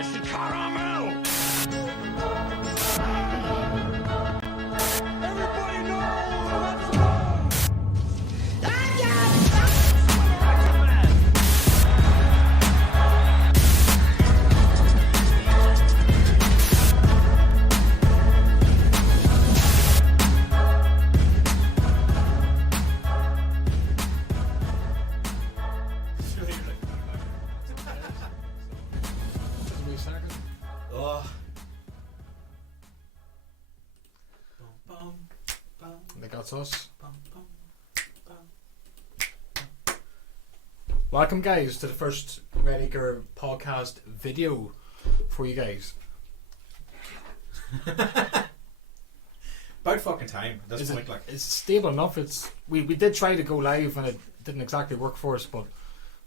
Mr. Caramel! Everybody knows what's wrong! Oh. I think that's us. Welcome, guys, to the first Acre podcast video for you guys. About fucking time at this point, like. It's stable enough. We did try to go live and it didn't exactly work for us, but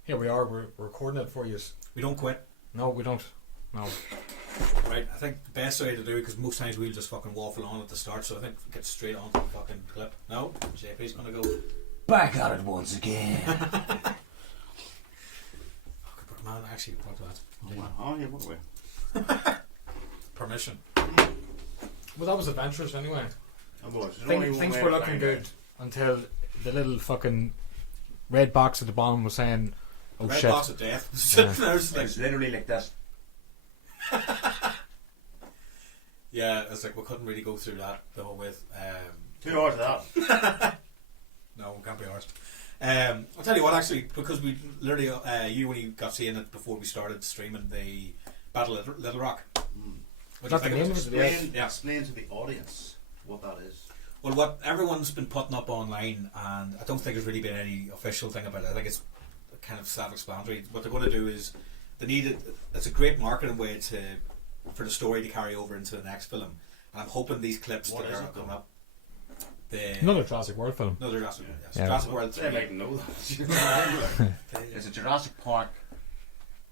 here we are. We're recording it for you. We don't quit. No, we don't. No. Right, I think the best way to do it, because most times we'll just fucking waffle on at the start, so I think get straight on to the fucking clip. No, JP's gonna go back at it once again. Oh, man, actually, what that? Oh, yeah, what way? Permission. Well, that was adventurous anyway. Things Things were looking good until the little fucking red box at the bottom was saying, "Oh Red shit!" box of death. Sitting there, it's like, It's literally like this. yeah, it's like we couldn't really go through that the whole way. 2 hours of that. No, we can't be arsed. I'll tell you what, actually, because we literally, you when you got seeing it before we started streaming the Battle of Little Rock. What do you That's the think name of of it? it. Yeah. Explain to the audience what that is. Well, what everyone's been putting up online, and I don't think there's really been any official thing about it. I think it's kind of self-explanatory. What they're going to do is they need it. It's a great marketing way for the story to carry over into the next film, and I'm hoping these clips What that is are it, coming though? up. Another Jurassic World film. Another Jurassic World. Yes. Yeah. Jurassic World They 3. might know that. It's a Jurassic Park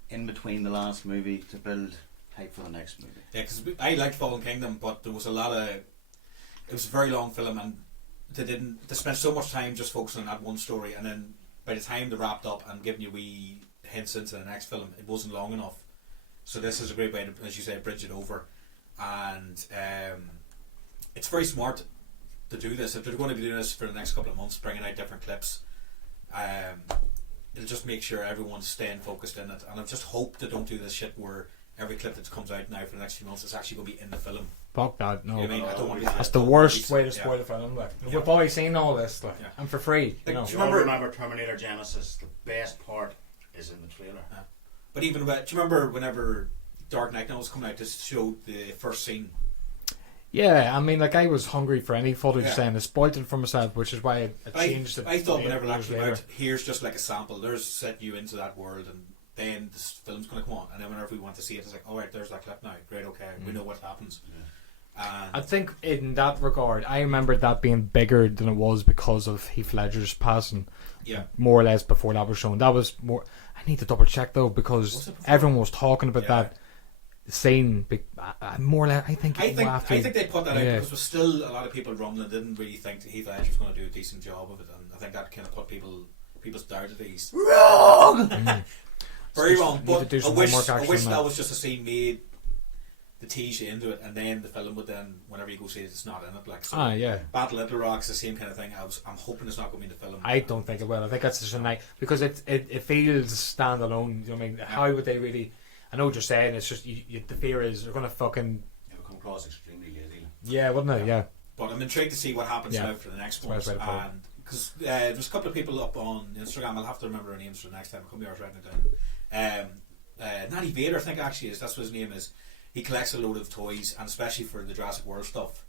in between the last movie to build hype for the next movie. Yeah, because I liked Fallen Kingdom, but there was a lot of. It was a very long film, and they spent so much time just focusing on that one story, and then by the time they wrapped up and giving you wee hints into the next film, it wasn't long enough. So this is a great way to, as you say, bridge it over, and it's very smart to do this. If they're going to be doing this for the next couple of months, bringing out different clips, it'll just make sure everyone's staying focused in it. And I just hope they don't do this shit where every clip that comes out now for the next few months is actually going to be in the film. Fuck that. No. You know what I mean? I don't want to. That's the worst way to spoil the film. Like, we've always seen all this, like, and for free. Like, You know. do You remember Terminator Genesis? The best part is in the trailer. Yeah. But even do you remember whenever Dark Knight was coming out to show the first scene? Yeah, I mean, like, I was hungry for any footage Yeah. then. I spoiled it for myself, which is why I changed it. I thought whenever that years came later. out, here's just like a sample. There's set you into that world, and then this film's going to come on. And then whenever we want to see it, it's like, all right, there's that clip now. Great, okay, we know what happens. I And think in that regard, I remember that being bigger than it was because of Heath Ledger's passing. yeah, More or less before that was shown. That was more. I need to double check though Was because it before? everyone was talking about Yeah. that scene. More or less, I think. I think after, I think they put that out yeah. because there was still a lot of people rumbling, didn't really think that Heath Ledger was going to do a decent job of it, and I think that kind of put people's doubt at ease. Wrong! Very Just wrong, need but to do I some wish homework actually on that that. was just a scene made to tease you into it, and then the film would then, whenever you go see it, it's not in it. Like, so Yeah. Battle of Little Rock's the same kind of thing. I'm hoping it's not going to be in the film. I don't think it will. I think that's just a night because it feels standalone. You know what I mean? How would they really? I know what you're saying. It's just the fear is they're gonna fucking It'll come across extremely lazy. wouldn't it? Yeah. But I'm intrigued to see what happens Yeah. now for the next That's one. right, right, And because there's a couple of people up on Instagram, I'll have to remember their names for the next time. I couldn't be writing it down. Natty Vader, I think actually is. That's what his name is. He collects a load of toys, and especially for the Jurassic World stuff.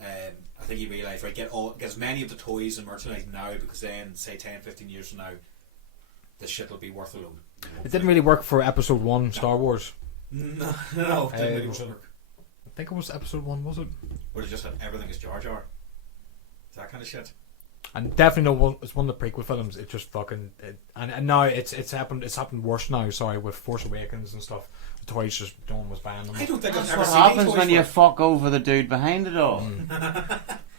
I think he realised, right, get as many of the toys and merchandise now, because then, say 10, 15 years from now, this shit will be worth a load. It didn't really work for Episode 1 Star Wars. No, it didn't really was it- work. I think it was Episode 1, was it? Where they just had everything is Jar Jar. That kind of shit. And definitely no, it's one of the prequel films. It just fucking and now it's happened worse now. Sorry, with Force Awakens and stuff. The toys just no one was buying them. I don't think I've That's ever what seen any happens toys when for you it. fuck over the dude behind it all.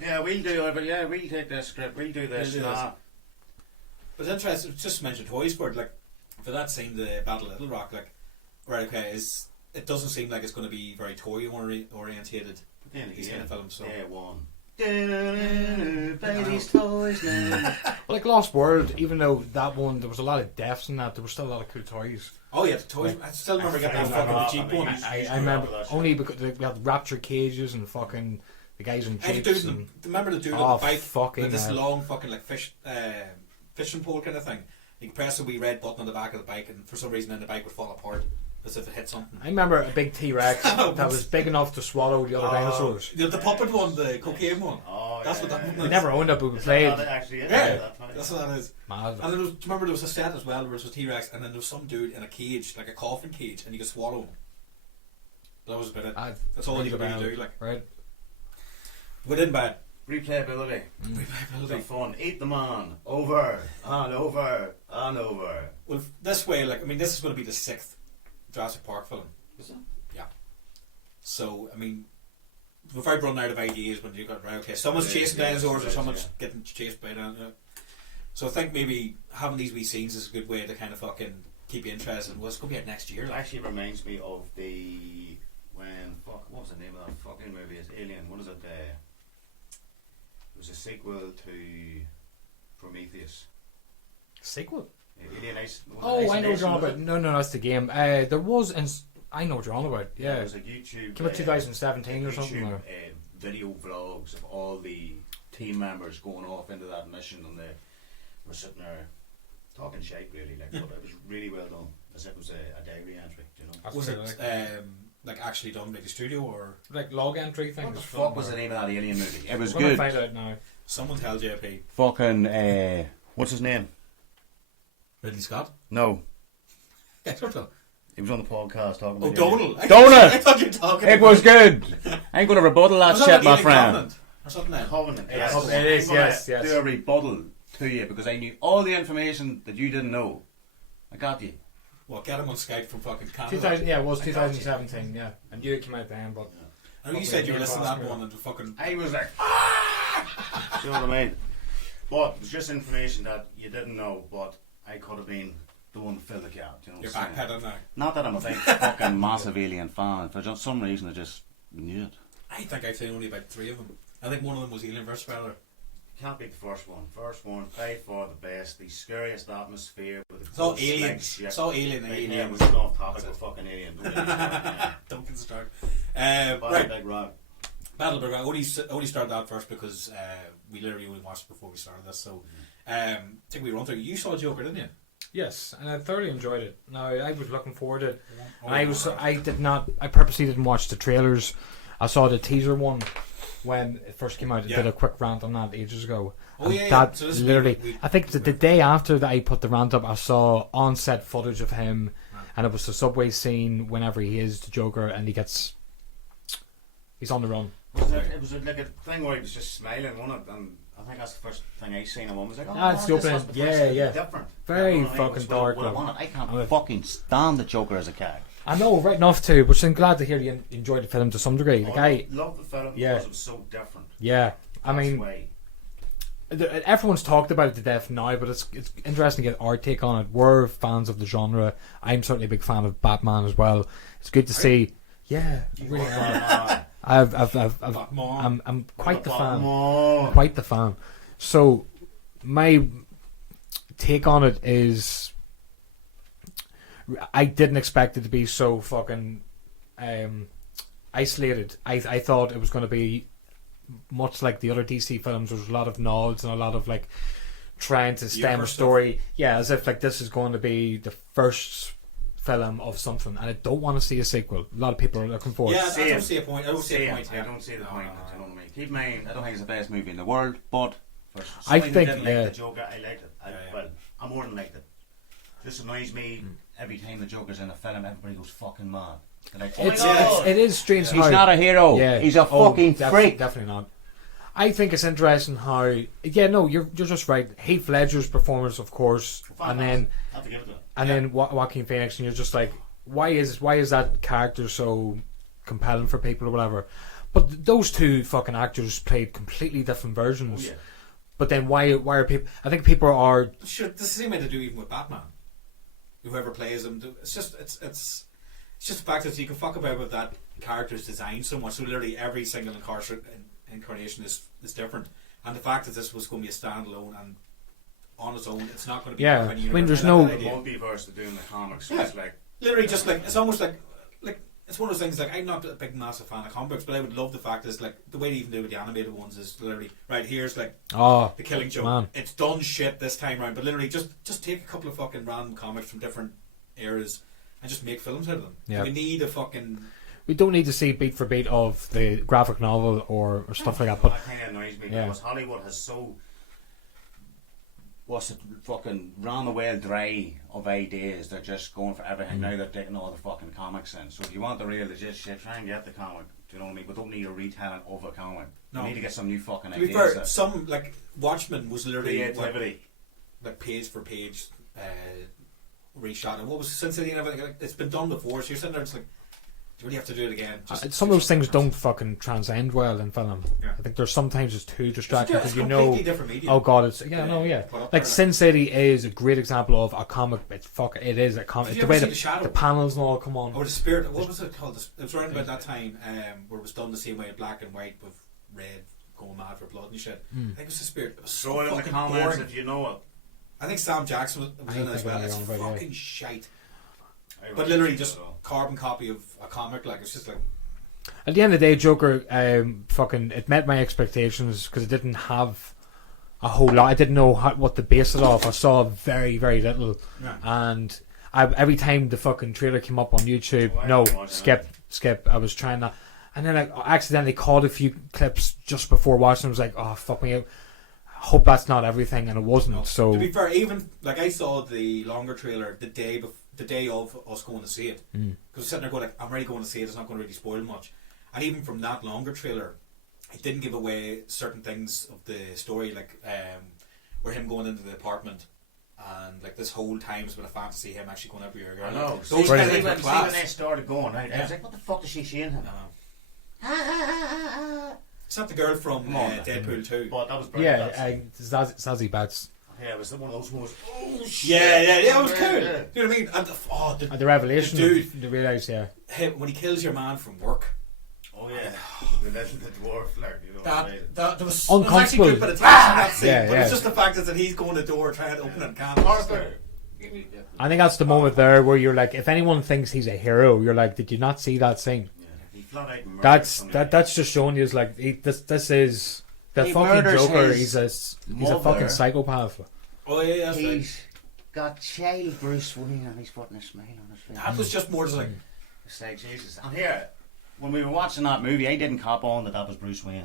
Yeah, we'll do it, but yeah, we'll take this script, we'll do this. We'll do this. Nah. But it's interesting, just mention toys for it, like for that scene, the Battle of Little Rock, like right, okay, is it doesn't seem like it's going to be very toy orientated. But then These kind of films. So. Day one. Baby's toys now. Like Lost World, even though that one there was a lot of deaths in that, there was still a lot of cool toys. Oh yeah, the toys. I still remember getting that fucking cheap one. I remember only because we had rapture cages and fucking the guys in jeeps. Remember the dude on the bike fucking with this long fucking like fishing pole kind of thing. You could press a wee red button on the back of the bike, and for some reason then the bike would fall apart as if it hit something. I remember a big T-Rex that was big enough to swallow the other dinosaurs. The puppet one, the cocaine one. Oh, that's what that one is. We never owned it, but we played. Actually, yeah, that's what that is. Mad. And then do you remember there was a set as well where it was a T-Rex, and then there was some dude in a cage, like a coffin cage, and you could swallow him. That was about it. That's all you could really do. Like, right. Good and bad. Replayability. Replayability. Fun. Eat them on. Over. And over. And over. Well, this way, like, I mean, this is going to be the 6th Jurassic Park film. Is it? Yeah. So, I mean, without running out of ideas when you got, right, okay, someone's chasing dinosaurs or someone's getting chased by dinosaurs. So I think maybe having these wee scenes is a good way to kind of fucking keep you interested. Well, it's going to be out next year. It actually reminds me of what was the name of that fucking movie? It's Alien. What is it? It was a sequel to Prometheus. Sequel? Alien Ice. Oh, I know what you're on about. No, that's the game. There was. I know what you're on about. Yeah. It was a YouTube. Came out 2017 or something. YouTube, video vlogs of all the team members going off into that mission, and they were sitting there talking shite, really. Like, but it was really well done. As if it was a diary entry. You know. Was it like actually done by the studio or like log entry things? What the fuck was the name of that Alien movie? It was We're good. Gonna find out now. Someone tell JP. Fucking what's his name? Ridley Scott? No. I don't know. He was on the podcast talking about Donald. Donald! I thought you were talking It was good. I ain't going to rebuttal that shit, my friend. Covenant or something like that. Covenant. Yes. It is, yes. Do a rebuttal to you because I knew all the information that you didn't know. I got you. What, get him on Skype from fucking Canada? 2000, yeah, it was 2017, yeah. And you came out then, but... I know you said you were listening to that one and fucking... I was like... Do you know what I mean? But it was just information that you didn't know, but I could have been the one to fill the gap. You know You're what I'm saying? backpedaling now. Not that I'm a big fucking massive Alien fan. For just some reason I just knew it. I think I've seen only about 3 of them. I think one of them was Alien vs. Predator. Can't beat the first one. First one, by far the best. The scariest atmosphere with the It's all aliens. It's all alien. Alien was off topic with fucking Alien. Don't get started. Right. Big Rock. Battle Big Rock. I only started that first because we literally only watched it before we started this. So I think we run through. You saw Joker, didn't you? Yes, and I thoroughly enjoyed it. Now I was looking forward to it. I purposely didn't watch the trailers. I saw the teaser one when it first came out. I did a quick rant on that ages ago. Oh yeah, that So literally. I think the day after that I put the rant up, I saw on-set footage of him, and it was the subway scene whenever he is the Joker, and he's on the run. It was like a thing where he was just smiling, wasn't it? And I think that's the first thing I seen him on. Was like, That's the opening. Yeah. Different. Very fucking dark. I can't fucking stand the Joker as a character. I know, right enough too, but I'm glad to hear you enjoyed the film to some degree. The guy, I love the film because it was so different. Yeah, I mean, everyone's talked about it to death now, but it's interesting to get our take on it. We're fans of the genre. I'm certainly a big fan of Batman as well. It's good to see. Yeah, really am. I'm quite the fan. Quite the fan. So my take on it is, I didn't expect it to be so fucking isolated. I thought it was going to be much like the other DC films. There was a lot of nods and a lot of like trying to stem a story. Yeah, as if like this is going to be the first film of something, and I don't want to see a sequel. A lot of people are looking for it. Yeah, I don't see a point. I don't see a point. I don't see the point. You know what I mean? Keep in mind, I don't think it's the best movie in the world, but for I somebody think who didn't like the Joker, I liked it. Well, I more than liked it. Just annoys me every time the Joker's in a film, everybody goes fucking mad. Like, it is strange. He's not a hero. Yeah. He's a fucking freak. Definitely not. I think it's interesting how. Yeah, no, you're just right. Heath Ledger's performance, of course, and then Joaquin Phoenix, and you're just like, why is that character so compelling for people or whatever? But those two fucking actors played completely different versions. Oh, yeah. But then why are people? I think people are. Sure, the same way they do even with Batman. Whoever plays him, it's just it's it's just the fact that you can fuck about with that character's design so much. So literally every single incarnation is different, and the fact that this was going to be a standalone and on its own, it's not going to be. Yeah, I mean, there's no multiverse to do in the comics. So Yeah. it's like Literally, just like it's almost like it's one of those things. Like I'm not a big massive fan of comic books, but I would love the fact is like the way they even do with the animated ones is literally right. Here's like oh the Killing Joke. man. It's done shit this time round, but literally just take a couple of fucking random comics from different eras and just make films out of them. Yeah. We need a fucking. We don't need to see beat for beat of the graphic novel or stuff like that. But that kind of annoys me yeah. because Hollywood has so what's it fucking ran the well dry of ideas. They're just going for everything. Now they're taking all the fucking comics in. So if you want the real legit shit, try and get the comic. Do you know what I mean? But don't need a retelling of a comic. No. You need to get some new fucking To be ideas. fair, some like Watchmen was literally creativity. like page for page reshot. And what was Sin City and everything? Like, it's been done before. So you're sitting there, it's like, do you really have to do it again? some of those things don't fucking transcend well in film. Yeah. I think there's sometimes it's too distracting It's because you completely know. different medium. Oh god, it's Put up Like there, Sin City is a great example of a comic. It is a comic. Did you The ever way see The Shadow? the panels and all come on. Or the Spirit. What was it called? It was around about that time where it was done the same way, black and white with red going mad for blood and shit. I think it was the Spirit. It was so Throw it in the fucking comments boring. if you know it. I think Sam Jackson was I in it as think well. I It's know about it, fucking shite. I But really literally think just so. carbon copy of a comic. Like it's just like At the end of the day, Joker, fucking, it met my expectations because it didn't have a whole lot. I didn't know what to base it off. I saw very, very little, Yeah. and every time the fucking trailer came up on YouTube, Oh, I no, didn't watch skip. I was trying that, and then I accidentally caught a few clips just before watching. I was like, oh fuck me out. Hope that's not everything, and it wasn't. no. So To be fair, even like I saw the longer trailer the day of us going to see it because I was sitting there going like, I'm already going to see it. It's not going to really spoil much. And even from that longer trailer, it didn't give away certain things of the story, like where him going into the apartment and like this whole time has been a fantasy. Him actually going everywhere. I know. Those See, kind of see things were when class. they started going, right? I was like, what the fuck is she saying? It's not the girl from Come on. Deadpool 2. But that was brilliant. yeah, Zazie Batts. Yeah, it was one of those ones. Oh shit! Yeah, it was cool. Yeah. You know what I mean? And And the revelation, The dude. they realised, yeah. him when he kills your man from work. Oh yeah, the dwarf flirt. You know what I mean? That there was Uncomfortable. actually good bit of tension in that scene, Yeah, but yeah. it's just the fact that he's going to the door trying to open it and can't. Arthur. I think that's the moment there where you're like, if anyone thinks he's a hero, you're like, did you not see that scene? Yeah, he flat out murdered That's just showing you is like this is the He fucking murders Joker. his He's a mother. fucking psychopath. Oh yeah, that's right. He's got child Bruce Wayne and he's putting a smile on his face. That was just more just like It's like Jesus. And here, when we were watching that movie, I didn't cop on that was Bruce Wayne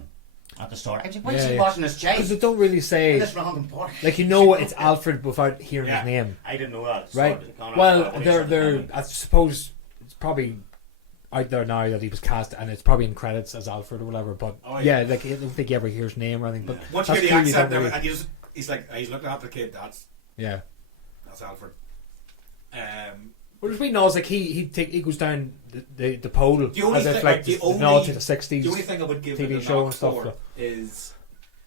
at the start. I was like, why is he watching this Because they child? don't really say, This random park. like, you know it's Alfred without hearing Yeah. his name, I didn't know that. right? Conor, Well, when he they're started filming. I suppose it's probably out there now that he was cast, and it's probably in credits as Alfred or whatever. But Oh, yeah, yeah. like I don't think he ever hears his name or anything. But once you that's hear the clearly accent don't really- and he's like he's looking after the kid. yeah. That's Alfred. What does we know is like he goes down the pole The only as if thing- like like, the the only- nod to the 60s. The only thing I would give TV it a show knock and stuff, for like- is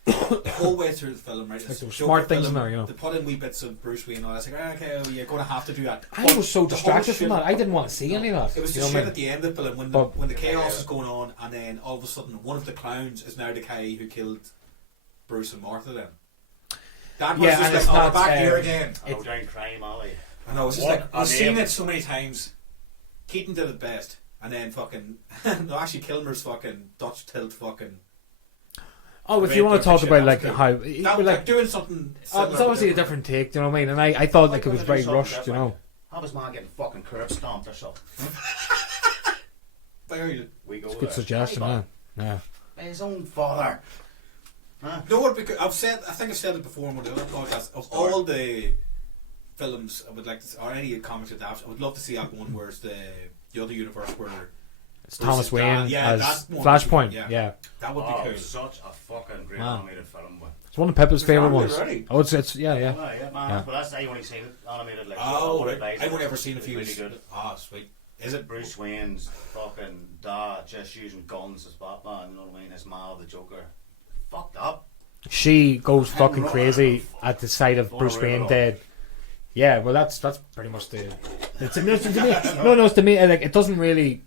the whole way through the film, right? Like it's those Joker smart things film, in there, you know. They put in wee bits of Bruce Wayne and all that. It's like, okay, well, you're going to have to do that. I But was so the whole distracted from shit- that. I didn't want to see any of that. It was you the know shit what I mean? at the end of the film when But- when the chaos is going on, and then all of a sudden one of the clowns is now the guy who killed Bruce and Martha. Then that was Yeah, just and like, it's oh, not, we're back here again. Oh, down Crime Alley. I know, it's just What like a we've seen name. it so many times. Keaton did it best, and then fucking no, actually Kilmer's fucking Dutch tilt fucking. Oh, if Red you want to Bull talk shit, about that like was how That was like like doing something. it's similar, obviously a but different take. Do you know what I mean? And I thought like it was Why very couldn't they do rushed. You something know. How was man getting fucking curb stomped or something? Very- We go It's a good there. suggestion, By man. Yeah. his own father. No, what? Because I think I've said it before in one of the other podcasts. Of all the films, I would like to, or any comics adaptation, I would love to see that one where it's the other universe where It's Thomas Bruce's Wayne dad. Yeah, as that one would Flashpoint. be- Yeah. yeah. that would be Oh, cool. such a fucking great Man. animated film. Boy. It's one of Peppa's It's favorite animated ones. already? Oh, it's yeah. Oh, yeah, man. Yeah. But that's I only seen it animated like. Oh, so right. like, I've only ever seen a it's few. Really good. Ah, sweet. Is it Bruce Wayne's fucking dad just using guns as Batman. You know what I mean? His mom, the Joker. Fucked up. She goes fucking running crazy around. at the sight of Going Bruce around Wayne it dead. Yeah, well, that's pretty much the. It's to me, like, it doesn't really.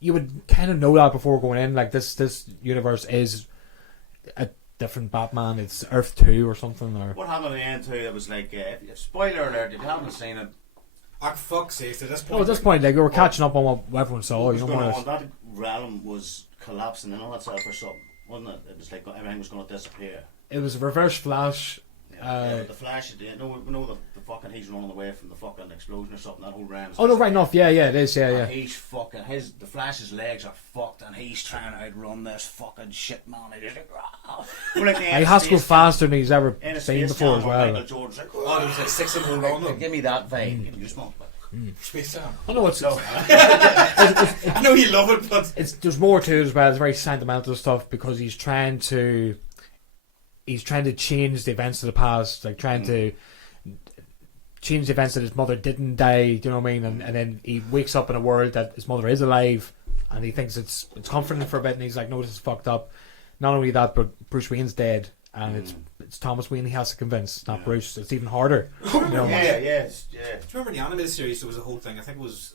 You would kind of know that before going in. Like, this universe is a different Batman. It's Earth 2 or something. Or What happened at the end too? It was like, spoiler alert, if you haven't seen it, Oh, fuck's sake, at this point. well, at this point, like, we were catching up on what everyone saw. what You was know, going more or on? less. That realm was collapsing in on itself or something, wasn't it? It was like everything was going to disappear. It was a reverse Flash. Yeah, but the Flash, the fucking, he's running away from the fucking explosion or something. That whole realm. Oh no, right enough. Yeah, it is. Yeah. And he's fucking the Flash's legs are fucked, and he's trying to outrun this fucking shit man. He's like, "Rah." Well, like the He has to go faster than he's ever in a seen Space before Jam as where well. Michael Like. Jordan's like, Oh, there was like 6 of them all on give me that vibe. Give me your smoke. Space Jam. I know it's I know you love it, but there's more to it as well. It's very sentimental stuff because he's trying to change the events of the past, like trying to change the events that his mother didn't die. Do you know what I mean? And then he wakes up in a world that his mother is alive, and he thinks it's comforting for a bit, and he's like, no, this is fucked up. Not only that, but Bruce Wayne's dead, and it's Thomas Wayne he has to convince, not Bruce. It's even harder. You know? Yeah. do you remember in the animated series there was a whole thing? I think it was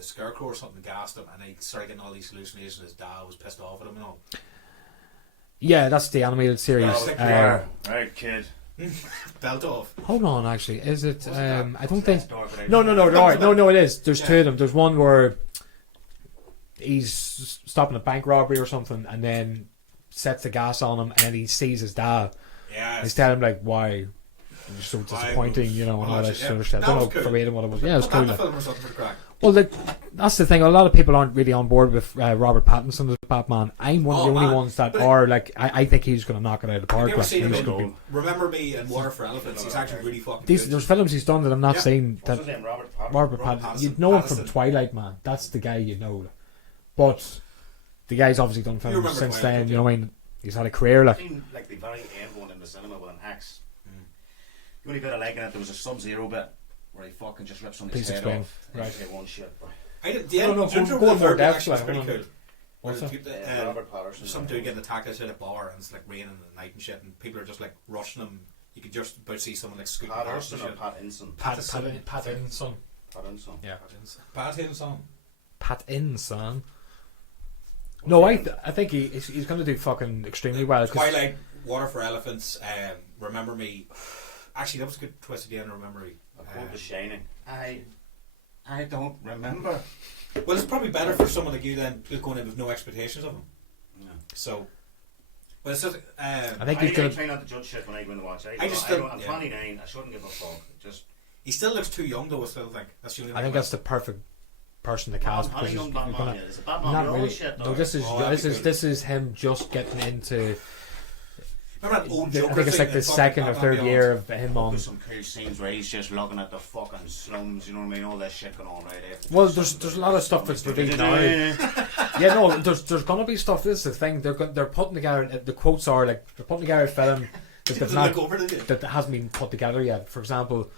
Scarecrow or something gassed him, and he started getting all these hallucinations. His dad was pissed off at him and all. Yeah, that's the animated series. Right, kid. Belt off. Hold on, actually, is it? Wasn't that- I don't wasn't think. that story, but I- No, it is. There's Yeah. two of them. There's one where he's stopping a bank robbery or something, and then sets the gas on him, and then he sees his dad. Yeah. He's telling him like, "Why? You're so disappointing," you know, and all that sort of shit. I don't know verbatim what it was. Yeah, it was cool. The film or something for the crack. Well, that's the thing. A lot of people aren't really on board with Robert Pattinson as Batman. I'm one of the only ones that are like. I think he's going to knock it out of the park. Have you ever Like, seen him he's in gonna be- Remember Me and Water for Elephants? He's actually really fucking These good. there's films he's done that I'm not Yeah. seeing. What's That his name? Robert Pattinson. Robert Robert Pattinson. Pattinson. You'd know him from Pattinson. Twilight, man. That's the guy you know. But the guy's obviously done films remember since Twilight, then. don't You know what I mean? He's had a career. I've Like, seen like the very end one in the cinema with an axe. The only bit I like in it, there was a Sub-Zero bit where he fucking just rips on his Please head explain. off. Right. Say one shit. But I did, No, no, the intro go to on the more third bit depth, actually was like, pretty hold on. cool. Where What's the that? people- Robert Pattinson. some dude getting attacked outside a bar and it's like raining in the night and shit, and people are just like rushing him. You could just about see someone like scooting past and Patterson or shit. Pattinson? Pattinson. Pattinson. Yeah. Pattinson. Pattinson. No, I think he's going to do fucking extremely well. 'Cause Twilight, Water for Elephants, Remember Me. Actually, that was a good twist at the end of Remember Me. I quote The Shining. I don't remember. Well, it's probably better for someone like you then going in with no expectations of him. No. So, but it's just, I think he's I going try not to judge shit when I go in the watch. I'm yeah. 29. I shouldn't give a fuck. Just he still looks too young though. I still think that's the only thing. I think that's the perfect person to cast how because young he's Batman gonna, is. Is it Batman not with all really. this shit? No, though? this is Oh, that'd be this is him just getting into. Remember that old I Joker think it's thing like the in fucking second or Batman third Beyond? year of him on. There's some cool scenes where he's just looking at the fucking slums, you know what I mean? All that shit going on right after. Well, there's a lot of stuff that's revealed now. Yeah, no, there's gonna be stuff. This is the thing. They're putting together. The quotes are like they're putting together a film that's Doesn't not look over, did you? that hasn't been put together yet. For example,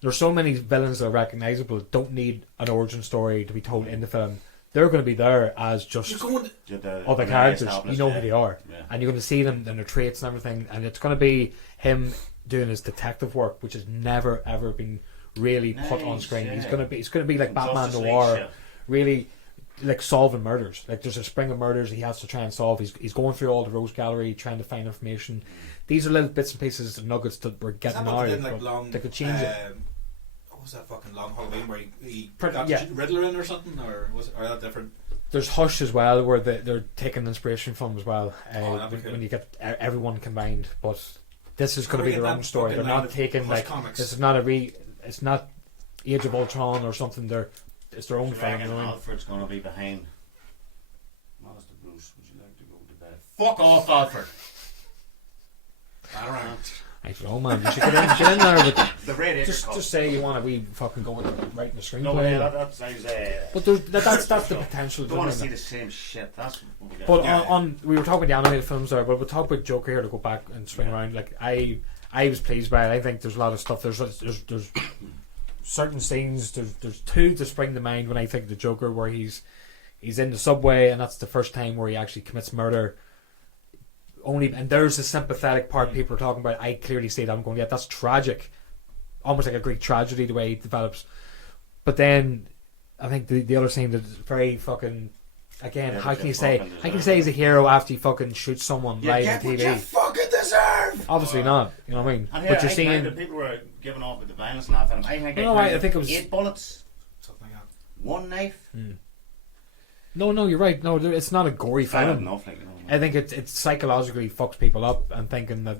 there's so many villains that are recognizable. Don't need an origin story to be told in the film. They're going to be there as just You're going. other characters. You know who they are, Yeah. and you're going to see them and their traits and everything. And it's going to be him doing his detective work, which has never ever been really put on Nice, screen. yeah. He's going to be like Some Batman Justice League Noir, shit. really like solving murders. Like there's a string of murders he has to try and solve. He's going through all the Rose Gallery trying to find information. These are little bits and pieces and nuggets that we're Is that getting what now. they did, like but long? they could change it. What was that fucking long Halloween where he Pretty- got yeah. Riddler in or something, or was it, or that different? There's Hush as well, where they're taking inspiration from as well. Oh, that'd be cool. When you get everyone combined, but this is going to Or be their get own that story. They're fucking line not of taking Hush like comics. this is not it's not Age of Ultron or something. It's their own Do you film. reckon You know what I mean? Alfred's going to be behind? Master Bruce, would you like to go to bed? Fuck off, Alfred! I don't know. I don't know, man. You should get in there with The Red Acre just Cup. say you want to be fucking going right in the No, screenplay. yeah, that sounds. But that's the potential. Don't want to doesn't see it? the same shit. That's what we get. But Yeah. on we were talking about the animated films there, but we'll talk about Joker here to go back and swing around. Like I was pleased by it. I think there's a lot of stuff. There's certain scenes. There's two to spring to mind when I think of the Joker where he's in the subway and that's the first time where he actually commits murder. And there's a sympathetic part people are talking about. I clearly see that. I'm going, yeah, that's tragic. almost like a Greek tragedy the way he develops. But then I think the other scene that's very fucking, again, Yeah, how but can you you say fucking he's a hero after he fucking shoots someone You live get on what you TV? fucking deserve. Obviously not. You know what I mean? And But you're I seeing. that people were giving off with the violence in that film. I think No, I think it was 8 bullets, Something like that. 1 knife. No, you're right. No, it's not a gory Fair film. enough, like, you know. I think it psychologically fucks people up and thinking that.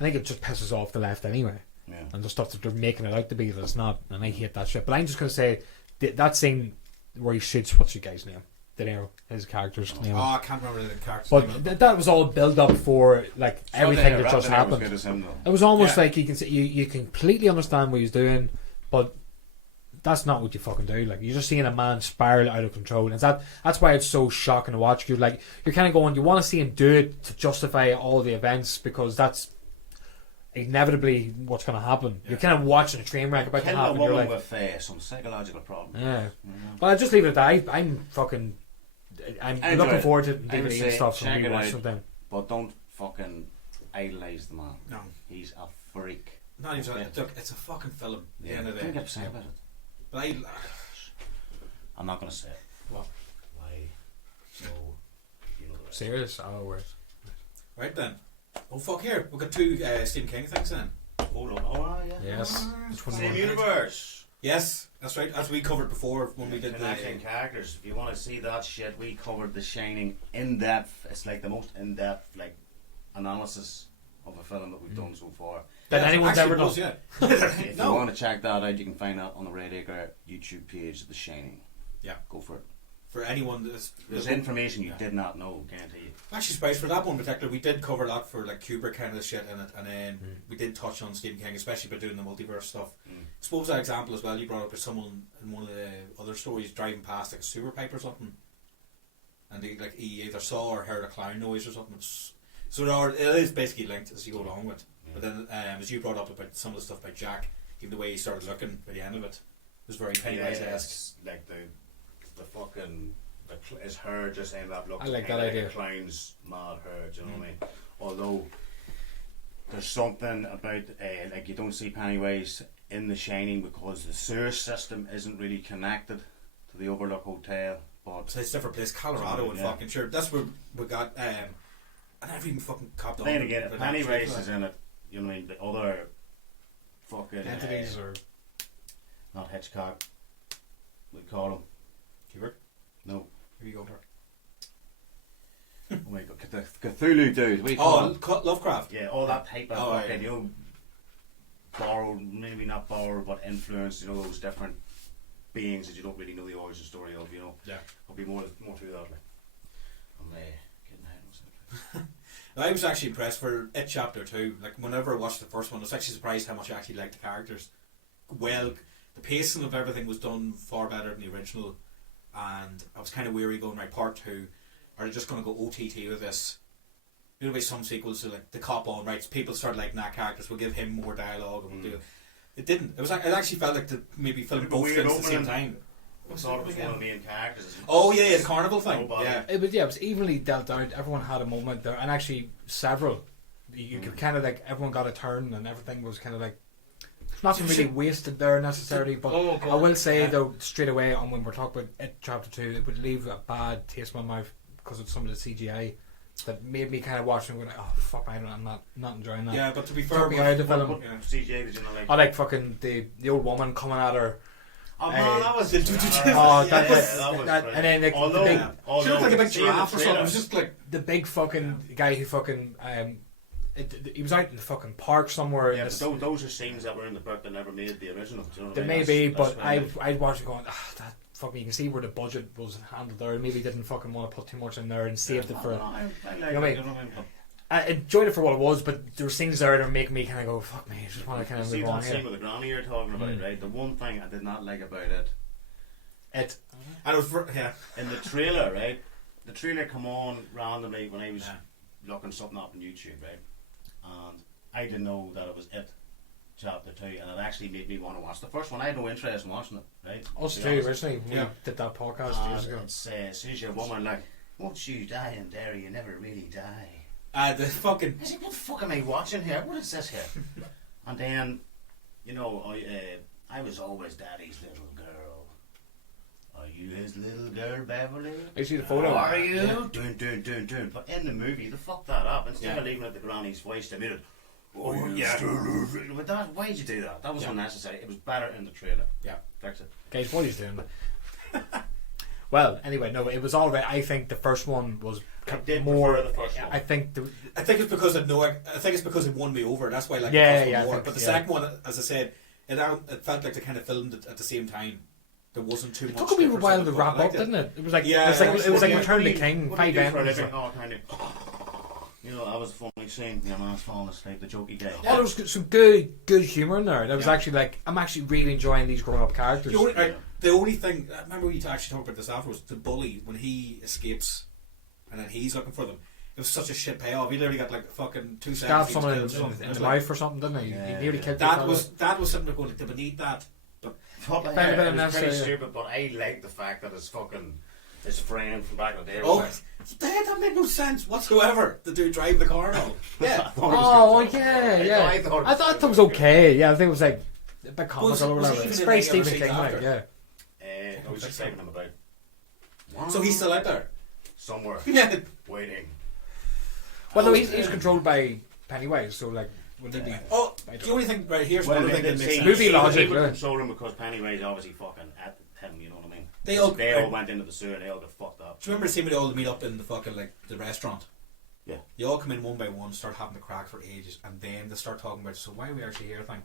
I think it just pisses off the left anyway. Yeah. And the stuff that they're making it out to be that it's not, and I hate that shit. But I'm just gonna say that scene where he shoots, what's your guy's name? De Niro, his character's name. Oh, I can't remember the character's But name. that was all build up for like everything that just Was happened. good as him, though. It was almost Yeah. like you can see, you completely understand what he's doing, but that's not what you fucking do. Like, you're just seeing a man spiral out of control, and that's why it's so shocking to watch. You're kind of going, you want to see him do it to justify all the events because that's inevitably what's going to happen. You're kind of watching a train wreck about to Killing a happen. You're woman like, with some psychological problem. yeah. You know? But I'll just leave it at that. I'm Enjoy looking it. forward to I would DVD say and stuff. So check we it watch out. something. But don't fucking idolise the man. No. He's a freak. Not even. Yeah. Look, it's a fucking film. At the end of the Don't day. get upset about it. But I'm not going to say it. What? Why? So, you know the rest. Serious? Oh, wait. Right then. Oh fuck! Here we've got 2 Stephen King things then. Hold on. Oh, yeah. Yes. Which one Same more? universe. Yes, that's right. As we covered before when we did the. Connecting characters. If you want to see that shit, we covered The Shining in depth. It's like the most in depth like analysis of a film that we've done so far. That Yeah, anyone's actually ever was, done. Yeah. If No. you want to check that out, you can find that on the Red Acre YouTube page, The Shining. Yeah. Go for it. For anyone that's There's information you Yeah. did not know, guarantee you. Actually, surprised for that one in particular. We did cover that for like Kubrick kind of shit in it, and then we did touch on Stephen King, especially by doing the multiverse stuff. I suppose that example as well you brought up is someone in one of the other stories driving past like a sewer pipe or something, and he either saw or heard a clown noise or something. So it is basically linked as you go along with. But then, as you brought up about some of the stuff by Jack, even the way he started looking by the end of it was very Pennywise-esque. It's like the fucking his hair just ended up looking I like kinda that idea. a clown's mad hair. Do you know what I mean? Although there's something about like you don't see Pennywise in The Shining because the sewer system isn't really connected to the Overlook Hotel. But So it's a different place, Colorado, and Yeah. fucking sure that's where we got. And I've even fucking copped on. then again, if with that Pennywise shit, is in it, you know what I mean? The other fucking Entities or not Hitchcock, we call him. Hubert, No. here you go. Oh my god, the Cthulhu dude. We call him. Lovecraft. Yeah, all that type of Oh, fucking, yeah. you know, borrowed, maybe not borrowed, but influenced, you know, those different beings that you don't really know the origin story of, you know. Yeah. There'll be more to that, like. I'm getting ahead of myself. I was actually impressed for It Chapter 2. Like, whenever I watched the first one, I was actually surprised how much I actually liked the characters. Well, the pacing of everything was done far better than the original, and I was kind of weary going, right, part 2, are they just going to go OTT with this? You know, by some sequels, so like the cop on, right, people started liking that characters, we'll give him more dialogue, and we'll do it. It didn't. It actually felt like the maybe filmed Bit of a both weird films at the same opening. time. I thought it was one of the main characters. Oh yeah, the carnival thing. Nobody. Yeah. it was evenly dealt out. Everyone had a moment there, and actually several. You could kind of like everyone got a turn, and everything was kind of like nothing really wasted there necessarily. But Oh, God. I will say Yeah. though, straight away on when we're talking about It Chapter 2, it would leave a bad taste in my mouth because of some of the CGI that made me kind of watch and go like, oh fuck, I'm not enjoying that. Yeah, but to be fair, Took me out of the film. What CJ did you not like? I like fucking the old woman coming at her. Oh man, that was. Oh, that was that- great. and then the Although, big- she looked like a big seeing the giraffe or something. It trailer- was just like The big fucking guy who fucking he was out in the fucking park somewhere. Yeah, in but this- those are scenes that were in the book that never made the original. Do you know what There I may mean? be, That's but really- I watched it going, that fucking. You can see where the budget was handled there. Maybe didn't fucking want to put too much in there and saved it for. I like You know it, what I mean? you know what I mean? I enjoyed it for what it was, but there were things there that were making me kind of go, fuck me, I just want to kind of See move that on scene here. with the granny you're talking about, right? The one thing I did not like about it, It. and it was yeah. in the trailer, right? The trailer come on randomly when I was Yeah. looking something up on YouTube, right? And I didn't know that it was It Chapter 2, and it actually made me want to watch the first one. I had no interest in watching it, right? Us To too, be honest. originally. We Yeah. did that podcast years And ago. it's as soon as you're a woman, like, once you die in Derry, you never really die. The fucking I was like, what the fuck am I watching here? What is this here? And then You know, I was always Daddy's little girl. Are you his little girl, Beverly? I see the photo. Are you? Yeah. Dun. But in the movie, they fucked that up. Instead of leaving it the granny's voice, they made it. Oh, yeah. But that, why'd you do that? That was unnecessary. It was better in the trailer. Yeah. Fix it. Guys, what he's doing. Well, anyway, no, it was all right. I think the first one was I did more. prefer the first one. I think I think it's because it won me over. That's why I like Yeah, the first yeah, one I more. think- But the yeah. second one, as I said, it felt like they kind of filmed it at the same time. There wasn't too much. it took a wee difference while in to it, wrap but I up, liked didn't it? It was like Yeah, it was like yeah. Return of the King, What do you 5 do for a endings. living? Oh, kind of. You know, that was a funny scene. Your man's falling asleep. The jokey guy. Oh, there was some good humour in there. That was actually like, I'm actually really enjoying these grown up characters. The only thing, I remember we actually talked about this afterwards, the bully, when he escapes and then he's looking for them, it was such a shit payoff. He literally got like fucking 2 Stabbed seconds. someone he in was killed. the It was mouth or something, didn't he? Yeah, He nearly yeah. killed that was something to go like, did we need that? But But, Bit of it was mess, pretty yeah. stupid, but I like the fact that his friend from back in the day oh, was that made no sense whatsoever. The dude driving the car and all. Yeah. Oh, yeah. I thought I thought it was okay. Yeah, I think it was like a bit comical or was whatever. he It's even very in any other Stephen King, scenes like, after? yeah. I was just taking him about. So he's still out there. Somewhere Yeah. waiting. Well, no, he's controlled by Pennywise, so like, would he be? Oh, the only thing right here's Well, one they thing that did makes say sense. Movie he logic, would yeah. console him because Pennywise obviously fucking at him. You know what I mean? They all went into the sewer and they all got fucked up. Do you remember the scene where they all meet up in the fucking like the restaurant? Yeah. You all come in one by one, start having the crack for ages, and then they start talking about, so why are we actually here thing?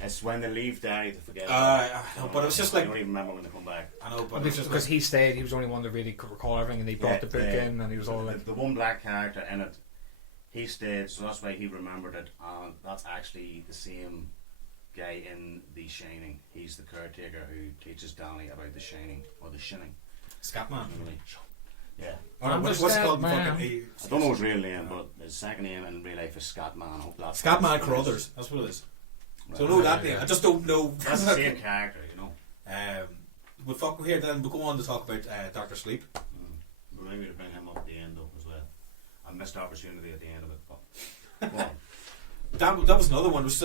It's when they leave Daddy to forget. I know, but it was just like I don't even remember when they come back. I know, but it was just Because like, he stayed, he was the only one that really could recall everything, and he brought the book in, and he was all like, the one black character in it. He stayed, so that's why he remembered it, and that's actually the same guy in The Shining. He's the caretaker who teaches Danny about The Shining or The Shining. Scatman. Yeah. What's it called? Scatman. Fucking, I don't know his real name, but his second name in real life is Scatman. I hope that's Scatman Carruthers. That's what it is. So I know that name. I just don't know. That's the same character, you know. We'll fuck here then. We'll go on to talk about Dr. Sleep. But maybe to bring him up at the end though as well. I missed opportunity at the end of it. But go on. That was another one. Was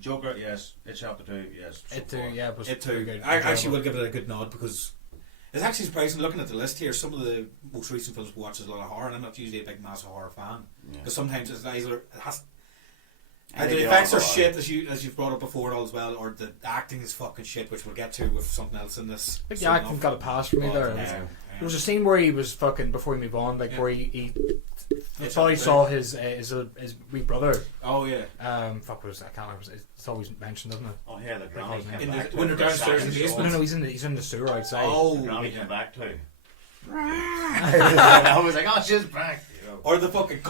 Joker, yes. It Chapter 2, yes. it too, yeah, it was it pretty too. good. I actually will give it a good nod because it's actually surprising looking at the list here. Some of the most recent films we watch is a lot of horror, and I'm not usually a big massive horror fan because sometimes it's either it has. Either the effects are shit as you've brought up before and all as well, or the acting is fucking shit, which we'll get to with something else in this. I think the acting got a pass for me there. There was a scene where he was fucking, before we move on, like where he I thought he saw his wee brother. Oh yeah. Fuck, what is that? I can't remember. It's always mentioned, isn't it? Oh yeah, the granny came In back the- when they're downstairs in the No, basement. no, he's in the sewer outside. Oh, Granny came back too. I was like, oh, she's back. You know. or the fucking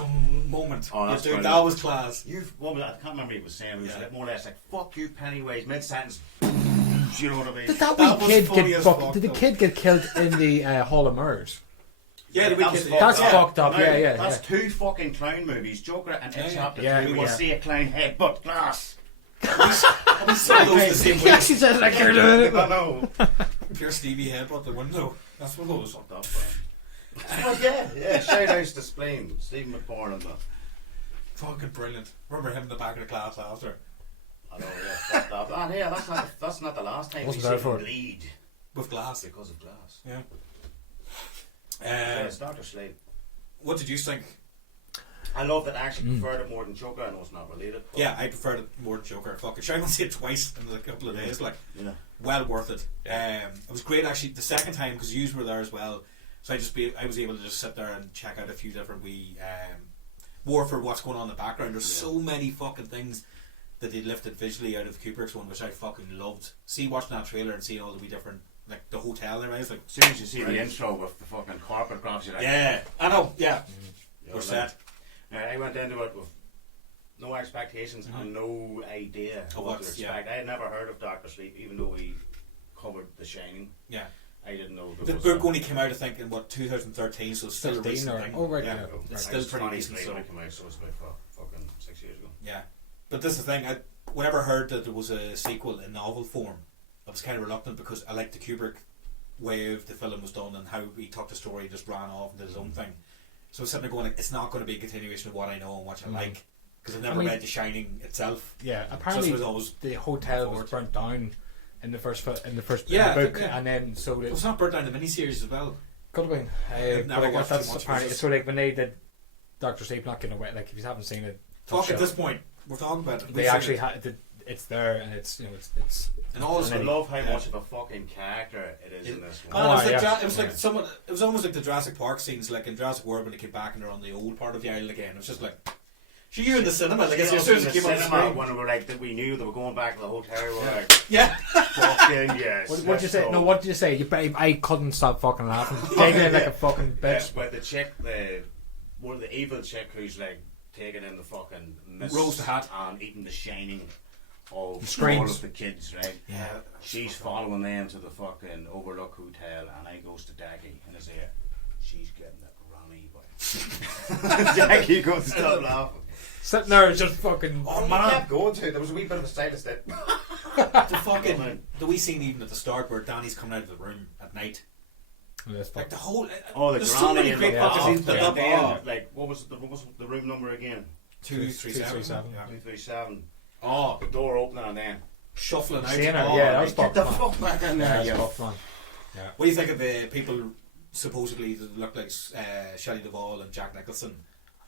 moment. Oh, that's dude, brilliant. that was class. What was that? I can't remember what he was saying. He was like, more or less like, fuck you, Pennywise, mid sentence. You know what I mean? Did that That wee was kid funny get as fucked? fuck, Did the though. kid get killed in the Hall of Mirrors? Yeah, the That weekend. was That's fucked fucked up. Now, Yeah. That's two fucking clown movies, Joker and Yeah, It yeah. Chapter Yeah, 2. We will yeah. see a clown head, but glass. We saw those the same He way. actually said like you're doing it. I know. Pure Stevie head out the window. That's what it was. Fucked up, oh, yeah. Shout outs to Spleen, Stephen McCorn and that. Fucking brilliant. Remember him in the back of the class after I know, yeah, fucked up. And yeah, that's not the last time we Wasn't see there him for it. with bleed glass. because of glass. Yeah. Yeah, it's Dr. Sleep. What did you think? I love that I actually preferred it more than Joker. I know it's not related. But Yeah, I preferred it more than Joker. Fucking sure, I went to see it twice in a couple of days. Like, Yeah. well worth it. It was great actually the second time because you were there as well. So I was able to just sit there and check out a few different more for what's going on in the background. There's so many fucking things that they lifted visually out of Kubrick's one, which I fucking loved. See, watching that trailer and seeing all the wee different, like the hotel there, I was like, As soon as you see the intro with the fucking carpet grabs you like, yeah, I know, yeah, you're we're like- set. I went into it with no expectations and no idea Of what to what's- expect. I had never heard of Dr. Sleep, even though we covered The Shining. Yeah. I didn't know The there was book a- only came out, I think, in 2013, so it's still a 13 recent or- thing. oh, right, yeah. yeah. I It's still was pretty 23 recent. when So. it came out, so it was about fucking 6 years ago. Yeah, but this is the thing. Whenever I heard that there was a sequel in novel form, I was kind of reluctant because I liked the Kubrick way of the film was done and how he took the story, just ran off and did his own thing. So I was sitting there going, like, it's not going to be a continuation of what I know and what I like. because I never read The Shining itself. Yeah, Just apparently was always the hotel was forward. burnt down in the first book, Yeah, book, yeah. and then so It was not burnt down the miniseries as well. could have been. I've never But I guess watched that's too much, apparently but so. Like when they did Doctor Sleep not getting away, like if you haven't seen it, tough Talk at show. this point. We're talking about it. They actually had it's there, and it's it's and all this. I and love how much of a fucking character it is in this one. Man, it was like yeah. it was like someone. It was almost like the Jurassic Park scenes, like in Jurassic World when they came back and they're on the old part of the island again. It was just like, so you in the cinema, like as soon as it came on the screen. When we were like, we knew they were going back to the hotel. We were like, Yeah. fucking yes. What did you say? let's No, go. what did you say? I couldn't stop fucking laughing. Taking it like a fucking bitch. But the chick, one of the evil chick who's like taking in the fucking mist Rose the hat. and eating the shining of Screams. all of the kids, right? Yeah. She's following them to the fucking Overlook Hotel, and I goes to Decky in his ear. She's getting that granny, boy. Decky goes to stop laughing. Sitting there just fucking. Oh You man, kept going to. There was a wee bit of a silence there. the fucking the wee scene even at the start where Danny's coming out of the room at night. Like the whole. Oh, the there's granny so many in great the parts of bath, scenes that and up. then, like what was the room number again? 237. 237. Oh, The door opening and then shuffling out. Seeing her, Oh, yeah, that was get the fucked, man. fuck back in Yeah, there. that's you fucked, man. What do you think of the people supposedly that look like Shelley Duvall and Jack Nicholson?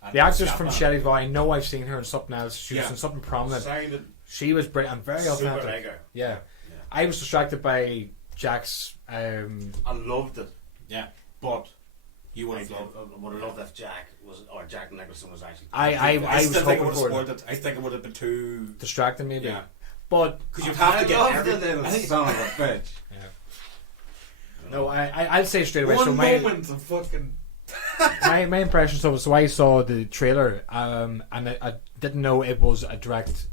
And The actress from Scatman? Shelley Duvall, I know I've seen her in something else. She was Yeah. in something prominent. Sounded She was brilliant and very super authentic. mega. Yeah. Yeah. I was distracted by Jack's. I loved it, Yeah, but you would I have loved. would have loved if Jack Nicholson was actually. I I was still think it hoping would have for spoiled it. it. I think it would have been too. Distracting maybe. Yeah, But because you'd have to get every. little I think son of a bitch. no, I'll say straight away. one So my moment of fucking. my impressions of it. So I saw the trailer, and I didn't know it was a direct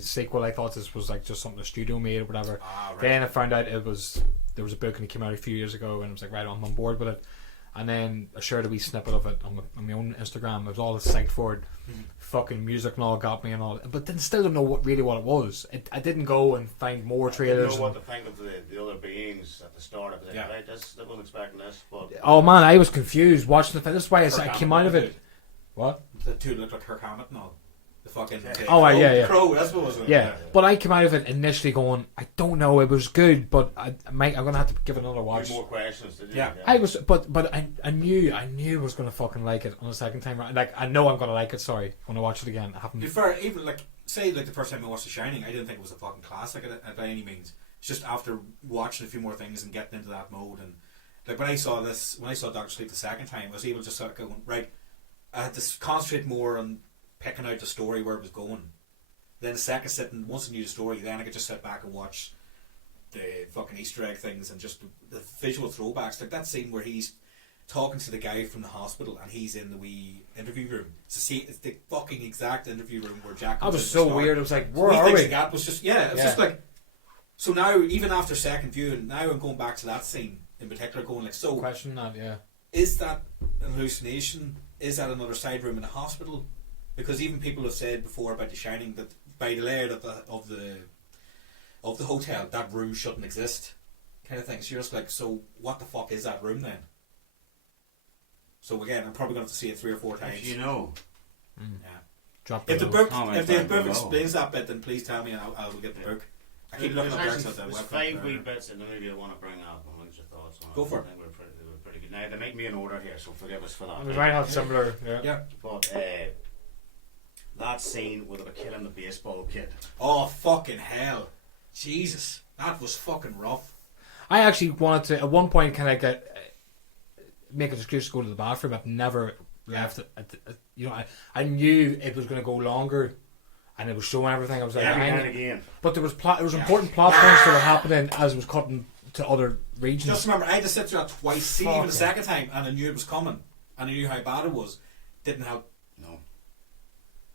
sequel. I thought this was like just something the studio made or whatever. Ah, right. Then I found out there was a book and it came out a few years ago, and I was like, right, I'm on board with it. And then I shared a wee snippet of it on my own Instagram. I was all psyched for it. Fucking music and all got me and all, but then still don't know what it was. I didn't go and find more I trailers. didn't know what to think of the other beings at the start. I was like, Yeah. right, I wasn't expecting this, but Oh man, I was confused watching the film. That's why I came out of it. What? The two looked like Kirk Hammett and all. The fucking. The Oh, crow, yeah. Crow, that's what it was. Yeah, but I came out of it initially going, I don't know, it was good, but I'm gonna have to give it another watch. more questions. Did you? Yeah. I was, but I knew I was gonna fucking like it on the second time round. Like I know I'm gonna like it. Sorry, when I watch it again, I To be haven't. fair, even like say like the first time I watched The Shining, I didn't think it was a fucking classic by any means. It's just after watching a few more things and getting into that mode, and like when I saw Doctor Sleep the second time, I was able to start going right. I had to concentrate more on picking out the story where it was going. Then the second sitting, once I knew the story, then I could just sit back and watch the fucking Easter egg things and just the visual throwbacks. Like that scene where he's talking to the guy from the hospital and he's in the wee interview room. It's the fucking exact interview room where Jack. That comes was in to so start. weird. I was like, So where he are thinks we? the gap was just it's Yeah. just like. So now, even after second viewing, now I'm going back to that scene in particular, going like, so Question that, yeah. is that an hallucination? Is that another side room in a hospital? Because even people have said before about The Shining that by the layout of the hotel, that room shouldn't exist, kind of thing. So you're just like, so what the fuck is that room then? So again, I'm probably going to have to see it 3 or 4 times. If you know, Yeah. Drop If the below. book, Comment if the down book below. explains that bit, then please tell me and I'll get the book. I keep looking up there's books at the there's website. 5 wee bits in the movie I want to bring up. I want your thoughts on Go for it. I think they were pretty good. Now they make me an order here, so forgive us for that. We might have similar. Yeah. Yeah. But that scene where they were killing the baseball kid. Oh fucking hell! Jesus, that was fucking rough. I actually wanted to at one point kind of get make an excuse to go to the bathroom. I've never left it. I knew it was going to go longer, and it was showing everything. I was like, And again. but there was important plot points that were happening as it was cutting to other regions. Just remember, I had to sit through that twice. See, Fuck even the it. second time, and I knew it was coming, and I knew how bad it was. Didn't help. No.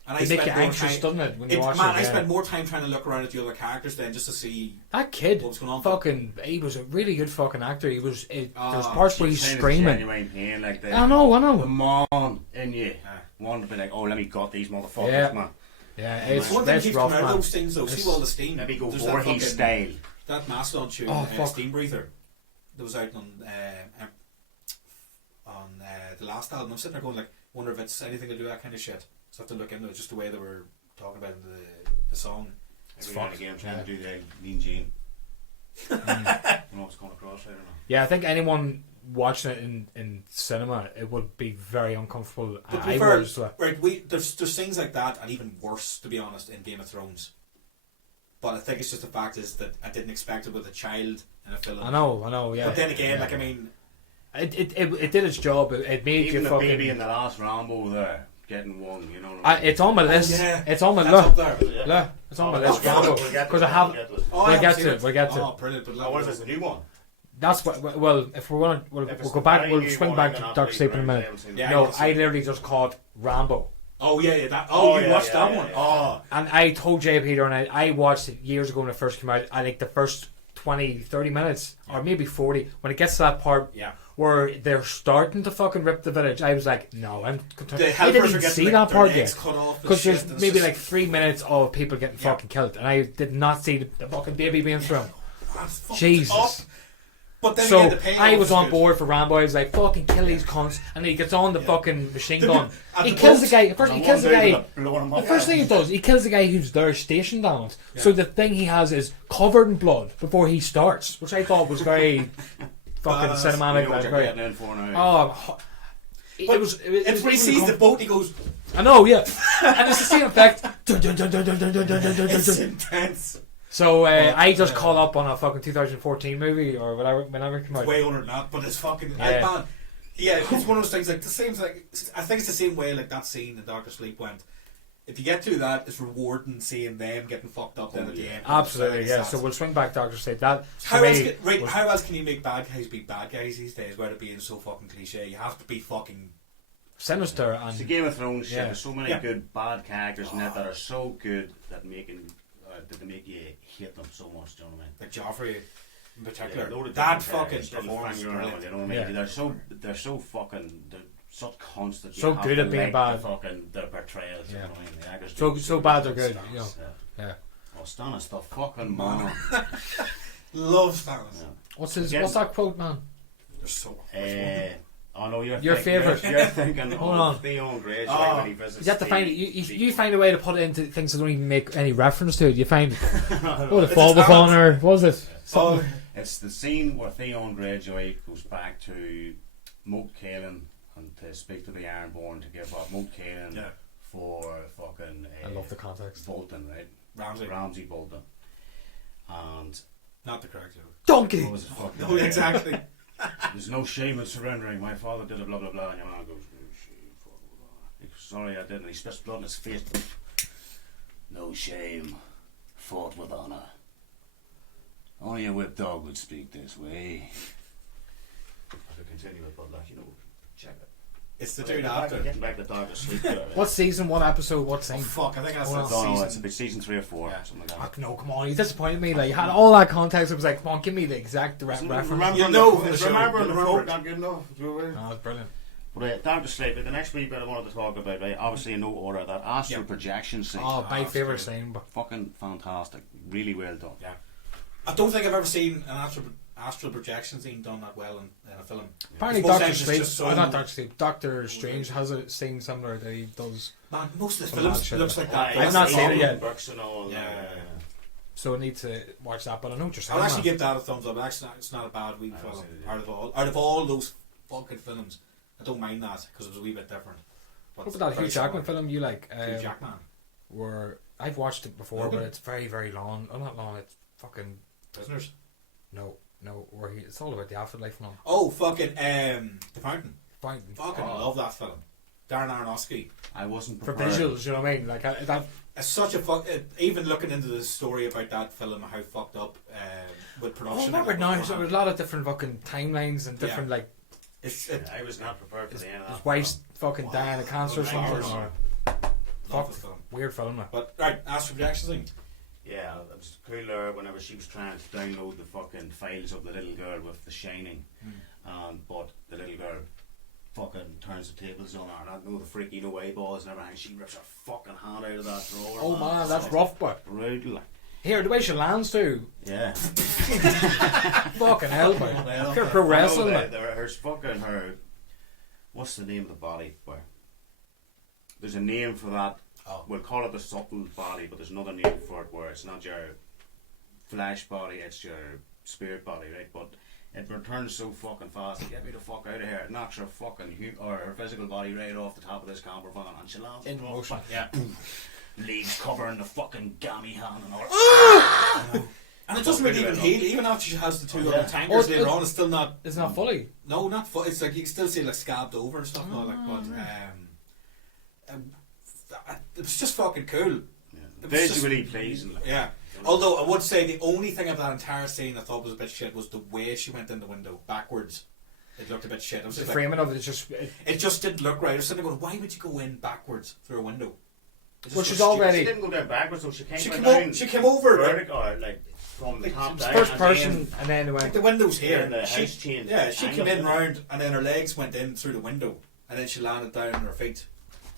And It make you anxious, doesn't it? When you watch man, it, I yeah. spent more time trying to look around at the other characters then just to see That kid, what was going on. he was a really good fucking actor. He was. There's Oh, parts where he's Kind of screaming. genuine pain, like the I know. man in you wanted to be like, oh, let me gut these motherfuckers, Yeah. man. Yeah, It's one thing it's keeps rough, coming out of man. those things though. See all the steam. Maybe go There's that Voorhees fucking- style. That Mastodon tune, Oh, fuck. Steam Breather, that was out on the last album. I'm sitting there going like, wonder if it's anything to do with that kind of shit. So I have to look into it, just the way they were talking about in the song. Every now and again, I'm trying to do the Mean Gene. You know what's going across right now. Yeah, I think anyone watching it in cinema, it would be very uncomfortable. But to be I fair, was right, there's things like that, and even worse, to be honest, in Game of Thrones. But I think it's just the fact is that I didn't expect it with a child in a film. I know, yeah. But then again, Yeah. like, I mean, It did its job. It made Even you the fucking. baby in the last Rambo there, getting one, you know what I mean? It's on my list. yeah. It's on my that's list. up there. Look, it's on my list. We'll Because get to it, I have. we'll get to it. Oh, I We'll haven't get seen to it. We'll get to Oh, it. brilliant. But Oh, what is this, the new one? That's what. Well, if we're gonna, we'll If it's go the back. very We'll new swing one, back I'm to gonna Dark have to Sleep in a leave minute. it. I haven't seen Yeah, it. No, can see I it. literally just called Rambo, Oh, yeah, that. Oh, you yeah, watched yeah, that yeah, one? yeah. Oh. and I told Jay Peter, and I watched it years ago when it first came out. I like the first 20, 30 minutes, or maybe 40. When it gets to that part Yeah. where they're starting to fucking rip the village, I was like, no, I'm. The I helpers didn't are even getting see like, that their part legs yet. cut off and Because shit, there's and it's maybe just- like 3 minutes of people getting Yeah. fucking killed, and I did not see the fucking baby being thrown. That's fucking Jesus. up. But then So again, the payoff I was is on good. board for Rambo. I was like, fucking kill these cunts, and he gets on the fucking machine gun. And He the kills the boat- guy. First, he kills the guy. The first thing he does, he kills the guy who's there stationed on it. Yeah. So the thing he has is covered in blood before he starts, which I thought was very fucking Badass. cinematic. You know what you're very- getting in for now. Oh, But it was. It's when he sees the boat, he goes, I know, yeah, and it's the same effect. Dun, dun, dun, dun, dun, dun, dun, dun, dun, dun, it's dun. intense. So I just call up on a fucking 2014 movie or whatever, whenever it came out. Way older than that, but it's fucking. Yeah. Man, yeah, it's one of those things, like, the same, like, I think it's the same way, like, that scene in Doctor Sleep went. If you get through that, it's rewarding seeing them getting fucked up then at the end. Absolutely, It's yeah. sad. So we'll swing back Doctor Sleep. That How for else, me was- how else can you make bad guys be bad guys these days without it being so fucking cliche? You have to be fucking. sinister It's the and Game of Thrones shit. Yeah. There's so many Yeah. good bad characters in it that are so good that they make you hate them so much. Do you know what I mean? Like Joffrey in particular. Yeah, load of That different fucking characters, little performance is finger around, brilliant. you know what I mean? Yeah. They're so fucking they're such constant. So good at being bad. Their portrayals. You Yeah. know what I mean? The actors So- do so good bad they're jobs. good, you know. yeah. Oh, Stannis the fucking man. Love Stannis. Yeah. What's his? Again- What's that quote, man? There's so much. Oh no, Your you're favourite. You're thinking Hold of on. Theon Greyjoy Oh. when he visits. You have to find it. Steve. You find a way to put it into things that don't even make any reference to it. You find oh the It's fall a of talent. honor. What was it? Oh, Something. It's the scene where Theon Greyjoy goes back to Moat Cailin and to speak to the Ironborn to give up Moat Cailin yeah. for fucking. I love the context. Bolton, right? Ramsey. Bolton. And Not the correct joke. Donkey. what was it fucking? No, exactly. There's no shame in surrendering. My father did a blah blah blah, and your man goes, "No shame, blah, blah, blah." He goes, sorry, I didn't. He spits blood in his face. No shame, fought with honor. Only a whip dog would speak this way. I could continue it, but like, you know, check it. It's the dude after. Getting back to Dog to Sleep. There, right? What season? What episode? What Oh scene? fuck! I think that's Oh, that no, No, season. it's about season 3 or 4, Yeah. something like Fuck that. no, come on! You disappointed me. Like you had all that context. It was like, come on, give me the exact reference. You know from the show. remember You the remember quote it. not good enough. Oh, it's brilliant. But Dog to Sleep. The next wee bit I wanted to talk about, right? Obviously in no order. That astral Yeah. projection scene. Oh, my it's favorite great. scene. But Fucking fantastic. Really well done. Yeah. I don't think I've ever seen an astral projection scene done that well in a film. apparently, Most Doctor times it's Sleep. just so- Not Doctor Sleep. Doctor Strange has a scene similar that he does. Man, most of the Some films mad shit. looks like that. I've That's not the seen it problem. yet. Books and all. Yeah. So I need to watch that. But I know what you're saying. I'll actually man. give that a thumbs up. Actually, it's not a bad wee I film. haven't seen it yet. Out of all those fucking films, I don't mind that because it was a wee bit different. But What about that very Hugh Jackman solid. film you like? Hugh Jackman. Where I've watched it before, Logan? but it's very, very long. Oh, not long. It's fucking Prisoners. no. Where it's all about the afterlife now. Oh, fucking The Fountain. Fountain. Fucking love that film. Darren Aronofsky. I wasn't For prepared. visuals, you know what I mean? Like that. It's such a even looking into the story about that film, how fucked up with Oh, production. remember now? So there's a lot of different fucking timelines and different like It's I was not prepared for the end of that. his wife's fucking dying of cancer or something. Love Or, love fuck. the film. weird film. Like. But right, astral projection thing. Yeah, it was cool there whenever she was trying to download the fucking files of the little girl with The Shining. But the little girl fucking turns the tables on her. And I know the freaky no eyeballs and everything. She rips her fucking hand out of that drawer. Oh man, that's rough, but Brutal. here the way she lands too. Yeah. Fucking hell, man. Pure pro wrestling. Like. Her fucking her. What's the name of the body? Where there's a name for that. Oh. We'll call it the subtle body, but there's another name for it where it's not your flesh body, it's your spirit body, right? But it returns so fucking fast. Like, get me the fuck out of here. It knocks her fucking her physical body right off the top of this camper van, and she lands In motion. Yeah. leaves covering the fucking gammy hand and all. And it doesn't really even heal, even after she has the two Yeah. other tankers Or- later on. It's still not. It's not fully. No, not full. It's like you can still see like scabbed over and stuff and all that. But it was just fucking cool. It was Visually just- pleasing. Like, Yeah. Although I would say the only thing of that entire scene I thought was a bit shit was the way she went in the window backwards. It looked a bit shit. I was The just like, framing of it is just. it just didn't look right. I was sitting there going, why would you go in backwards through a window? It just Which looks is stupid. already- She didn't go down backwards, so she came She down came over. vertical, like from the Like, top it was down. First and person, then and then it Like went. the window's here. And the house changed She came in round, and then her legs went in through the window, and then she landed down on her feet.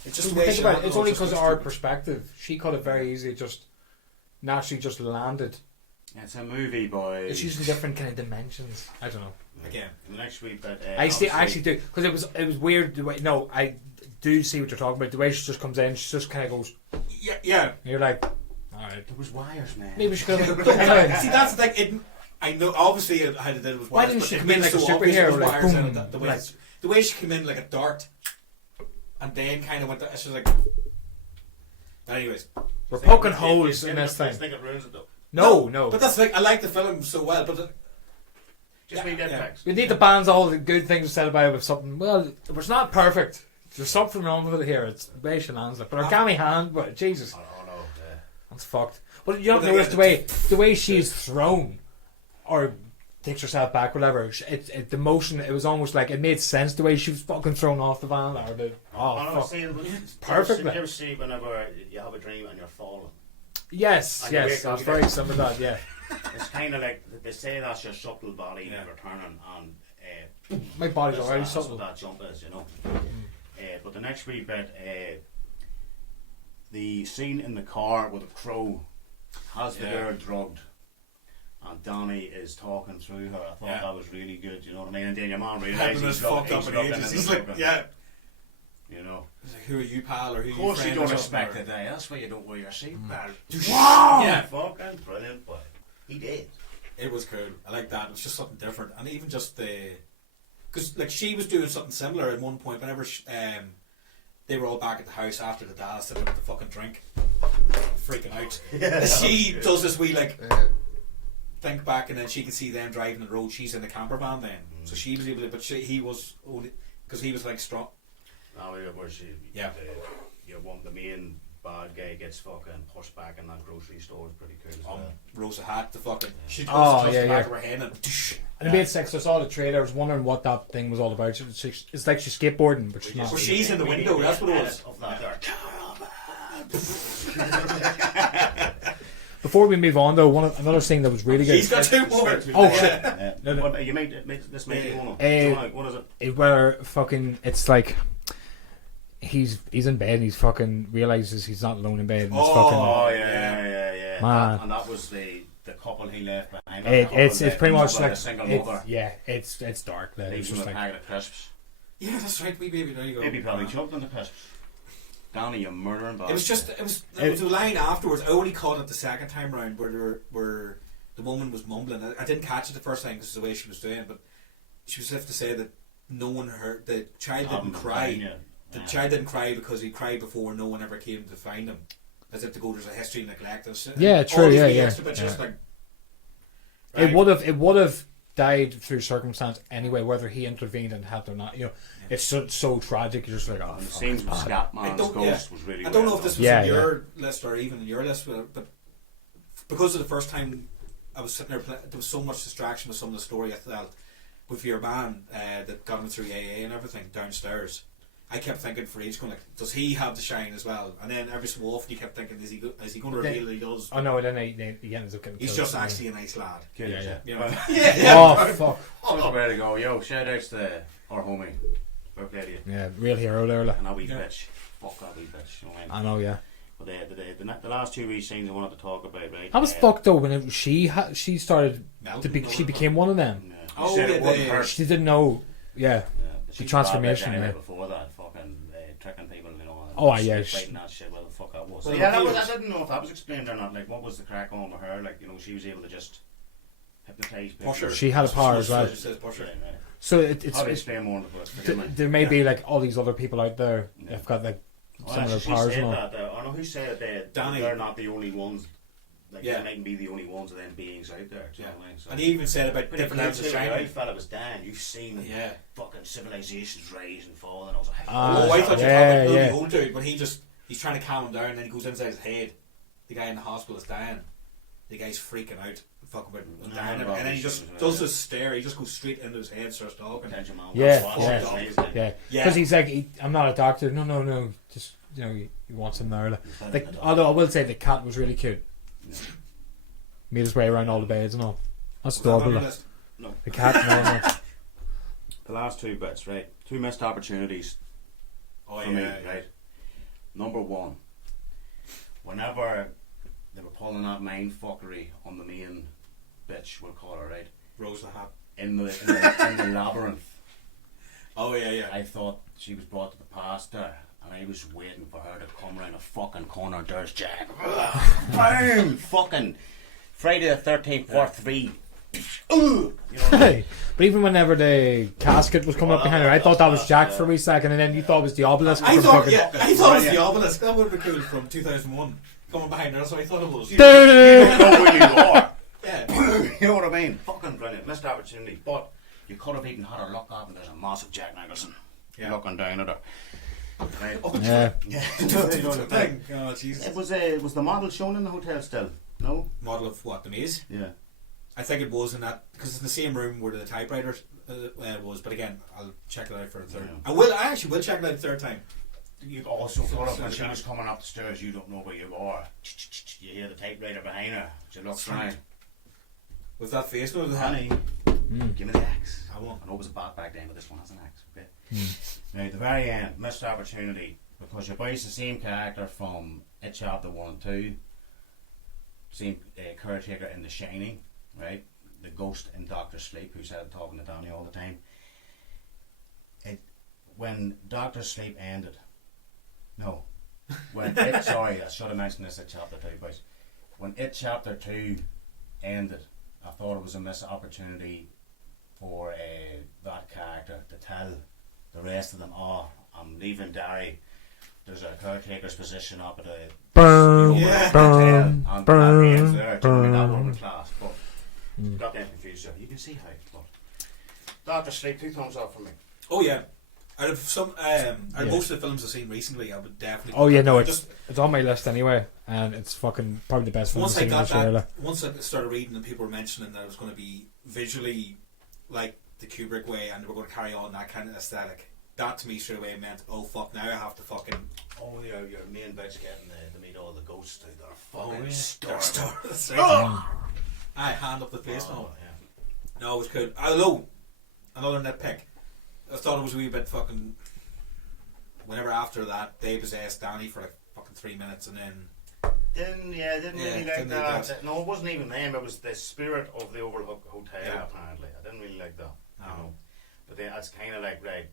It's just the way Think she about it, landed. it's only just because of looks our stupid. perspective. She could have very easily just naturally just landed. It's a movie, boy. It's using different kind of dimensions. I don't know. Again. The next week, but I actually do, because it was weird. The way, no, I do see what you're talking about. The way she just comes in, she just kind of goes. Yeah. And you're like, all right. There was wires, man. Maybe she could have. See, that's the thing. I know, obviously, how they did it was Why wires, didn't but she it come in makes like a so obvious it superhero, was like, wires in boom, it, the way like- the way she came in like a dart, and then kind of went. She was like. But anyways, We're poking holes in this I thing. think it ruins it though. No. But that's like I like the film so well, but Just we get yeah. fixed. We need to balance all the good things said about it with something. Well, it's not perfect. There's something wrong with it here. It's way shenanigans. But her gammy hand, but Jesus, Oh no, that's fucked. But you don't But notice again, the way she's thrown, or takes herself back, whatever. The motion. It was almost like it made sense the way she was fucking thrown off the van. Or the fuck. See, Perfect, You man. ever see whenever you have a dream and you're falling? Yes, And you yes, wake up, that's you very get- similar to that. Yeah, It's kind of like they say that's your subtle body Yeah. returning, and my body's already that's subtle. what that jump is, you know. But the next wee bit, the scene in the car with the crow has the Yeah. girl drugged, and Donnie is talking through her. I thought Yeah. that was really good, you know what I mean? And then your man Having realises us he's fucked up in ages. He's like, yeah. you know. He's like, who are you, pal, or who are Of you, course, friend? you don't or something, expect or- it. That's why you don't wear your seatbelt. Wow! Yeah, Yeah, fucking brilliant, but he did. it was cool. I like that. It was just something different, and even just the because like she was doing something similar at one point. Whenever they were all back at the house after the dad sitting with the fucking drink, freaking out. She does this wee like think back, and then she can see them driving the road. She's in the camper van then, so she was able to. But he was only because he was like strong. Now where she, Yeah. the main bad guy gets fucking pushed back in that grocery store is pretty cool as well. Rosa hat the fucking. She goes Oh, to yeah, the back yeah. of her head and. And it made sense. I saw the trailer. I was wondering what that thing was all about. It's like she's skateboarding, but she's not. Well, she's in the window. That's what it was. Of that there. Before we move on, though, another thing that was really good. He's got two more. Oh shit! Yeah. No. What, you made this make Yeah. one of what is it? Where fucking it's like he's in bed and he's fucking realizes he's not alone in bed and it's fucking. Oh yeah. Man. And that was the couple he left behind. It's pretty much like a single it's, mother. yeah, it's dark. There. Leaves It's him just a like packet of crisps. Yeah, that's right. Wee baby. There you go. Maybe probably choked on the crisps. Danny, you murdering bastard. It was a line afterwards. I only caught it the second time round where the woman was mumbling. I didn't catch it the first time because of the way she was doing, but she was left to say that no one heard the child didn't cry. The child didn't cry because he cried before no one ever came to find him, as if to go there's a history of neglect. Yeah, true, all these yeah, wee yeah, extra bits, just yeah. like, It would have died through circumstance anyway, whether he intervened and had or not. You know, it's so tragic. You're just like, oh, And the fuck, scenes with it's bad. Scatman's ghost was really I don't know well if this done. was Yeah, in yeah. your list or even in your list, but because of the first time I was sitting there, there was so much distraction with some of the story. I felt with your man that got him through AA and everything downstairs. I kept thinking for ages, going like, does he have the shine as well? And then every so often you kept thinking, is he going to reveal that he does? Oh no, then he ends up getting He's killed. just actually a nice lad. Good, Yeah, yeah. You know? Oh fuck! Oh, where to go? Yo, shout outs to our homie. Fair play to you. Yeah, real hero there. Like. And that wee Yeah. bitch. Fuck that wee bitch. You know what I I mean? know, yeah. But the last two wee scenes I wanted to talk about, right? That was fucked though when she started to be. Melting She over. became one of them. Yeah. Oh, She said yeah, it wouldn't the- hurt. She didn't know. Yeah. Yeah, but she was transformation, bad, yeah. Before that, fucking tricking people, you know. Oh, yeah. Fighting that shit, well, the fuck that was. Well, Yeah, he I was- didn't know if that was explained or not. Like, what was the crack on with her? Like, you know, she was able to just hypnotise people. Pusher. She had a power as well. It says pusher. Yeah, right. So Probably it's explain more in the book. forgive me. there may be like all these other people out there Yeah. that've got like Oh, similar she powers said and all. that. I don't know who said that Danny. they're not the only ones. Like, Yeah. they mightn't be the only ones of them beings out there. Do you know what I mean? So, And he even said about but different levels of the shining. right fella was Dan. You've seen Yeah. fucking civilizations rise and fall, and I was like, Ah, Oh, I thought you were yeah, talking about yeah. the old dude, but he's trying to calm him down, and then he goes inside his head. The guy in the hospital is dying. The guy's freaking out, fucking about dying, no, and then he no, just no, does yeah. this stare. He just goes straight into his head, starts talking. Attention, man. Yeah, Watch yeah. it, amazing. Yeah, Yeah. because he's like, I'm not a doctor. No. Just he wants him there. Like, although I will say the cat was really cute. Yeah. Made his way around all the beds and all. That's Was that on adorable. your like. list? No. The cat, no. The last two bits, right? Two missed opportunities Oh for yeah, me, yeah. right? Number one, whenever they were pulling that mind fuckery on the main bitch, we'll call her, right? Rose the Hat. In the labyrinth, Oh yeah. I thought she was brought to the past there, and I was waiting for her to come around a fucking corner. There's Jack. Bam! Fucking Friday the 13th, part 3. You know what I mean? But even whenever the casket was coming up behind her, I thought that was Jack for a wee second, and then you thought it was the obelisk. I from thought fucking- I thought it was the obelisk. That would have been cool from 2001. Coming behind her, that's what I thought it was. You don't know where you are. Yeah. You know what I mean? Fucking brilliant. Missed opportunity. But you could have even had her look up and there's a massive Jack Nicholson looking down at her. Right? Oh, Yeah. Yeah. thing. Oh Jesus. Was the model shown in the hotel still? No? Model of what, the maze? Yeah. I think it was in that because it's in the same room where the typewriter was. But again, I'll check it out for a third. Yeah. I actually will check it out a third time. You also thought of when she was coming up the stairs, you don't know where you are. You hear the typewriter behind her. She looks round. With that face, with the Honey, give me the axe. I won't. I know it was a bat back then, but this one has an axe. Okay. Now, at the very end, missed opportunity because your boy's the same character from It Chapter 1 and 2. Same caretaker in The Shining, right? The ghost in Doctor Sleep who's out talking to Danny all the time. When Doctor Sleep ended, sorry, I should have mentioned this at Chapter 2, boys. When It Chapter 2 ended, I thought it was a missed opportunity for that character to tell the rest of them, I'm leaving Derry. There's a caretaker's position up at a Burn, Yeah. burn, and burn, that ends there. Do you know what I mean? That burn. would have class, but got them confused. You can see how. But Doctor Sleep, 2 thumbs up for me. Oh yeah. Out of most of the films I've seen recently, I would definitely. Oh yeah, no, just it's on my list anyway, and it's fucking probably the best film I've once I seen got this year. that, like. once I started reading and people were mentioning that it was going to be visually like the Kubrick way, and they were going to carry on that kind of aesthetic. That to me straight away meant, oh fuck, now I have to fucking. Oh, your main bitch getting to meet all the ghosts. They're Oh, fucking yeah. starving. That's right. I hand up the face now. Oh, yeah. No, it was cool. Although, another nitpick. I thought it was a wee bit fucking. Whenever after that, they possessed Danny for like fucking 3 minutes, and then Didn't really Yeah, like didn't that. like that. No, it wasn't even them. It was the spirit of the Overlook Hotel. Yeah. Apparently, I didn't really like that. No. You know, but then that's kind of like right.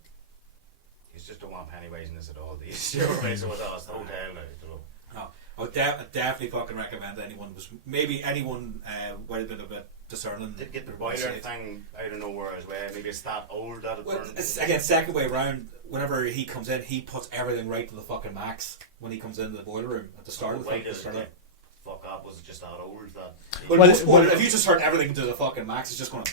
He's just don't want Pennywise in this at all. These, you know, right? So it's the hotel now. You know. no, I would definitely fucking recommend anyone would have been a bit discerning. Did get the boiler thing out of nowhere as well. Maybe it's that old that it Well, turned. it's, again, second way round. Whenever he comes in, he puts everything right to the fucking max when he comes into the boiler room at the start of the Why film. did it get fuck up? Was it just that old that? But Well, most well, if you just turn everything to the fucking max, it's just going to.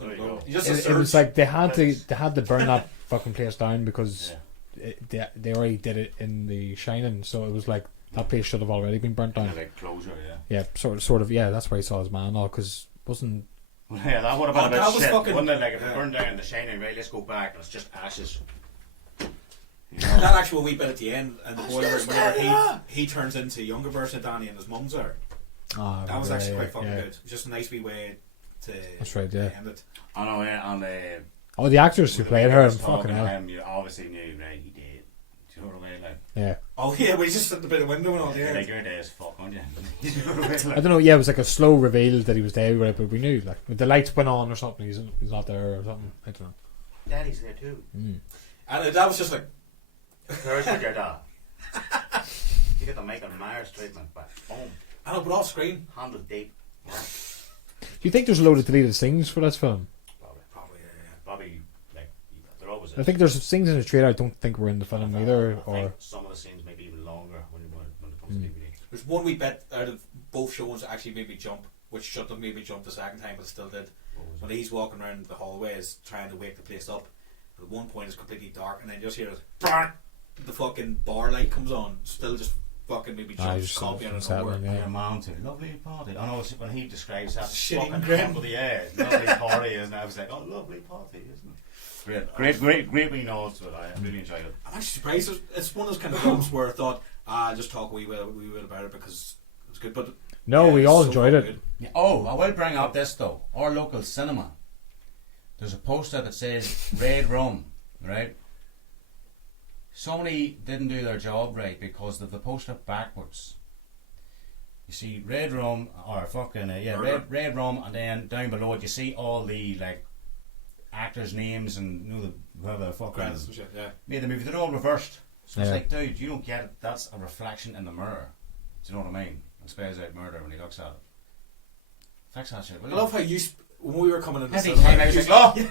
There you go. You just It was like they had to burn that fucking place down because they already did it in The Shining, so it was like that place should have already been burnt down. Kind of like closure, yeah. Yeah, sort of. Yeah, that's where he saw his man all because wasn't. Well, yeah, that would have been Oh, a bit that was shit, fucking- wouldn't it? Like if yeah. it burned down The Shining, right? Let's go back and it's just ashes. You that actual wee bit at the end and the boiler room, whenever he turns into a younger version of Danny and his mum's there. That was actually quite fucking good. It was just a nice wee way to That's right, yeah. end it. I know, yeah, and Oh, the actors who with the played her, girls fucking talking to hell. him, you obviously knew, right? He did. Do you know what I mean? Like, Yeah. Oh yeah, we just sit by the window and all. like Yeah. you're dead as fuck, aren't you? You know what I mean? I Like, don't know. Yeah, it was like a slow reveal that he was there, right? But we knew, like, the lights went on or something. He's not there or something. I don't know. Daddy's there too. And that was just like, Where's with your dad? You get the Michael Myers treatment, but boom, I know, but off screen. 100 deep. Yeah. Do you think there's a load of deleted scenes for this film? Probably, yeah. Probably, like, they're always. I think there's scenes in the trailer I don't think were in the film either. I Or think some of the scenes may be even longer when it comes to DVD. There's one wee bit out of both shows that actually made me jump, which should have made me jump the second time, but it still did. When he's walking around the hallways trying to wake the place up, at one point it's completely dark, and then you just hear it, "Brrr!" The fucking bar light comes on, still just fucking made me jump, just caught me out of unsettling, nowhere. yeah. Your mom too. Lovely party. I know when he describes that Shitty fucking grin. temple, yeah, lovely party, isn't it? I was like, oh, lovely party, isn't it? Great wee nods to it. I really enjoyed it. I'm actually surprised. It's one of those kind of films where I thought, I'll just talk a wee bit about it because it's good. But no, yeah, we it's all so enjoyed it. good. Yeah. Oh, I will bring up this though. Our local cinema. There's a poster that says Red Rum, right? Somebody didn't do their job right because of the poster backwards. You see Red Rum, or fucking Red Rum, and then down below it you see all the like actors' names and you know the whoever the fuck Credits and shit, yeah. made the movie. They're all reversed. So it's Yeah. like, dude, you don't get it. That's a reflection in the mirror. Do you know what I mean? It spells out murder when he looks at it. Fix that shit, will I you? love how you when we were coming in the Every cinema, time I was you- like, oh! Yeah.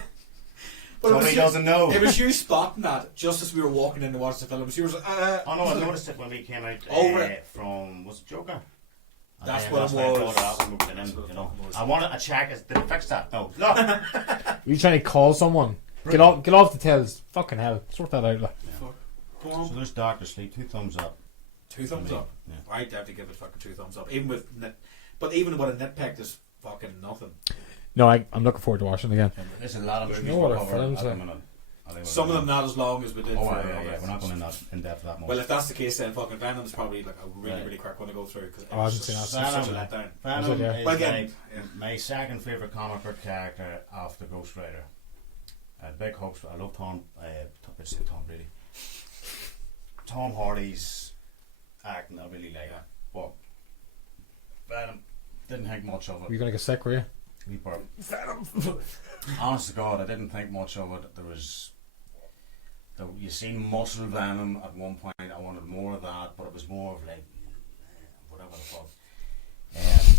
But it was Somebody you- doesn't know. It was you spotting that just as we were walking in to watch the film. So you were like, Oh no, I noticed it when we came out Oh, right. from, was it Joker? And That's then what it why I was. brought it up when we went That's in, what you it know. fucking was. I wanted to check, did it fix that? No. No! Are you trying to call someone? Get off the tails. Fucking hell. Sort that out. Like. fuck. Go on. So there's Doctor Sleep, 2 thumbs up. 2 thumbs up. Yeah. I'd definitely give it fucking 2 thumbs up. Even with but even with a nitpick, there's fucking nothing. No, I'm looking forward to watching it again. There's a lot of There's movies no we're other covering films, at the like- minute. I think Some of we're them not as long as we did Oh, for yeah, we're not going in depth that much. Well, if that's the case, then fucking Venom's probably like a really, Right. really quick one to go through because Oh, I haven't seen that. such a letdown. Venom yeah. is Well, again, like yeah. my second favourite comic book character after Ghost Rider. Big hopes. I love Tom Brady. Tom Hardy's acting, I really like it. But Venom, didn't think much of Were you it. going to get sick, were you? We burped. Honest to God, I didn't think much of it. You seen muscle Venom at one point. I wanted more of that, but it was more of like whatever the fuck.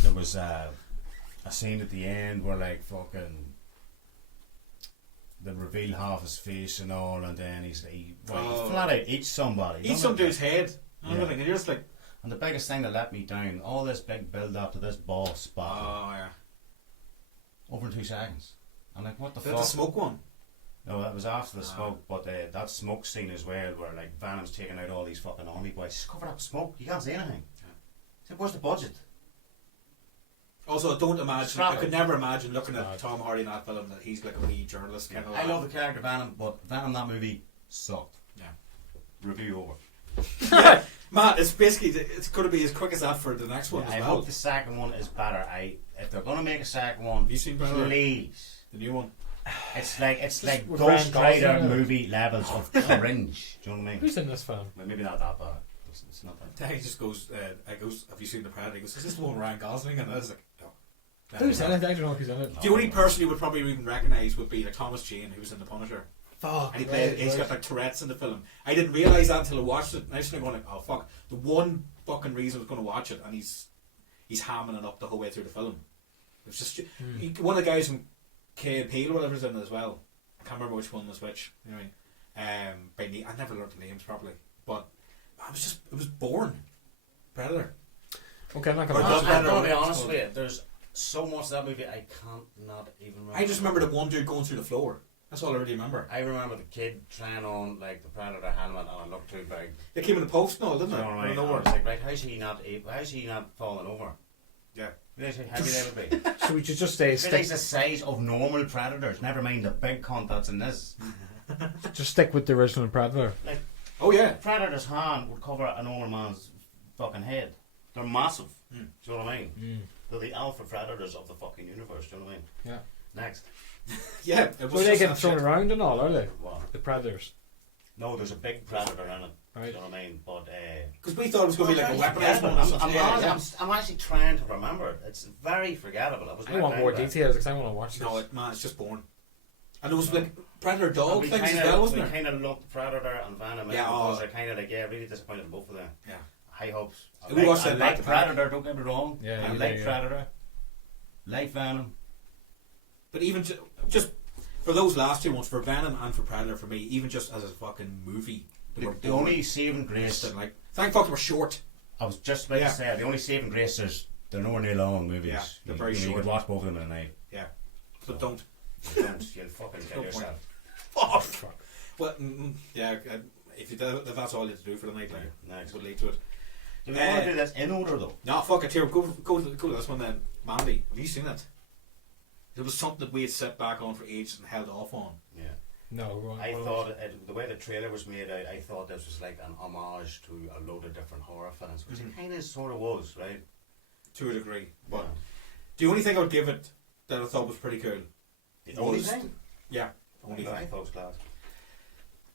There was a scene at the end where like fucking they reveal half his face and all, and then he flat out eats somebody. Eat some dude's head. Yeah. And everything. And you're just like, And the biggest thing that let me down, all this big build up to this boss battle, oh yeah. over in 2 seconds. I'm like, what the Is that fuck? the smoke one? No, that was after the smoke, but that smoke scene as well, where like Venom's taking out all these fucking army boys. It's covered up smoke. You can't see anything. Yeah. So where's the budget? Also, I don't imagine. Scrap I it. could never imagine looking at Tom Hardy in that film that he's like a wee journalist kind of. I love the character Venom, but Venom that movie sucked. Yeah. Review over. Yeah, Matt. It's basically it's going to be as quick as that for the next one I as well. hope the second one is better. If they're gonna make a second one, Have you seen Predator? please. The new one. It's like with Ghost Ryan Gosling Rider in it. movie levels of cringe. Do you know what I mean? Who's in this film? Well, maybe not that bad. It's not that. He just goes. I goes. Have you seen the Predator? He goes. Is this the one with Ryan Gosling? And I was like, no. Who's in it? I don't know if he's in it. The only person you would probably even recognise would be like Thomas Jane, who's in The Punisher. Fuck. And he's got like Tourette's in the film. I didn't realise that until I watched it. And I was going like, oh fuck. The one fucking reason I was going to watch it, and he's hamming it up the whole way through the film. It was just one of the guys from Key and Peele or whatever's in it as well. I can't remember which one was which. You know what I mean? I never learned the names properly, but it was boring. Predator. Okay, I'm not Or going does to Predator. I'm gonna be whatever it's honest called. with you. There's so much of that movie I can't not even remember. I just remember the one dude going through the floor. That's all I really remember. I remember the kid trying on like the Predator helmet and it looked too big. They came in the post and all, didn't You they? know what Out I of mean? I nowhere. was like, right, how's he not falling over? Yeah. How did ever be? So we should just stay It's the size of normal predators. Never mind the big cunt that's in this. stick with the original Predator. Like Oh yeah. Predator's hand would cover a normal man's fucking head. They're massive. Do you know what I mean? They're the alpha predators of the fucking universe. Do you know what I mean? Yeah. Next. Yeah. It So was they just get that thrown shit. around and all, are they? What? The Predators. No, there's a big predator in it. Right. Do you know what I mean? But Because we thought it was going to be like a weaponized one. or I'm, something. I'm, Yeah, honest, yeah. I'm actually trying to remember it. It's very forgettable. I was I want more details because I want to watch this. No, man, it's just boring. And there was like Predator dog we things as kinda- well, wasn't we there? kind of looked Predator and Venom in Yeah, because oh. I kind of like, really disappointed in both of them. Yeah. High hopes. We watched I it like back to back. Predator, don't get me wrong. Yeah, I you like do, yeah. Predator. Like Venom. But even just for those last two ones, for Venom and for Predator, for me, even just as a fucking movie, they were The boring. only saving grace, Just like, thank fuck they were short. I was just about Yeah. to say, the only saving grace is they're nowhere near long movies. Yeah, they're very You short. could watch both of them in a night. Yeah, but don't. You don't. You'll fucking kill No point. yourself. Oh fuck. Well, yeah. If you do, if that's all you have to do for the night, like, Next. would lead to it. Do we want to do this in order though? No, fuck it. Here, go to this one then. Mandy, have you seen it? There was something that we had set back on for ages and held off on. Yeah. No, I thought the way the trailer was made, I thought this was like an homage to a load of different horror films, which it kind of sort of was, right? To a degree. But Yeah. the only thing I would give it that I thought was pretty cool. The only was- thing? Yeah, only I thing. thought it was class.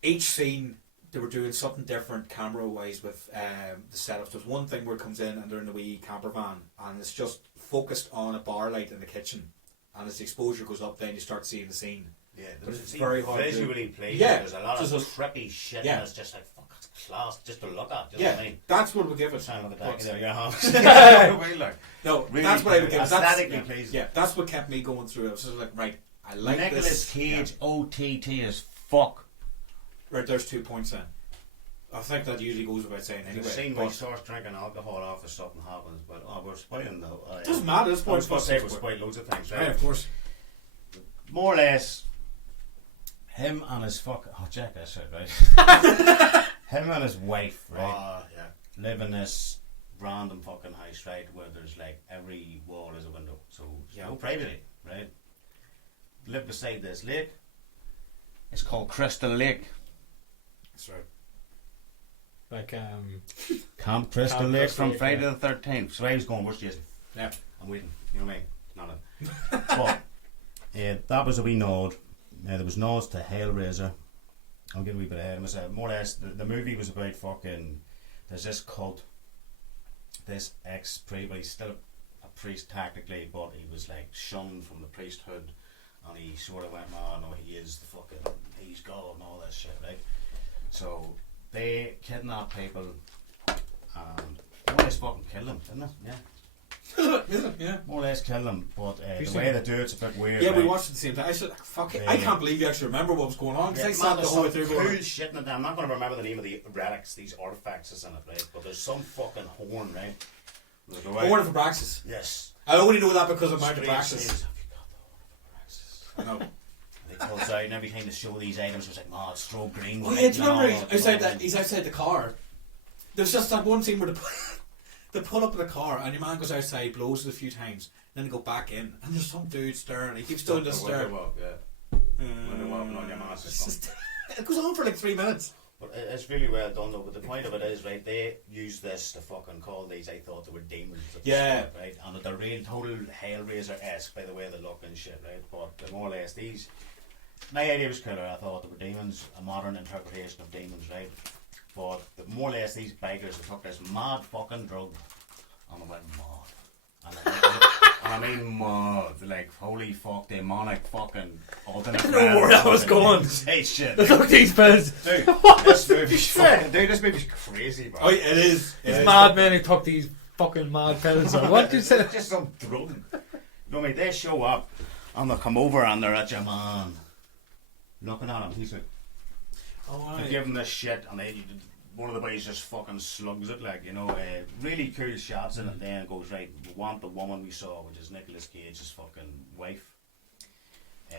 Each scene they were doing something different camera wise with the setups. There's one thing where it comes in and they're in the wee camper van and it's just focused on a bar light in the kitchen, and as the exposure goes up then you start seeing the scene. Yeah, But it's see, very hard to do. visually pleasing. Yeah, There's a lot just of a- trippy shit yeah. and it's just like, fuck, it's class just to look at, you know Yeah, what I mean? that's what we give it. Sound like a But- taxi there, your house. No, Really that's what I would cool. give it. Aesthetically That's, pleasing. yeah, that's what kept me going through it. I was just like, right, I like Nicolas this. Cage, Yeah. OTT as fuck. Right, there's 2 points then. I think that usually goes without saying You've anyway. seen but my source drinking alcohol off if something happens, but we're spoiling though. it doesn't matter. This I point's was going to say got we'll 6 spoil loads of things, Yeah, right? of course. More or less, him and his check this out, right? Him and his wife, right, Yeah. live in this random fucking house, right, where there's like every wall is a window, so there's no privacy, right? Live beside this lake. It's called Crystal Lake. That's right. like Camp Crystal Camp Lake Crystal from Lake, Friday yeah. the 13th. So I was going, where's Jason? Yeah. I'm waiting. You know what I mean? Nothing. But that was a wee nod. There was nods to Hellraiser. I'll get a wee bit ahead of myself. More or less, the movie was about fucking. There's this cult. This ex-priest, well, he's still a priest technically, but he was like shunned from the priesthood, and he sort of went, "No, no, he is the fucking, he's God and all that shit, right?" So they kidnap people and more or less fucking kill them, didn't it? Yeah. Is it? Yeah. More or less kill them, but the seen way it? they do it's a bit weird. Yeah, we right? watched it at the same time. I said, fuck it. Yeah. I can't believe you actually remember what was going on because I sat the there's whole way some through cool going, shit in it. I'm not going to remember the name of the relics, these artifacts that's in it, right? But there's some fucking horn, right? There's a way- Horn for Braxis. Yes. I only know that because of Mount Strange Braxis. things. Have you got the horn of Braxis? I know. They pulls out and every time they show these items, it's like, oh, it's strobe green. Oh yeah, do you remember No, he's outside the car? There's just that one scene where they pull up in the car and your man goes outside, blows it a few times, then they go back in and there's some dude staring. He keeps doing this stare. Yeah. When they're walking on your mask. It's just- It goes on for like 3 minutes. But it's really well done though. But the point of it is, right, they use this to fucking call these, I thought they were demons at the Yeah. start, right? And they're real total Hellraiser-esque by the way they look and shit, right? But they're more or less these. My idea was killer. I thought they were demons, a modern interpretation of demons, right? But more or less these bikers took this mad fucking drug and they went mad. And I mean mad. Like, holy fuck, demonic fucking alternate. I know where that was going. Say shit. Look these pills. Dude, What this did movie's you say? fucking, dude, this movie's crazy, bro. Oh, yeah, it is. These mad men who took these fucking mad pills. Or what did you say? It's just some drug. You know what I mean? They show up and they come over and they're at your man, looking at him. He's like, Oh, they right. give him this shit, and they, one of the boys just fucking slugs it, like, you know, really cool shots in it. And then it goes, right, we want the woman we saw, which is Nicolas Cage's fucking wife.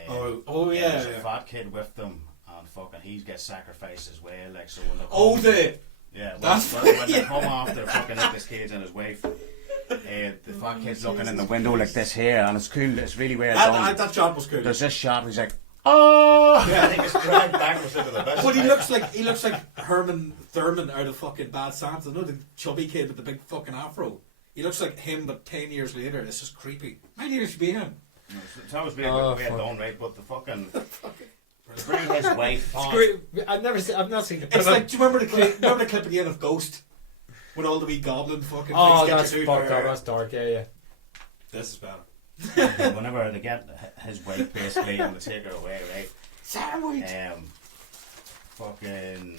Oh, yeah, There's a yeah. fat kid with them, and fucking he gets sacrificed as well, like, so when they come, Oh, the. yeah, That's when they yeah. come after fucking Nicolas Cage and his wife, the fat kid's looking in the window like this here, and it's cool, it's really well done. That shot was cool. There's this shot, he's like, Oh! Yeah. I think it's dragged backwards into the bus. But he looks like Herman Thurman out of fucking Bad Santa. You know the chubby kid with the big fucking afro. He looks like him, but 10 years later. It's just creepy. Maybe it should be him. That was really Oh, well fuck. done, right? But the fucking bring his wife on. Great. I've not seen the It's like, do you remember the clip? Remember the clip again of Ghost when all the wee goblin fucking Oh, things get that's your fucked dude up. there? That's dark. Yeah. This is better. Whenever they get his wife basically and they take her away, right? Sandwich. Fucking.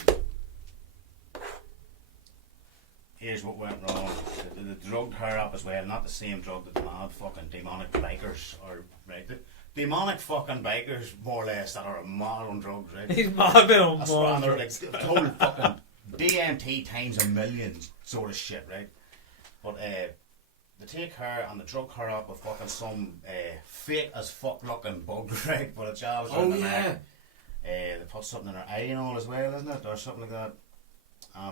Here's what went wrong. They drugged her up as well. Not the same drug that the mad fucking demonic bikers are. Right? The demonic fucking bikers, more or less, that are mad on drugs, right? He's mad bit on That's why they're drugs. like total fucking DMT times a million sort of shit, right? But they take her and they drug her up with fucking some fake as fuck looking bug, right? But it jabs her in the neck. They put something in her eye and all as well, isn't it? Or something like that.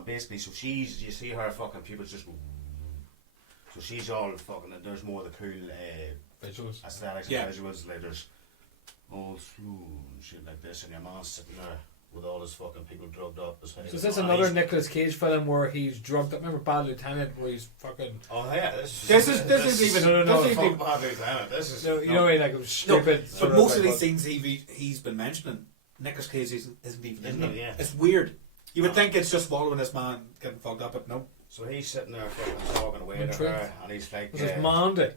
Basically, so she's, you see her fucking pupils just go. So she's all fucking, there's more of the cool Visuals. aesthetics and visuals, like there's all slow and shit like this, and your man's sitting there with all his fucking people drugged up. So is this another Nicolas Cage film where he's drugged up? Remember Bad Lieutenant where he's fucking... Oh yeah, this is even... No, this is... No, you know what I mean? Like, it was stupid. But most of these things he's been mentioning, Nicolas Cage isn't even in them. Yeah. It's weird. You would think it's just following this man getting fucked up, but no. So he's sitting there fucking talking away to her, and he's like... Was it Mandy?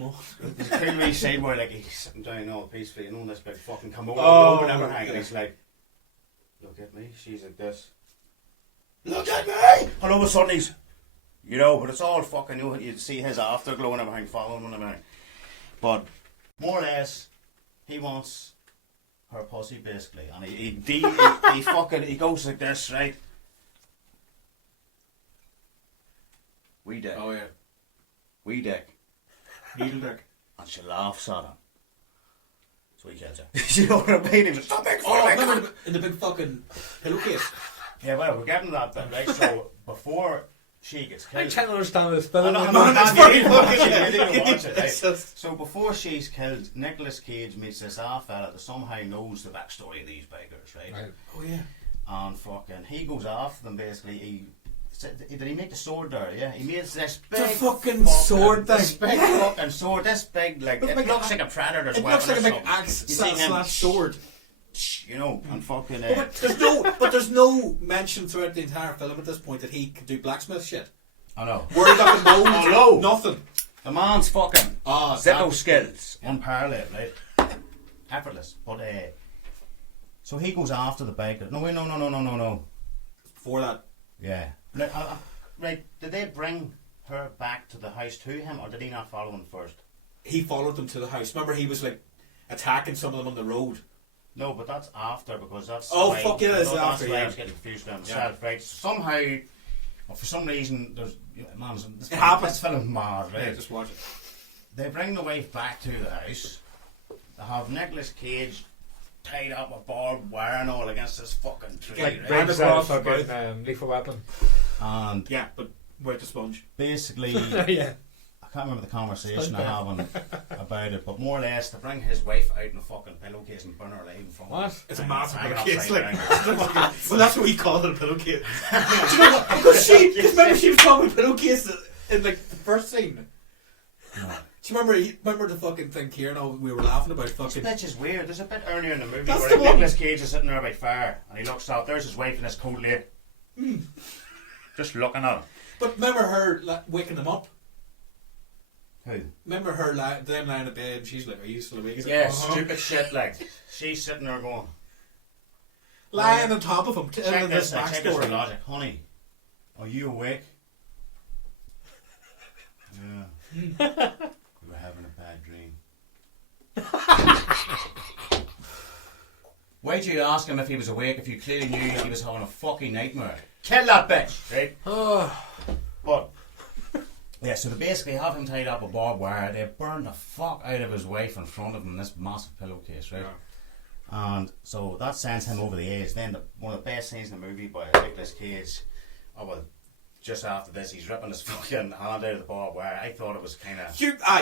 There's a cool wee scene where like he's sitting down all peacefully, you know, this big fucking Komodo and everything, and he's like, look at me, she's like this. Look at me! And all of a sudden he's, you know, but it's all fucking, you know, you see his afterglow and everything following him and everything. But more or less, he wants her pussy basically, and he fucking, he goes like this, right? We dick. Oh yeah. We dick. Needle dick. And she laughs at him. So he kills her. You know what I mean? He was so big for remember in the big fucking pillowcase? Yeah, well, we're getting to that bit, right? So before she gets I killed. can't understand this film. It's fucking watch it, right? just... So before she's killed, Nicolas Cage meets this fella that somehow knows the backstory of these bikers, right? Oh yeah. And fucking, he goes after them basically. Did he make the sword there? Yeah, he made this big fucking sword thing. This big fucking sword, this big, like, it looks like a predator's It weapon. looks like a or big something. axe You see him, slash sword. you know, and fucking. But there's no mention throughout the entire film at this point that he could do blacksmith shit. I know. Where he got the mold, Oh, no. nothing. The man's fucking Ah, Zippo skills, unparalleled, right? Effortless. But, so he goes after the biker. No, wait, no. Before that, Yeah. Right, did they bring her back to the house to him, or did he not follow him first? he followed them to the house. Remember, he was like attacking some of them on the road. No, but that's after, because that's... Oh, why, fuck yeah, that's it's after, why I yeah. was getting confused with himself, right? Somehow, or for some reason, there's... Man, this It happens. This film's mad, right? Yeah, just watch it. They bring the wife back to the house. They have Nicolas Cage tied up with barbed wire and all against this fucking tree, Like right? breaks And out across fucking lethal weapon. And Yeah, but where's the sponge? basically... Yeah. I can't remember the conversation Stunt I having about it, but more or less, to bring his wife out in a fucking pillowcase and burn her alive in front of him. What? It's a Hang massive hang it pillowcase. upside Like, down. well, that's what we call it, a pillowcase. Do you know what? Because remember she was talking about pillowcase in like the first scene. No. Do you remember the fucking thing, Kieran? We were laughing about This fucking. bitch is weird. There's a bit earlier in the movie That's where the one. Nicolas Cage is sitting there by fire and he looks up. There's his wife in his coat late. Just looking at him. But remember her waking them up. Who? Remember her them lying in bed and she's like, "Are you still awake?" He's like, Yeah, "Uh-huh." stupid shit like. She's sitting there going, lying on top of him, telling check him this, this check this for backstory. logic. Honey, are you awake? Yeah. We were having a bad dream. Why'd you ask him if he was awake if you clearly knew he was having a fucking nightmare? Kill that bitch, right? But, yeah, so they basically have him tied up with barbed wire. They burn the fuck out of his wife in front of him in this massive pillowcase, right? And so that sends him over the edge. Then one of the best scenes in the movie by Nicolas Cage, oh well, just after this, he's ripping his fucking hand out of the barbed wire. I thought it was kind of...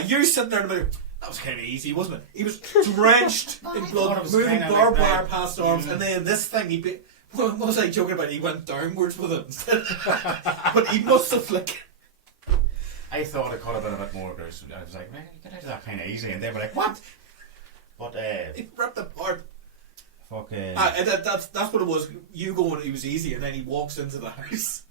You sitting there in the middle. That was kind of easy, wasn't it? He was drenched in thought it blood, was moving kinda barbed like wire that. past arms, and then this thing, what was I joking about? He went downwards with it instead. But he must have like... I thought it could have been a bit more gruesome. I was like, man, you get out of that kind of easy. And they were like, what? But, He ripped apart. fucking... That's what it was. You going, it was easy, and then he walks into the house.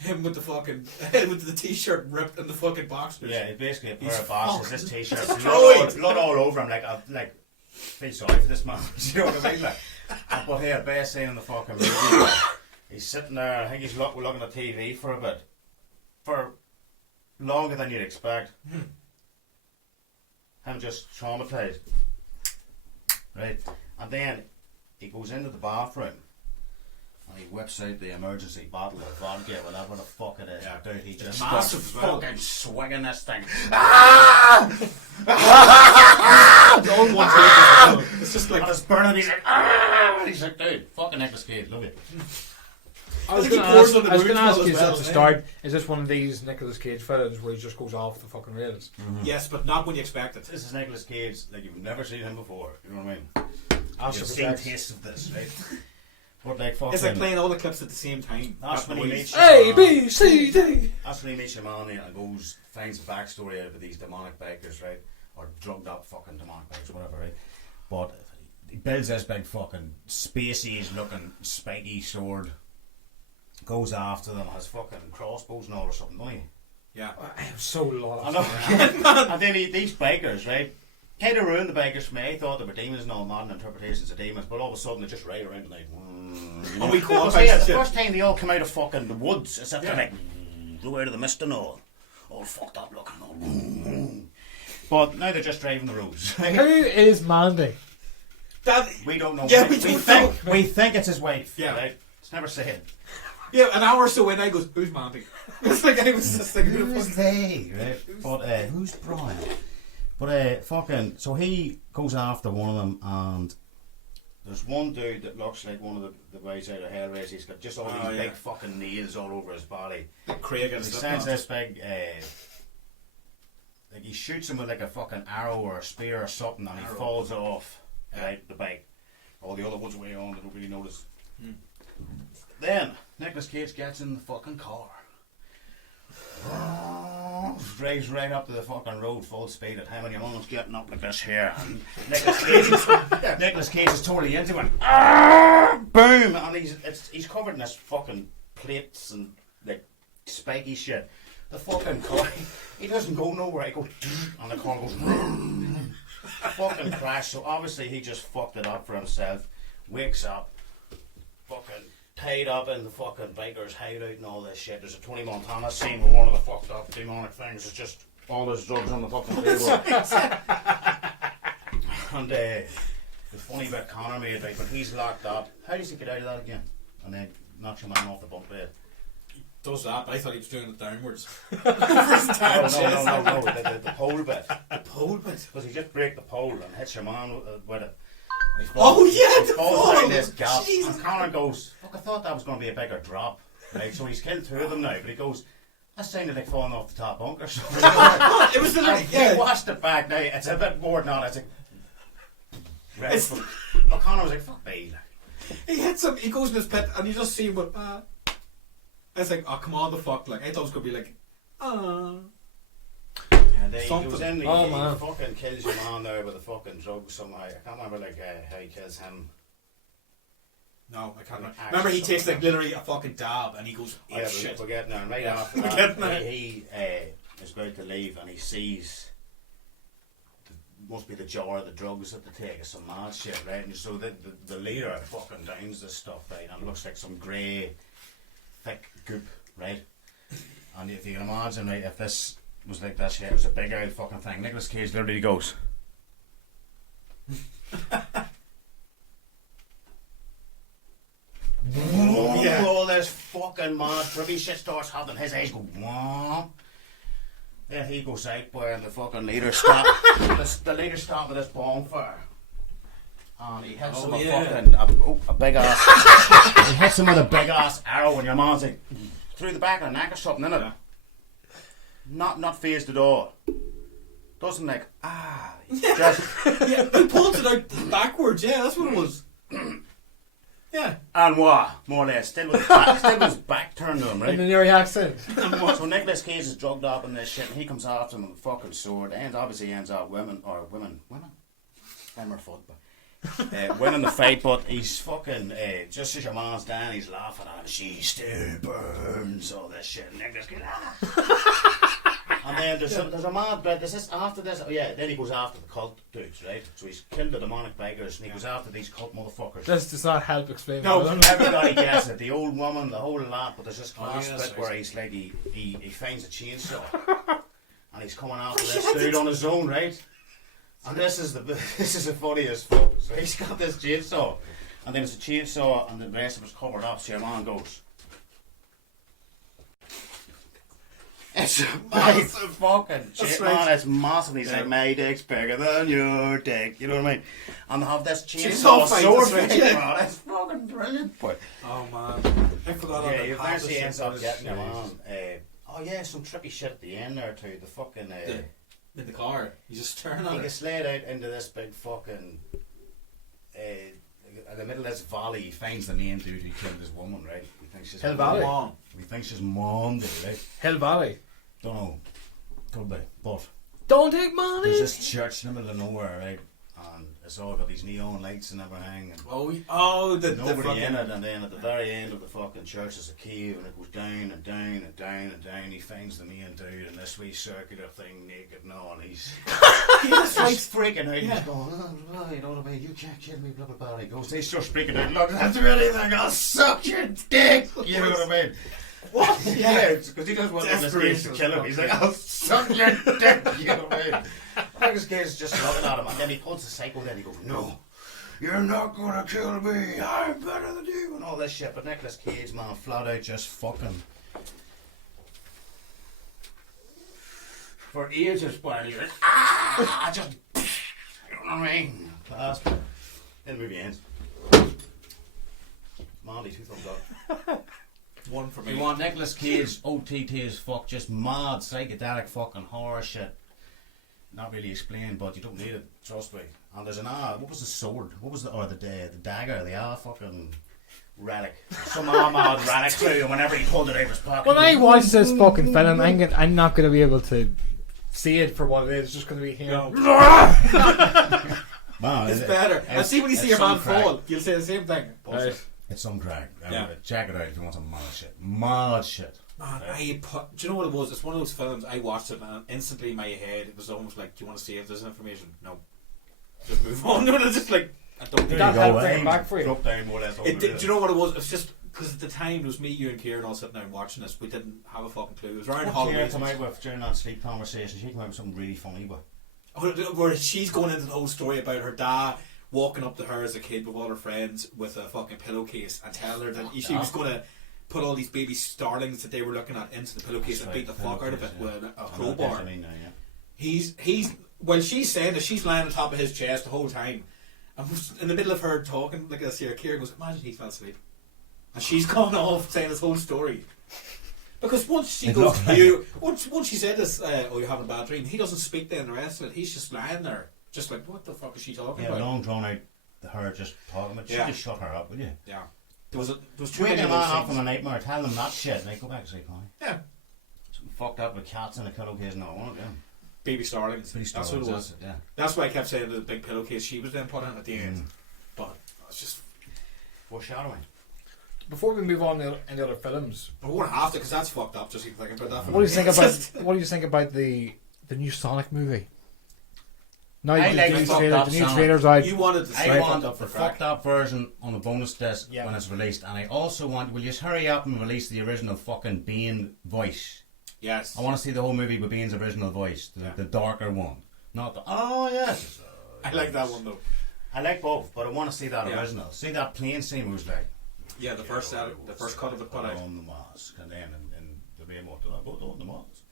Him with the fucking with the t-shirt ripped and the fucking boxers. Yeah, it's basically a pair He's of boxers. fucking This t-shirt, destroyed. blood all over him, like feel sorry for this man. Do you know what I mean? Like, but here, best scene in the fucking movie. Like, he's sitting there. I think he's looking at TV for a bit, for longer than you'd expect. Him just traumatized, right? And then he goes into the bathroom. And he whips out the emergency bottle of vodka, whatever the fuck it is. Yeah. Dude, he just Massive starts as well. fucking swinging this thing. All one take. It's just like And it's burning. He's like, ah! He's like, dude, fucking Nicolas Cage, love you. I was I think going he to pours ask, on the I was gonna boots ask as you well, at the yeah. start, is this one of these Nicolas Cage films where he just goes off the fucking rails? yes, but not when you expect it. This is Nicolas Cage, like you've never seen him before. You know what I mean? After You've the seen fact. tastes of this, right? But like fucking. It's like playing all the clips at the same time. That's That when he noise. meets A, B, C, D. That's when he meets your man and goes, finds a backstory out of these demonic bikers, right? Or drugged up fucking demonic bikers, whatever, right? But he builds this big fucking spacey looking spiky sword, goes after them, has fucking crossbows and all or something, doesn't he? Yeah. I am so lost. I know. And then these bikers, right? Kind of ruined the bikers for me. I thought they were demons and all modern interpretations of demons, but all of a sudden they just ride around and like. Oh, we call So, yeah, the shit. first time they all come out of fucking the woods, as if they're Yeah. like, go out of the mist and all fucked up looking. All. But now they're just driving the roads. Who is Mandy? That, We don't know. Yeah, what we it- don't think know. we think it's his wife. Yeah. Right? It's never said. yeah, an hour or so in, I goes, who's Mandy? It's like I was just like, who the fuck? they? Right? But who's Brian? But fucking. So he goes after one of them, and there's one dude that looks like one of the guys out of Hellraiser. He's got just all Oh, these yeah. big fucking nails all over his body. Like Craig and He stuff. sends this big, like he shoots him with like a fucking arrow or a spear or something, and he Arrow. falls off, Yeah. right, the bike. All the other ones way on, they don't really notice. Then Nicolas Cage gets in the fucking car, drives right up to the fucking road full speed at him, and your mom's getting up like this here. And Nicolas Cage is totally into it. Boom! And he's covered in this fucking plates and like spiky shit. The fucking car, he doesn't go nowhere. He goes, and the car goes, fucking crash. So obviously he just fucked it up for himself. Wakes up, fucking tied up in the fucking biker's hideout and all this shit. There's a Tony Montana scene where one of the fucked up demonic things is just all his drugs on the fucking table. And the funny bit Conor made, like when he's locked up, how does he get out of that again? And then knocks your man off the bunk bed. Does that, but I thought he was doing it downwards. No, the pole bit. The pole bit. Because he just break the pole and hits your man with it. And he Oh, yeah, he the falls pole. down this gap. Jesus. And Conor goes, fuck, I thought that was going to be a bigger drop. Right, so he's killed two of them now, but he goes, that sounded like falling off the top bunk or something. It was literally, He yeah. watched it back now, it's a bit more than that, it's like... Right, It's- but Conor was like, fuck me. He hits him, he goes in his pit, and you just see him with, it's like, oh, come on, the fuck. Like, I thought it was going to be like, And then he Something. goes in, Oh, he man. fucking kills your man there with the fucking drugs somehow. I can't remember like how he kills him. No, I can't remember. Axe Remember, he or takes like something. literally a fucking dab, and he goes, Oh, yeah, shit. we're getting there. And right Yeah, after we're that, getting there. he is about to leave, and he sees must be the jar of the drugs that they take. It's some mad shit, right? And so the leader fucking downs this stuff, right? And it looks like some grey, thick goop, right? And if you can imagine, right, if this was like this, yeah, it was a big old fucking thing. Nicolas Cage literally goes. Yeah. All this fucking mad trippy shit starts happening. His eyes go womp. Then he goes out where the fucking leader stop. the leader stopped with this bonfire. And he hits him with fucking a big ass. He hits him with a big ass arrow, and your man's like through the back of the neck or something, innit? Yeah. Not phased at all. Doesn't like just Yeah, he pulls it out backwards, yeah, that's what it was. Yeah. and what? More or less. Still with his back turned to him, right? In an area accent. So Nicolas Cage is drugged up in this shit, and he comes after him with a fucking sword. Obviously ends up women. I'm her foot, but winning the fight. But he's fucking just as your man's down, he's laughing at him. She still burns, all this shit. Nicolas Cage, And then there's a mad bit. There's this after this. Oh yeah, then he goes after the cult dudes, right? So he's killed the demonic beggars, and he goes after these cult motherfuckers. This does not help explain. No, it. Everybody gets it. The old woman, the whole lot. But there's this class yes, bit where he's like he finds a chainsaw, and he's coming after this dude on his own, right? And this is the funniest fuck. So he's got this chainsaw, and then it's a chainsaw, and the rest of it's covered up. So your man goes. It's a massive fucking shit, man. It's massive. He's like, my dick's bigger than your dick. You know what I mean? And they have this chainsaw sword fight. It's fucking brilliant. But Oh man, I forgot all yeah, that. you eventually ends up getting him on. Oh yeah, some trippy shit at the end there too. The fucking in the car. You just turn he on it. gets laid out into this big fucking in the middle of this valley. He finds the main dude who killed his woman, right? He thinks she's Hell Valley. Mom. He thinks she's mom, dude, right? Hill Valley. Don't know. Could be. But Don't take money. there's this church in the middle of nowhere, right? And it's all got these neon lights and everything. And The nobody fucking, in it, and then at the very end of the fucking church is a cave, and it goes down and down and down and down. He finds the main dude in this wee circular thing, naked and all, and he's freaking out. He's going, oh, you know what I mean? You can't kill me, blah blah blah. He goes, he starts freaking out. Look, that's anything. I'll suck your dick. You know what I mean? What? Yeah, because he doesn't want this kid to kill him. He's like, I'll suck your dick. You know what I mean? I think this kid's just looking at him, and then he pulls the psycho. Then he goes, no. You're not gonna kill me. I'm better than you, and all this shit. But Nicolas Cage, man, flat out just fucking for ages. While he's like, I just, you know what I mean? Class. Then the movie ends. Mandy, 2 thumbs up. one for me. You want Nicolas Cage OTT as fuck, just mad psychedelic fucking horror shit. Not really explained, but you don't need it. Trust me. And there's an what was the sword? What was the dagger? The fucking relic. Some mad relic too. And whenever he pulled it out of his pocket. When I watch this fucking film, I'm not going to be able to see it for what it is. It's just going to be him. Man, It's better. And see when you see your man fall, you'll say the same thing. Right. It's some crack. Yeah. Check it out if you want some mad shit. Mad shit. Man, do you know what it was? It's one of those films, I watched it and instantly in my head it was almost like, do you want to save this information? No. Just move on. No, it's just like, I don't Did think that help bring it back for you? Drop down more or less. it did, do you know what it was? It was just because at the time it was me, you and Kieran all sitting there watching this. We didn't have a fucking clue. It was around What holidays. Kieran come out with during that sleep conversation? She came out with something really funny, but Where she's going into the whole story about her dad walking up to her as a kid with all her friends with a fucking pillowcase and telling her that she was going to put all these baby starlings that they were looking at into the pillowcase and beat the fuck out of it with a crowbar. He's well, she's saying that she's lying on top of his chest the whole time, and in the middle of her talking like this here, Kieran goes, imagine he fell asleep and she's gone off saying this whole story. Because once she goes to you, once she said this, oh, you're having a bad dream, he doesn't speak then the rest of it. He's just lying there, just like, what the fuck is she talking about? Long drawn out, her just talking about. Yeah. She just shut her up, will you? Yeah. There was too Wake many a of man those up things. from a nightmare, tell them that shit, and they go back to sleep, honey. Yeah. Something fucked up with cats in a pillowcase and all, wasn't it? Yeah. Baby starlings. That's what it was. Yeah. That's why I kept saying the big pillowcase she was then put in at the end. But it's just, foreshadowing. Before we move on to any other films, I won't have to because that's fucked up. Just thinking about that. what do you think about the new Sonic movie? Now I the like new the fucked trailer, up the new Sonic. trailer's out. You wanted to I say want fucked up the for crack. fucked up version on the bonus disc Yeah. when it's released, and I also want, will you just hurry up and release the original fucking Bane voice? Yes. I want to see the whole movie with Bane's original voice, the darker one. Not the, oh yes. I like that one though. I like both, but I want to see that Yeah. original. See that plane scene where it was like, Yeah, the first cut of it put out. on the mask, and then in the Bane one, both on the mask.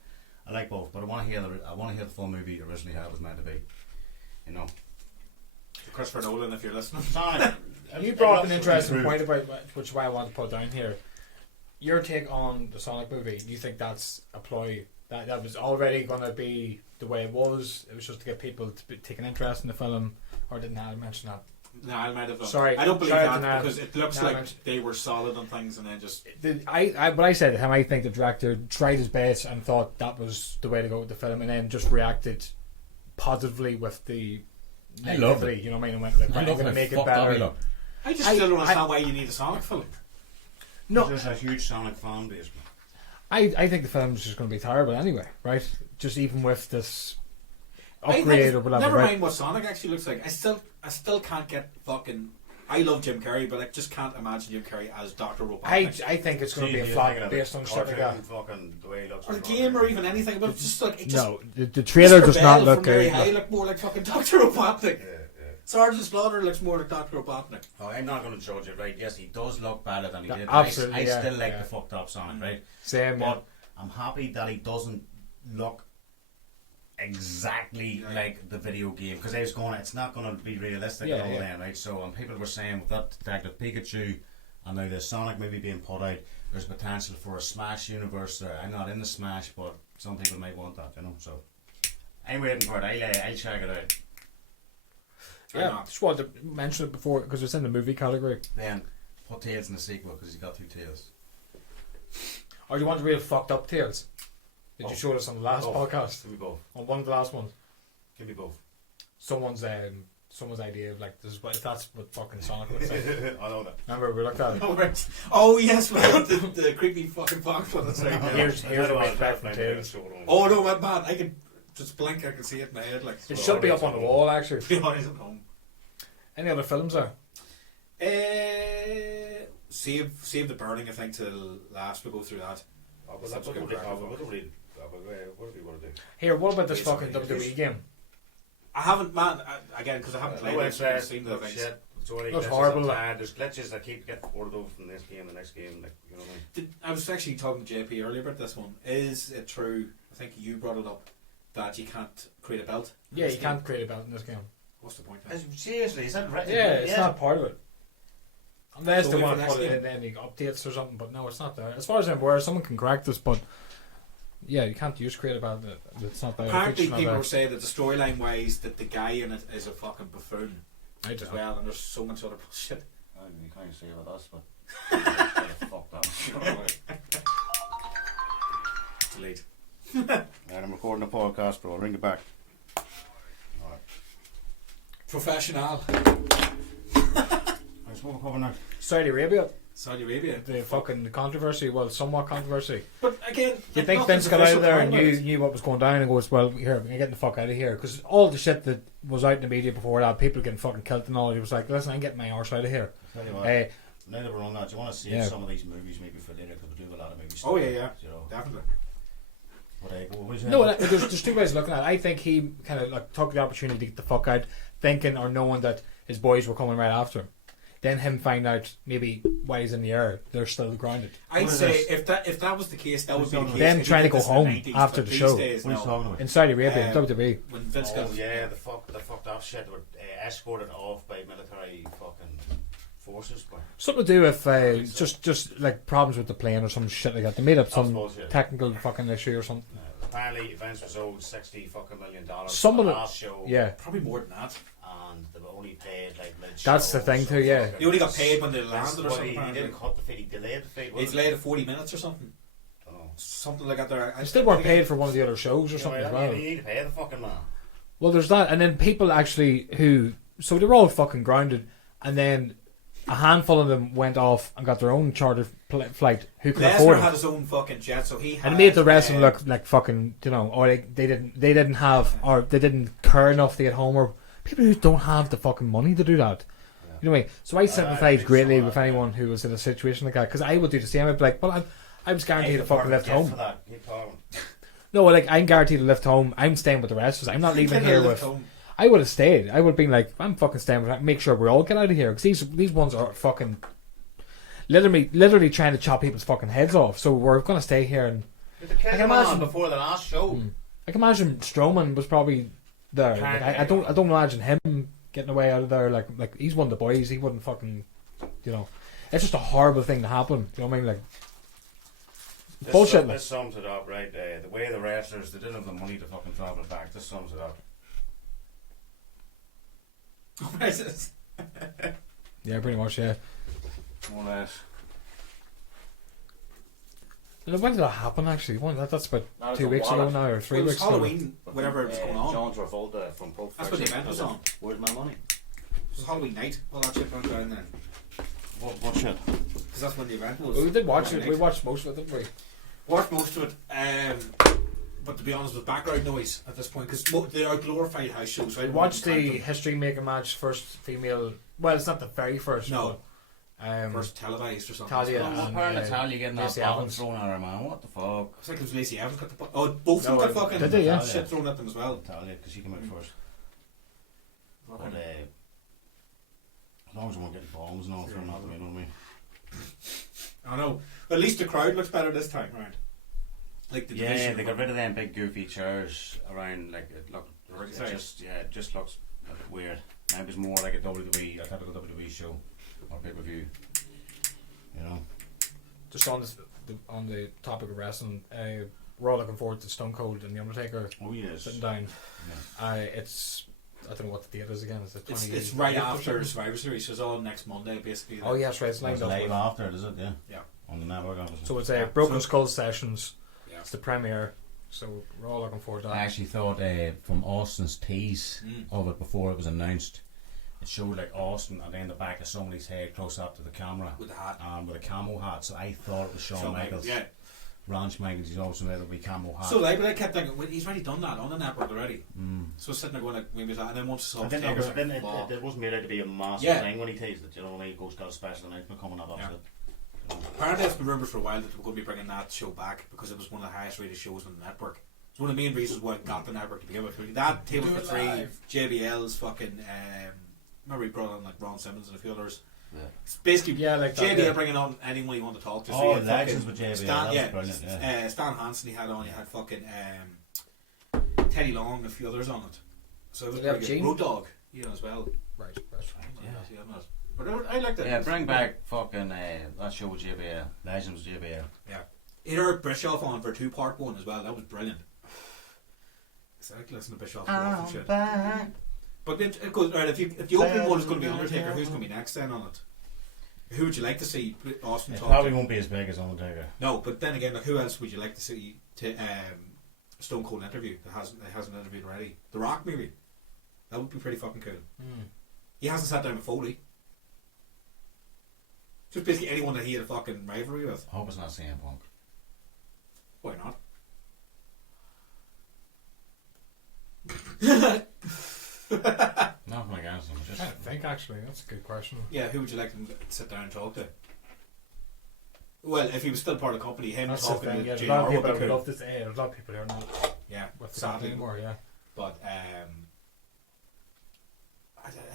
I like both, but I want to hear the full movie originally how it was meant to be. You know. Christopher Nolan, if you're listening. Sonic. You brought up an interesting point about which is why I want to put down here. Your take on the Sonic movie? Do you think that's a ploy that was already going to be the way it was? It was just to get people to take an interest in the film, or didn't I mention that? No, I might have done. Sorry, I don't believe sorry that to Nat. because it looks Nat like mentioned- they were solid on things and then just. What I said to him, I think the director tried his best and thought that was the way to go with the film, and then just reacted positively with the I love negativity. it. You know what I mean? And went like, I I'm love going to it. make it Fucked up, better. you look. I just still don't understand why you need a Sonic film. No, There's a huge Sonic fan base. I think the film's just going to be terrible anyway, right? just even with this I think upgrade or whatever. never right? mind what Sonic actually looks like. I still can't get fucking. I love Jim Carrey, but I just can't imagine Jim Carrey as Dr. Robotnik. I think it's going to be a flop based on shit like that. Fucking the way he looks. Or the game, or even anything. But it's just like it just, No, the trailer Mr. does Bell not from look Mary good. High look more like fucking Dr. Robotnik. Yeah. Sergeant Slaughter looks more like Dr. Robotnik. Oh, I'm not going to judge it, right? Yes, he does look better than he did. Absolutely, I yeah, still like yeah. the fucked up Sonic, right? Same, But I'm happy that he doesn't look exactly like the video game, because I was going, it's not going to be realistic at all then, right? So people were saying with that Detective Pikachu and now the Sonic movie being put out, there's potential for a Smash universe there. I'm not in the Smash, but some people might want that, you know. So I'm waiting for it. I'll check it out. Yeah, just wanted to mention it before because it's in the movie category. Then put Tails in the sequel because he's got 2 tails. Or do you want real fucked up tales? Did you show us on the last podcast? Give me both. On one of the last ones, Give me both. someone's idea of like this is what that's what fucking Sonic looks like. I know that. Remember we looked at it. Oh, right. Oh yes, man, the creepy fucking fox one that's right there. Here's a respect from Tails. Oh no, man, I can just blink. I can see it in my head. Like It should be up on the wall actually. Behind at home. Any other films there? Save the burning. I think till last we go through that. What do we want to do? Here, what about this Basically, fucking WWE game? I haven't, man. Again, because I haven't played it. I've seen the things. Shit. It's only That's glitches horrible, and like. There's glitches that keep getting bored of from this game, the next game, like, you know what I mean? I was actually talking to JP earlier about this one. Is it true? I think you brought it up that you can't create a belt. in Yeah, this you game? can't create a belt in this game. What's the point? Then? Seriously, is that right? Yeah, it's not part of it. Unless So they wait want for to next put it game. in any updates or something, but no, it's not there. As far as I'm aware, someone can correct this, but yeah, you can't use create a belt. It's not there. Apparently, It's not people there. were saying that the storyline wise that the guy in it is a fucking buffoon I as don't know. well, and there's so much other bullshit. You can't say about us, but fuck that. Delete. Right, I'm recording a podcast, bro. I'll ring it back. Professional. There's one coming now. Saudi Arabia, Saudi Arabia. the fucking controversy, well, somewhat controversy. But again, You think Vince got out of there and knew what was going down and goes, well, here, I'm getting the fuck out of here. Because all the shit that was out in the media before that, people getting fucking killed and all, he was like, listen, I'm getting my arse out of here. Tell you what, now that we're on that, do you want to save Yeah. some of these movies maybe for later, because we do a lot of movies. Oh yeah, You know, definitely. what what was it? No, there's two ways of looking at it. I think he kind of like took the opportunity to get the fuck out, thinking or knowing that his boys were coming right after him. Then him find out maybe while he's in the air, they're still grounded. I'd What is say this? if that was the case, that would be the case. Them if he trying to did go this in home the 90s, after but the these show. days, What are you no. talking about? In Saudi Arabia, WWE. When Vince got Yeah, the fucked up shit were escorted off by military fucking forces. But Something to do with just like problems with the plane or some shit like that. They made up some bullshit. technical fucking issue or something. Apparently, Vince was owed $60 fucking million Some for of the it- last show. Yeah, probably more than that. And they were only paid like mid That's the thing too, yeah. He only got paid when they landed or Well, something. he didn't cut the feed, he delayed the feed. He's late at 40 minutes or something. I don't know. Something like that there. they still weren't paid for one of the other shows or something You as know, well. you need to pay the fucking man. Well, there's that, and then people actually so they were all fucking grounded, and then a handful of them went off and got their own charter flight who could afford Lesnar it. had his own fucking jet, so he had. And it made the rest of them look like fucking, you know, or they didn't have, or they didn't care enough to get home, or people who don't have the fucking money to do that. You know what I mean? So I sympathise think greatly so, with yeah. anyone who was in a situation like that, because I would do the same. I'd be like, well, I was guaranteed a fucking lift home. For that. Keep talking. No, like I'm guaranteed a lift home. I'm staying with the rest of us. I'm not leaving here with. I would have stayed. I would have been like, I'm fucking staying with. Make sure we all get out of here, because these ones are fucking. Literally trying to chop people's fucking heads off. So we're gonna stay here, and But the kid can imagine- before the last show. I can imagine Strowman was probably there. Like, I don't imagine him getting away out of there. Like he's one of the boys. He wouldn't fucking, you know. It's just a horrible thing to happen. You know what I mean? Like bullshit. This sums it up, right? The way the wrestlers, they didn't have the money to fucking travel back. This sums it up. Yeah, pretty much. Yeah. More or less. And when did that happen? Actually, that's about That was 2 a weeks ago wallet. now, or 3 It was weeks ago. Halloween, whenever it was going on. John Travolta from Pulp That's when the Fiction. event was on. Where's my money? It was Halloween night. All that shit went down there. What shit? Because that's when the event was. We did watch it. Halloween We night. watched most of it, didn't we? Watched most of it. But to be honest, with background noise at this point, because they are glorified house shows, right? Watch the history making match, first female. Well, it's not the very first. No. But, first televised or something. Talia Well, and, apparently Talia getting that Lacey bottle Evans. thrown at her, man. What the fuck? I think it was Lacey Evans got the both of them No, got fucking did they, yeah? shit thrown at them as well. Talia, because she came out first. But as long as you won't get bombs and all thrown at them, you know what I mean? I know. But at least the crowd looks better this time round. Like the Yeah, division they got rid of them big goofy chairs around. Like it looked, Sorry. it just looks a bit weird. Now it was more like a WWE, a typical WWE show or pay per view. You know. just on the topic of wrestling, we're all looking forward to Stone Cold and The Undertaker Oh yes. sitting down. Yeah. It's I don't know what the date is again. Is it 20? It's right after Survivor Series, so it's all next Monday basically. Oh yes, right. It's lined It's up. live after it, is it? Yeah. Yeah. On the network, obviously. So it's Yeah. Broken So- Skull Sessions. Yeah. It's the premiere. So we're all looking forward to I that. actually thought from Austin's tease of it before it was announced, it showed like Austin and then the back of somebody's head close up to the camera With the hat. with a camo hat. So I thought it was Shawn Michaels. Yeah. Ranch Michaels, he's also made a wee camo hat. So like, but I kept thinking, well, he's already done that on the network already. So I was sitting there going like, maybe it's that, and then once I saw I think Taker, it wasn't made out to be a massive Yeah. thing when he teased it. You know what I mean? He goes got a special announcement coming up. Yeah. Obviously. apparently it's been rumoured for a while that they were going to be bringing that show back because it was one of the highest rated shows on the network. It's one of the main reasons why it got the network to begin with. That Table for Three, JBL's fucking, remember he brought on like Ron Simmons and a few others. Yeah. It's basically like that, JBL yeah. bringing on anyone you want to talk to. Oh, you had Legends fucking with JBL, Stan, that was brilliant, yeah. Stan Hansen he had on, you had fucking Teddy Long and a few others on it. So it was Did they have pretty good. Gene? Road Dog, as well. Right. Yeah, not. But I liked it. Yeah, bring back fucking that show with JBL, Legends with JBL. Yeah. He had Eric Bischoff on for a 2-part one as well. That was brilliant. So I like listening to Bischoff and shit. But it goes right. If the opening one is going to be Undertaker, who's going to be next then on it? Who would you like to see Austin It talk probably to? won't be as big as Undertaker. No, but then again, like, who else would you like to see to Stone Cold interview that hasn't interviewed already? The Rock maybe. That would be pretty fucking cool. He hasn't sat down with Foley. Just basically anyone that he had a fucking rivalry with. I hope it's not CM Punk. Why not? Nothing against him. Just I think actually that's a good question. Yeah, who would you like to sit down and talk to? Well, if he was still part of the company, him That's the talking thing. to Yeah, there's a JR lot of would people be who cool. love this. There's a lot of people who are not Yeah, with the sadly. company anymore. Yeah. But I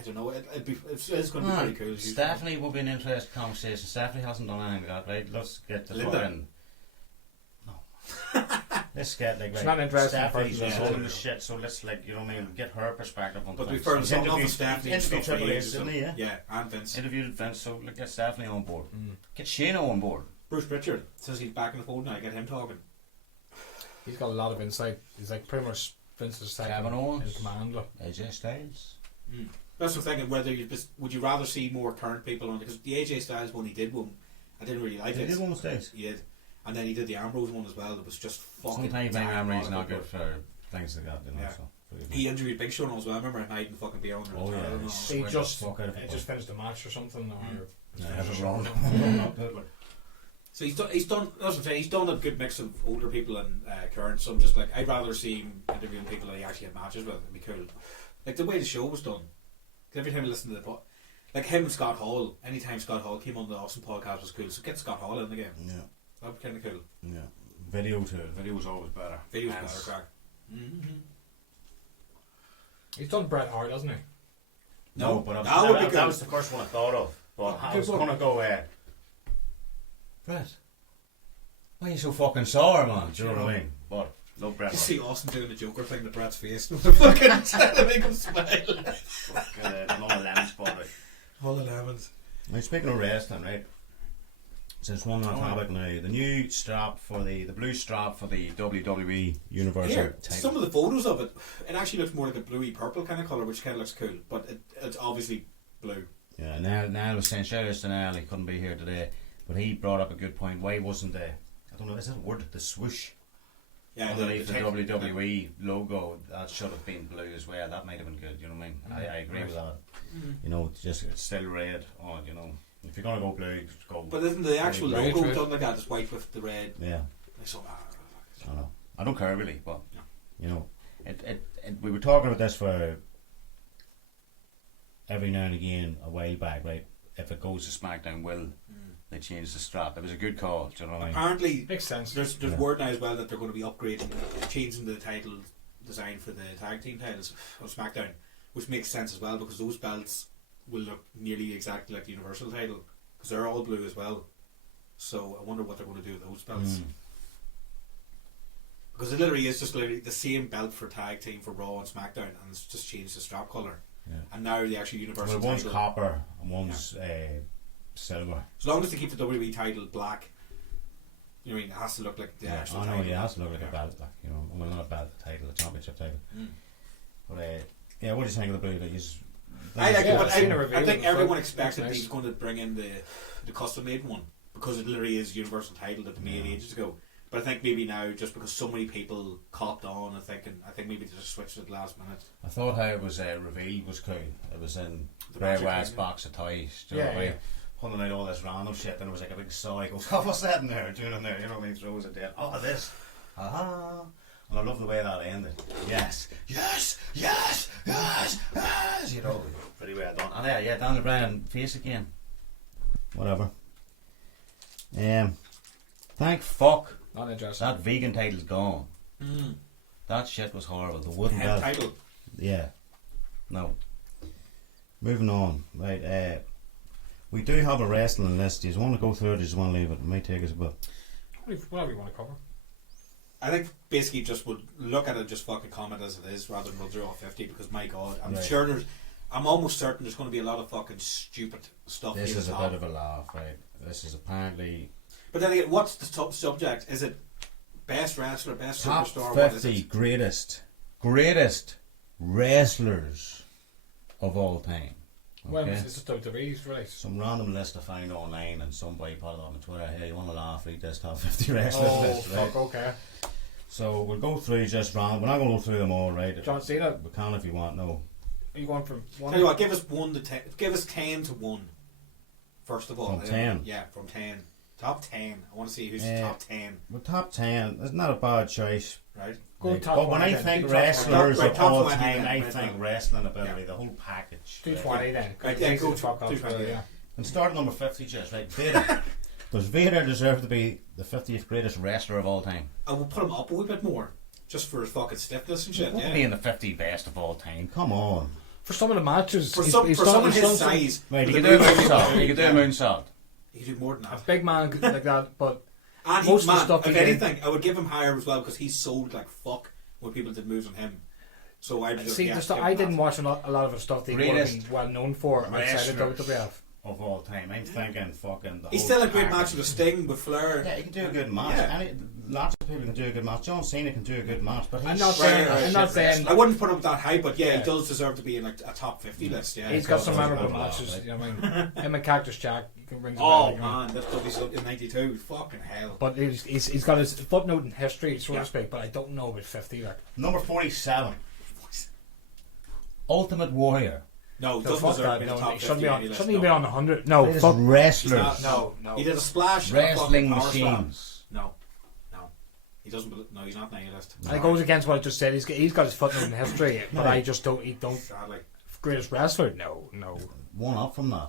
don't know. It's going to be pretty cool. Stephanie will be an interesting conversation. Stephanie hasn't done anything like that, right? Let's get the Linda. fucking. No. Let's get like. She's not an interesting Stephanie's person, involved yeah. in the shit, so let's get what I mean, get her perspective on But things. we've heard He's something off interviewed- of Stephanie. he's and interviewed stuff for Triple H, ages, didn't he? Yeah. Yeah, and Vince. Interviewed Vince, so get Stephanie on board. Get Shayna on board. Bruce Pritchard says he's back in the fold now. Get him talking. He's got a lot of insight. He's like pretty much Vince's second Kevin in Owens. command. Look. AJ Styles. That's what I'm thinking. Whether would you rather see more current people on it? Because the AJ Styles one he did one, I didn't really like He it. did one with Styles. He did, and then he did the Ambrose one as well. It was just fucking. Sometimes my damn memory's not horrible. good for things like that, you know. Yeah. So, He interviewed Big Show as well. I remember him hiding fucking behind the Oh, yeah. I don't know. He's- He Swear just the fuck out of it. finished the match or something. Or Yeah, have it wrong. So he's done. That's what I'm saying. He's done a good mix of older people and current. So I'm just like, I'd rather see him interviewing people that he actually had matches with. It'd be cool. Like the way the show was done. 'Cause every time I listen to the like him and Scott Hall. Anytime Scott Hall came on the Austin podcast was cool. So get Scott Hall in again. Yeah. That'd be kind of cool. Yeah. Video was always better. Videos And better crack. he's done Bret Hart, hasn't he? No, but that would be that good. was the first one I thought of. But I was Good going to go, Brett, why are you so fucking sour, man? Do you know what I mean? But, love Brett. You see Austin doing the Joker thing to Brad's face. Fucking trying to make him smile. Not a lemon spot, right? All the lemons. Now, speaking of wrestling, right? Since one on topic now, the new strap for the blue strap for the WWE Universal Here, title. some of the photos of it, it actually looks more like a bluey purple kind of colour, which kind of looks cool. But it's obviously blue. Yeah, Niall was saying, shout out to Niall, he couldn't be here today, but he brought up a good point. Why wasn't I don't know, is that a word? The swoosh? Yeah, Underneath the tech- WWE logo, that should have been blue as well. That might have been good, you know what I mean? I agree with that. You know, it's still red on, you know. If you're going to go blue, just go. But isn't the actual Red, logo red. done like that? It's white with the red. Yeah, I saw I know. I don't care really, but Yeah. you know, we were talking about this for every now and again a while back, right? If it goes to SmackDown, will they change the strap? It was a good call. Do you know what I mean? Apparently, Makes sense. there's word now as well that they're going to be upgrading, changing the title design for the tag team titles on SmackDown, which makes sense as well because those belts will look nearly exactly like the Universal title because they're all blue as well. So I wonder what they're going to do with those belts. Because it literally is just literally the same belt for tag team for Raw and SmackDown, and it's just changed the strap colour. Yeah. And now the actual Universal Well, one's title, copper and one's silver. as long as they keep the WWE title black, you know what I mean, it has to look like the actual I know, title. yeah, it has to look like a belt, like, you know, well, not a belt, the title, the championship title. But yeah, what do you think of the blue? Like, I like it, but seen a reveal I think of the everyone front. expected Looks he's nice. going to bring in the custom made one because it literally is Universal title that they made ages ago. But I think maybe now, just because so many people copped on, I think maybe they just switched it last minute. I thought how it was revealed was cool. It was in The Bray magic Wyatt's thing, box of toys. Do you know Yeah, what I mean? yeah. Pulling out all this random shit, and it was like a big saw. He goes, "Oh, what's that in there? Doing in there?" You know what I mean? Throws it down. Oh, this. Aha. And I love the way that ended. Yes, yes, yes, yes, yes. You know, pretty well done. And yeah, Daniel Bryan face again. Whatever. Thank fuck Not interesting. that vegan title's gone. That shit was horrible. The wooden Head belt. title. Yeah. No. Moving on. Right. We do have a wrestling list. Do you want to go through it or do you want to leave it? It may take us a bit. Whatever you want to cover. I think basically just would look at it, just fucking comment as it is rather than run through all 50 because my god, I'm almost certain there's going to be a lot of fucking stupid stuff. This here is a at the bit top. of a laugh, right? This is apparently But then again, what's the top subject? Is it best wrestler, best top superstar? What is 50 it? greatest wrestlers of all time. Well, Okay? it's just WWE's release. Some random list I found online and somebody put it on Twitter. Hey, you want to laugh? Read this top 50 wrestlers Oh, list, right? fuck, okay. So we'll go through just random. We're not going to go through them all, right? John Cena, We can if you want. No. are you going from one? Tell you what, give us 1 to 10. Give us 10 to 1. First of all, From 10? Yeah, from 10. Top 10. I want to see who's Yeah. top 10. Well, top 10 is not a bad choice. Right? Go Right. top But when 20 I then. think Do top 20. wrestlers Right, of top all 20 time, then, I right, think right. wrestling ability, Yeah. the whole package. Do right? 20 then. Right, yeah, go top to off, 20, yeah. And start number 50 just, right? Vader. Does Vader deserve to be the 50th greatest wrestler of all time? I will put him up a wee bit more. Just for his fucking stiffness and shit. Wouldn't Yeah. be in the 50 best of all time. Come on. For some of the matches, For, he's some, he's for done- someone he's his done some- size, Right, you with can do a the moves moonsault. he You can do a can moonsault. He can do more than A that. big man like that, but And most he's of the man, stuff if he did- anything, I would give him higher as well because he sold like fuck when people did moves on him. So I just see, yeah, the stuff, give I him didn't that. watch a lot of the stuff that he would have Greatest been well known for outside of wrestlers WWF. Of all time. I'm thinking fucking the He's whole still a great package. match with Sting, with Flair. Yeah, he can do a good match. Yeah. Lots of people can do a good match. John Cena can do a good match, but he's I'm not shit saying- as I'm shit not saying- wrestler. I wouldn't put him that high, but yeah, Yeah. he does deserve to be in like a top 50 list. Yeah, He's got some got memorable some matches. right? You know what I mean? Him and Cactus Jack, you can bring some Oh back, you know. man, that's WCW in '92. Fucking hell. But he's got his footnote in history, so Yeah. to speak. But I don't know about 50. Like, Number 47. Ultimate Warrior. No, so doesn't fuck deserve to that. be in No, the top he 50 shouldn't be on. any list, Shouldn't he be no. on 100? No, Greatest fuck. wrestlers. He's No, no. He did a splash. and a Wrestling fucking power slam. machines. No. He doesn't. No, he's not in any list. And it goes against what I just said. He's got his footnote in history, but Right. I just don't. He don't. Sadly, Greatest wrestler? No. One up from that.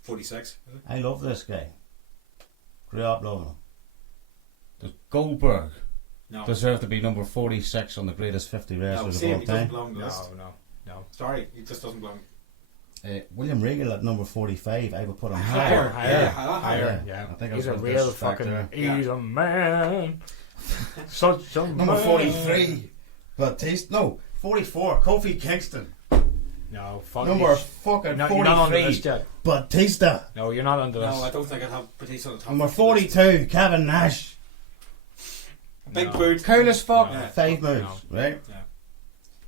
46. Is it? I love this guy. Grew up loving him. Does Goldberg No. deserve to be number 46 on the greatest 50 No, wrestlers same. of He all doesn't time? belong on the list. No. Sorry, he just doesn't belong. William Regal at number 45, I would put him Higher. higher. Yeah, higher. Yeah. I think I He's was a gonna real disrespect fucking. there. He's a man. Such a Number man. 43, Batista. No, 44, Kofi Kingston. No, fuck. Number he's- fucking you're not on the 43, list yet. Batista. No, you're not under this. No, I don't think I'd have Batista on the top. Number 50 list. 42, Kevin Nash. Big No. boot. Cool as fuck. Yeah. 5 moves, right? Yeah.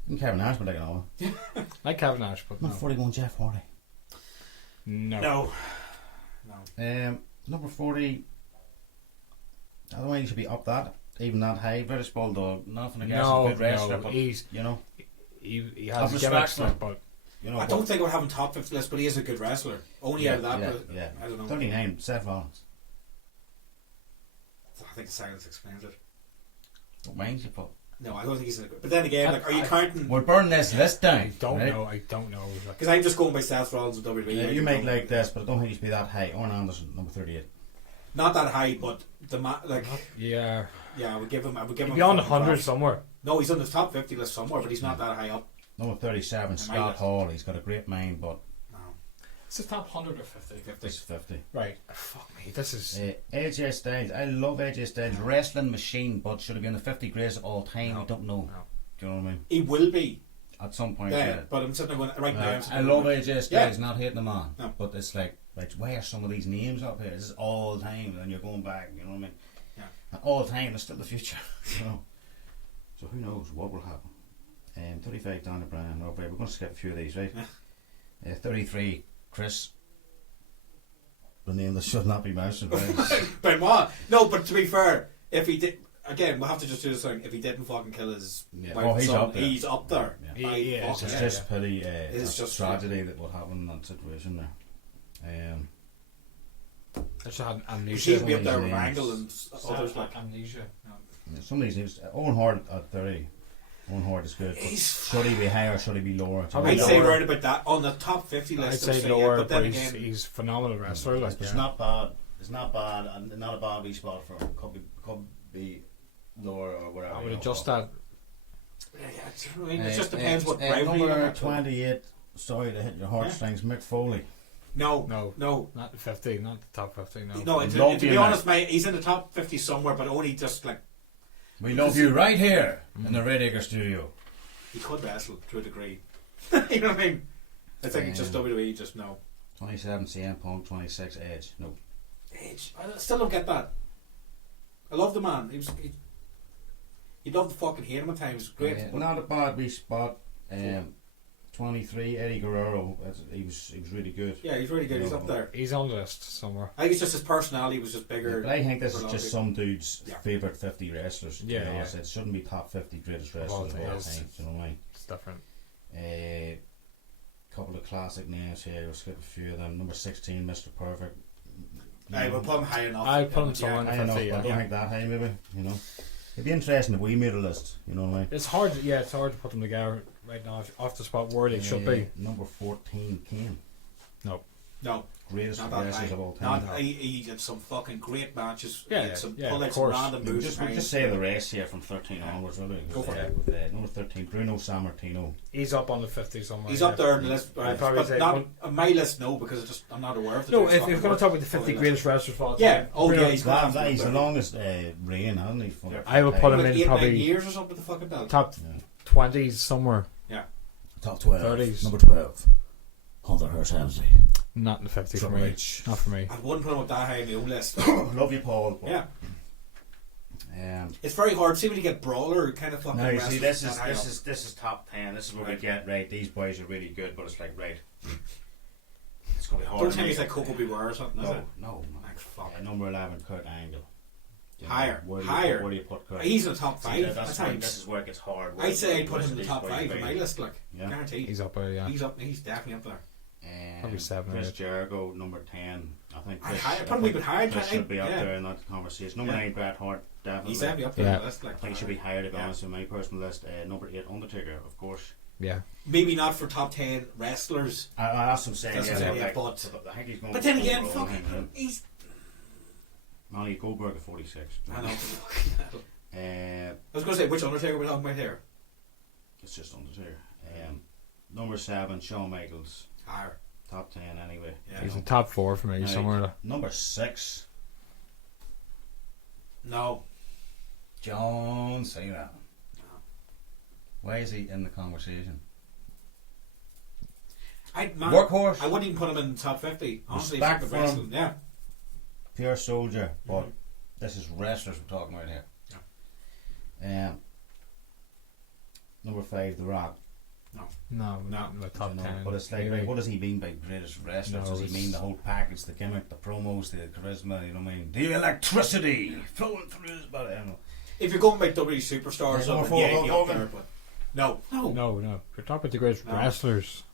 And Kevin Nash would take another one. Like Kevin Nash, but no. Number 41, Jeff Hardy. No. No. Number 40. I don't think he should be up that, even that high. British Bulldog. Nothing against No, a good wrestler, no, but he's you know, he I've has gimmicks, respect for like, but you know. I don't think I would have him top 50 list, but he is a good wrestler. Only out of that, but yeah. I don't know. 39, Seth Rollins. I think the silence explains it. What minds you put? No, I don't think he's in it. But then again, like, are you counting? We'll burn this list down. I don't right? know. I don't know. Like, Because I'm just going by Seth Rollins and WWE. You might like this, but I don't think he'd be that high. Orn Anderson, number 38. Not that high, but like, yeah. I would give him. Beyond fucking 100 props. somewhere. No, he's on the top 50 list somewhere, but he's not that high up. Number 37, Scott list. Hall. He's got a great mind, but No, It's the top 100 or 50? 50. it's 50. Right. Fuck me. This is. AJ Styles. I love AJ Styles. Wrestling machine, but should have been the 50 greatest of all time. I don't know. No. Do you know what I mean? He will be. At some point, Yeah, yeah. but I'm sitting there going right now. I'm sitting I there love going, AJ Styles, Yeah. not hating him on. No. But it's like, why are some of these names up here? This is all time, and you're going back, you know what I mean? Yeah. And all time, it's still the future, you know? So who knows what will happen? 35, Daniel Bryan, we're going to skip a few of these, right? 33, Chris. The name that should not be mentioned, right? Benoit. No, but to be fair, if he did, again, we'll have to just do this thing. If he didn't fucking kill his Yeah. wife Oh, and he's son, up there. he's up there. Yeah. By Yeah, fucking It's hell. just pity, It's it's just- tragedy that what happened in that situation there. I just had He amnesia. should be up there Some of with these Angle and others like. amnesia. Some of these names, Owen Hart at 30. Owen Hart is good. But He's- should he be higher? Should he be lower? I'd I'd say lower. round about that on the top 50 I'd list. I'm say saying, lower, but then but again, he's phenomenal wrestler. Like, It's not bad. It's not bad, and not a bad wee spot for him. Could be lower or whatever. I you would know, adjust but- that. I mean, it just depends what bravery you Number have. 28. Sorry to hit your heartstrings. Mick Foley. No, No. Not the 50, not the top 50, no. No, and Love to be you, honest, mate, he's in the top 50 somewhere, but only just like We love you right here in the Red Acre studio. he could wrestle to a degree. You know what I mean? I think it's just WWE, just no. 27 CM Punk. 26 Edge. No. Edge. I still don't get that. I love the man. You'd love to fucking hear him at times. Great. but- Not a bad wee spot. 23 Eddie Guerrero. He was really good. Yeah, he's really good. He's up there. He's on the list somewhere. I think it's just his personality was just bigger. But I think this for a is lot just of some dude's Yeah. favourite 50 wrestlers. To be Yeah, honest. yeah. It shouldn't be top 50 greatest all wrestlers of all time. time. Do you know what I mean? It's different. Couple of classic names here. We'll skip a few of them. Number 16, Mr. Perfect. I would put him high enough. I'd put him somewhere in I the know, 50, but I don't yeah. think that high, maybe. You know, it'd be interesting if we made a list. You know what I mean? It's hard, it's hard to put them together right now off the spot where they should be. Number 14, Kane. No, Greatest not that wrestlers high. of all time. Not, he had some fucking great matches. Yeah, he had some yeah, pull of out some course. random We'll moves. just, at we'll just times. say the rest here from 13 onwards, really. Go for it. With, number 13, Bruno Sammartino. He's up on the 50 somewhere. He's yeah. up there on the list, I'd probably but say not one- on my list. No, because I'm not aware of the. No, dude's if fucking you're going work. to talk about the 50 Oh, greatest wrestlers of all time. Yeah. Oh, Bruno- yeah, he's got That, he's the there. longest reign, hasn't he? For- Yeah. I would put him Like in 8-9 probably years or something with the fucking belt. top Yeah. 20s somewhere. Top 12. 30s. Number 12, Hunter Hearst Helmsley. Not in the 50 for Triple me. H. Not for me. I wouldn't put him up that high on my own list. Love you, Paul. but, Yeah, It's it's very hard. See when you get brawler kind of fucking. No, you see, wrestlers that high up. this is top 10. This is where we Right. get right. These boys are really good, but it's like right. It's gonna be hard. Don't to tell me make it's like it. Coco Beware or something. Is No, it? no. Like fuck. Number 11, Kurt Angle. You know, Higher, where do higher. Where do you put Kurt? He's in the top See, five that's at where, times. this is where it gets hard. I'd say I'd put Where's him in the these top boys 5 on my be? list. Like Yeah. guaranteed. He's up there, yeah. He's up. He's definitely up there. Probably 7 or Chris 8. Jericho, number 10. I think I Chris, higher, I put him a think bit higher. Chris should be up Yeah. there in that conversation. Number Yeah. 9, Bret Hart. Definitely. He's definitely up there Yeah. on the list. Like I think he should be higher, to be Yeah. honest, in my personal list. Number 8, Undertaker, of course. Yeah. maybe not for top 10 wrestlers. That's what I'm saying. That's yeah, what I'm saying, like, but- I think he's going. But then for again, overall, fucking, I think, he's. Manny Goldberg at 46. I know. Uh, I was going to say which Undertaker we're talking about here. it's just Undertaker. Number 7, Shawn Michaels. Higher. Top 10 anyway. Yeah. He's in top 4 for me, Now, somewhere there. Number 6, No. John Cena. No. Why is he in the conversation? Workhorse. I wouldn't even put him in the top 50. Honestly, Respect fucking for him. wrestling. Yeah. Pure soldier, but Mhm. this is wrestlers we're talking about here. Number 5, The Rock. No, not in the top You know, 10. but it's like, Maybe. right, what does he mean by greatest wrestlers? No, does he it's- mean the whole package, the gimmick, the promos, the charisma? You know what I mean? The electricity flowing through his body. I don't know. If you're going by WWE superstars, Yeah, yeah, number 4, he'd be Hulk up Hogan. there, but no. No. You're talking about the great No. wrestlers.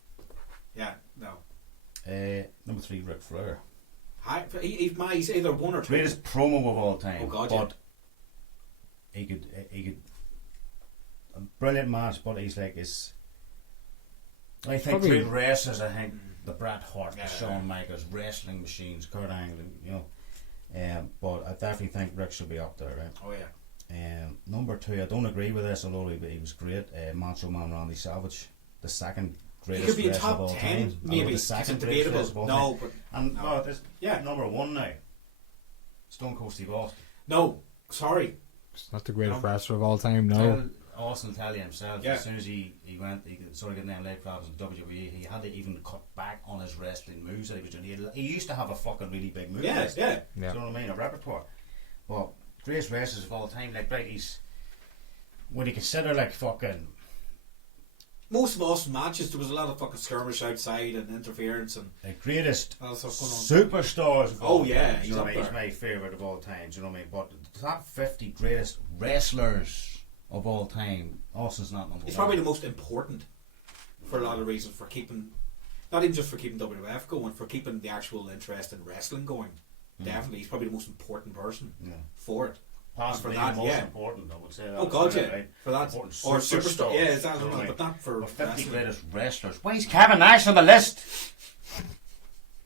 Yeah, no. Number 3, Ric Flair. He's either 1 or 2. Greatest promo of all time. Oh, God, but he could a brilliant match, but he's like I think Probably- great wrestlers. I think the Bret Hart, Yeah. the Shawn Michaels, wrestling machines, Kurt Angle, you know. But I definitely think Rick should be up there, right? Oh yeah. Number 2, I don't agree with this, although he was great. Macho Man Randy Savage, the second He greatest could be a wrestler of top all 10, time. maybe. The It's second greatest debatable. wrestler of all No, time. but And no. no, this Yeah. number 1 now. Stone Cold Steve Austin. no. Sorry. It's not the greatest No. wrestler of all time, no. Austin tell you himself, Yeah. as soon as he started getting them leg problems in WWE, he had to even cut back on his wrestling moves that he was doing. He used to have a fucking really big move Yeah, list. yeah. Yeah. Do you know what I mean? A repertoire. But greatest wrestlers of all time, like, right, he's when you consider, like, fucking Most of Austin matches, there was a lot of fucking skirmish outside and interference and the greatest all that stuff going on. superstars of Oh, all yeah, time. he's You know up what I mean? He's there. my favourite of all time. Do you know what I mean? But the top 50 greatest wrestlers of all time, Austin's not number He's 1. probably the most important for a lot of reasons, for keeping, not even just for keeping WWF going, for keeping the actual interest in wrestling going. Definitely, he's probably the most important person Yeah. for it. Possibly for that, the most yeah. important, I would say. Oh God, yeah, Right? for that, Important or superstar, yeah, superstars, exactly, you know what I mean? but not for Or 50 wrestling. greatest wrestlers. Why is Kevin Nash on the list?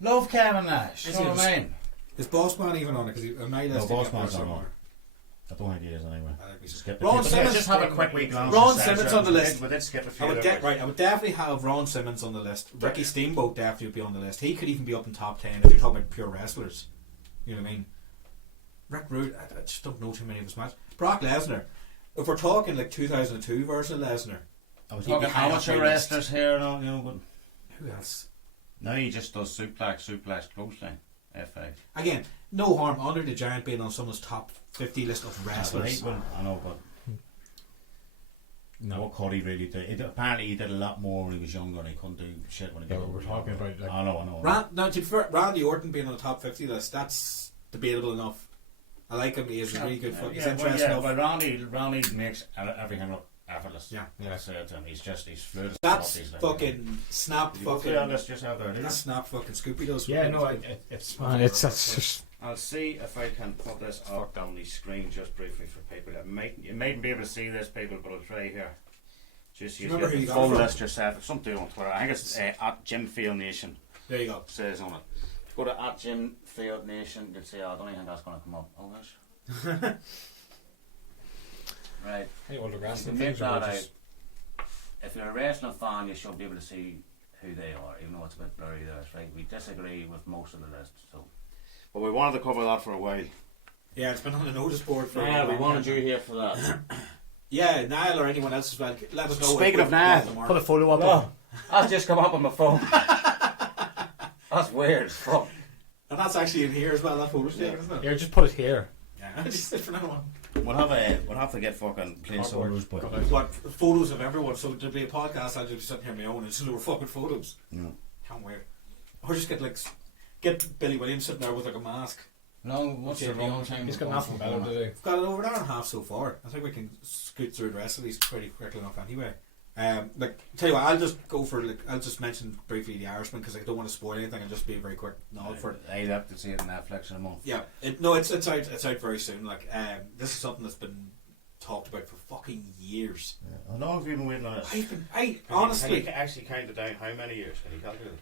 Love Kevin Nash. You Is know he what I mean? Is Boss Man even on it? Because on my list, No, he Boss got Man's there not on somewhere. I don't think he is anyway. I think we should- Skip it. Ron But Simmons. just have a quick week glance. Ron at Simmons Spencer. on the list. We did skip a I few would, there, right, I would definitely have Ron Simmons on the list. Ricky Steamboat definitely would be on the list. He could even be up in top 10 if you're talking about pure wrestlers. You know what I mean? Rick Rude, I just don't know too many of his matches. Brock Lesnar. If we're talking like 2002 version of Lesnar, I was he'd be talking high on amateur my list. wrestlers here, you know, but Who else? now he just does suplex, clothesline. F5. Again, no harm. Andre the Giant being on someone's top 50 list of wrestlers. I know, but No. what could he really do? Apparently he did a lot more when he was younger and he couldn't do shit when he Yeah, got we're older. talking about, like- I know. Now, to be fair, Randy Orton being on the top 50 list, that's debatable enough. I like him. He is a really good foot. He's interesting enough. But Randy makes everything look effortless. Yeah. I say it to him. He's fluid as That's fuck, he's like, fucking snap You go fucking. through on this just out there, That's snap fucking Scoopy does. Yeah, no, it's that's just I'll see if I can put this up on the screen just briefly for people. You mightn't be able to see this, people, but I'll try here. Just use Remember the who you got full it from? list yourself. It's something on Twitter. I think it's at Jim Field Nation There you go. says on it. Go to at Jim Field Nation. You'll see. I don't even think that's going to come up. Oh gosh. Right. hey, all the To wrestling make things that are out, just if you're a wrestling fan, you should be able to see who they are, even though it's a bit blurry there. Right? We disagree with most of the list, so. But we wanted to cover that for a while. Yeah, it's been on the notice board for. Yeah, a we long wanted time. you here for that. Yeah, Niall or anyone else as well. Let us know. Speaking if of we've Niall, got them or- put a photo up. Oh, that's just come up on my phone. That's weird. Fuck. and that's actually in here as well. That photo's taken, isn't it? Here, just put it here. Yeah, just for now on. We'll have to get fucking plain solos, but What photos of everyone? So there'll be a podcast. I'll just be sitting here on my own and just look fucking photos. no. Can't wait. Or just get Billy Williams sitting there with like a mask. No, what's Okay, the wrong time? He's got nothing better to do. We've got it over an hour and a half so far. I think we can scoot through the rest of these pretty quickly enough anyway. Tell you what, I'll just go for I'll just mention briefly the Irishman because I don't want to spoil anything. I'll just be a very quick nod for it. I'd have to see it on Netflix in a month. Yeah, it's out. It's out very soon. This is something that's been talked about for fucking years. Yeah. How long have you been waiting on this? Honestly, Can you actually count it down? How many years? Can you calculate it?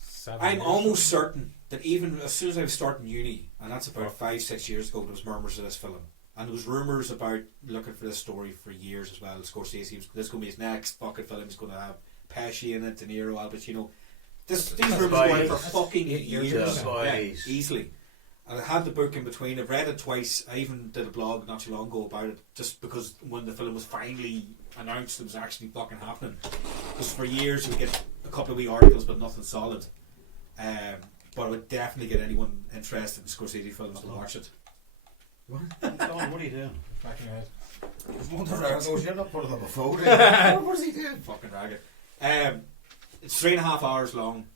7 I'm years. almost certain that even as soon as I was starting uni, and that's about 5-6 years ago, there was murmurs of this film. And there was rumours about looking for this story for years as well. Scorsese was this going to be his next fucking film. He's going to have Pesci in it, De Niro, Al Pacino. These rumours went for fucking 8 years years. ago. Yeah, Boys. easily. And I had the book in between. I've read it twice. I even did a blog not too long ago about it, just because when the film was finally announced, it was actually fucking happening. Because for years you would get a couple of wee articles, but nothing solid. But I would definitely get anyone interested in Scorsese films to watch it. Don, what are you doing? Cracking your head. You're not putting up a photo. What is he doing? Fucking ragged. It's 3.5 hours long.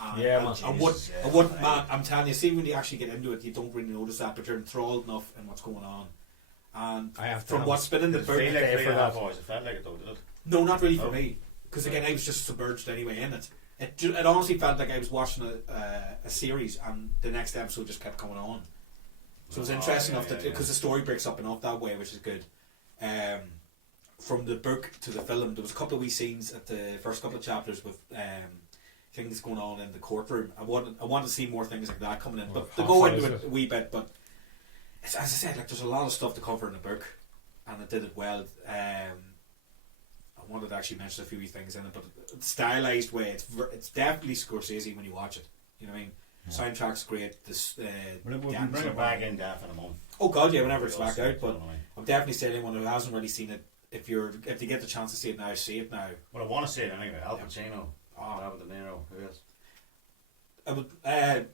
And Yeah, and man. I wouldn't, man, I'm telling you, see when you actually get into it, you don't really notice that, but you're enthralled enough in what's going on. And I have to from have what's been in the It book, felt like Day for 3.5 that. hours. It felt like it though, did it? no, not really for Oh. me, because again, I was just submerged anyway in it. It honestly felt like I was watching a series, and the next episode just kept coming on. So it was interesting enough yeah, because the story breaks up enough that way, which is good. From the book to the film, there was a couple of wee scenes at the first couple of chapters with things going on in the courtroom. I wanted to see more things like that coming in, but to go into it a wee bit. But as I said, like there's a lot of stuff to cover in the book, and it did it well. I wanted to actually mention a few wee things in it, but stylized way, it's definitely Scorsese when you watch it. You know what I mean? Yeah. Soundtrack's great. This we'll bring it back in Daff in a month. Oh God, yeah, whenever it's back out. But I'm definitely saying anyone who hasn't really seen it, if you get the chance to see it now, see it now. Well, I want to see it anyway. Al Pacino, Robert De Niro, who else?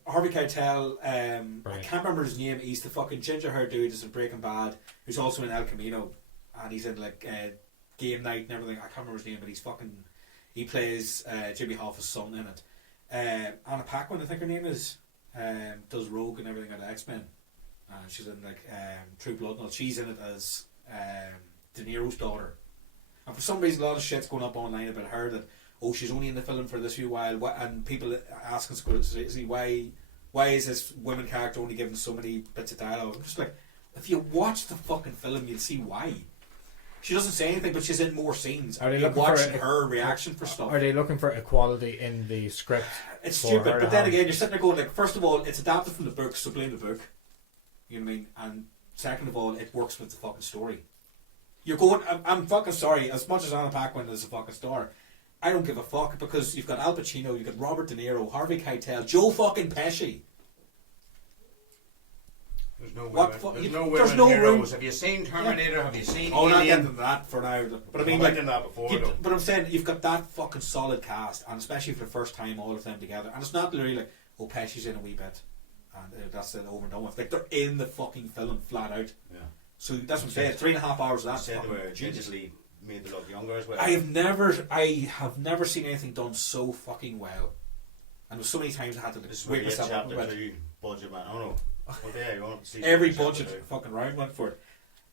Harvey Keitel. I can't remember his name. He's the fucking ginger hair dude who's in Breaking Bad, who's also in El Camino, and he's in like Game Night and everything. I can't remember his name, but he plays Jimmy Hoffa's son in it. Anna Paquin, I think her name is, does Rogue and everything at X-Men. She's in like True Blood and she's in it as De Niro's daughter. And for some reason a lot of shit's going up online about her that she's only in the film for this few while, and people asking Scorsese why is this women character only given so many bits of dialogue. I'm just like, if you watch the fucking film you'll see why. She doesn't say anything, but she's in more scenes. Are they You're looking watching for her reaction for stuff. Are they looking for equality in the script? It's stupid, but then again, you're sitting there going like, first of all, it's adapted from the book, so blame the book. You know what I mean? And second of all, it works with the fucking story. You're going, I'm fucking sorry, as much as Anna Paquin is a fucking star, I don't give a fuck because you've got Al Pacino, you've got Robert De Niro, Harvey Keitel, Joe fucking Pesci. There's no women heroes. Have you seen Terminator? Yeah. Have you seen Alien? Not getting that for now. But I mean, like, that before, but I'm saying you've got that fucking solid cast, and especially for the first time, all of them together. And it's not literally like, Pesci's in a wee bit, and that's it over and done with. Like they're in the fucking film flat out. Yeah. So that's what I'm saying. 3.5 hours of that. Said they were digitally made to look younger as well. I have never seen anything done so fucking well, and there's so many times I had to wake myself up. Chapter 2 budget, man. Oh no. Well, yeah, you want to see every budget fucking round went for it,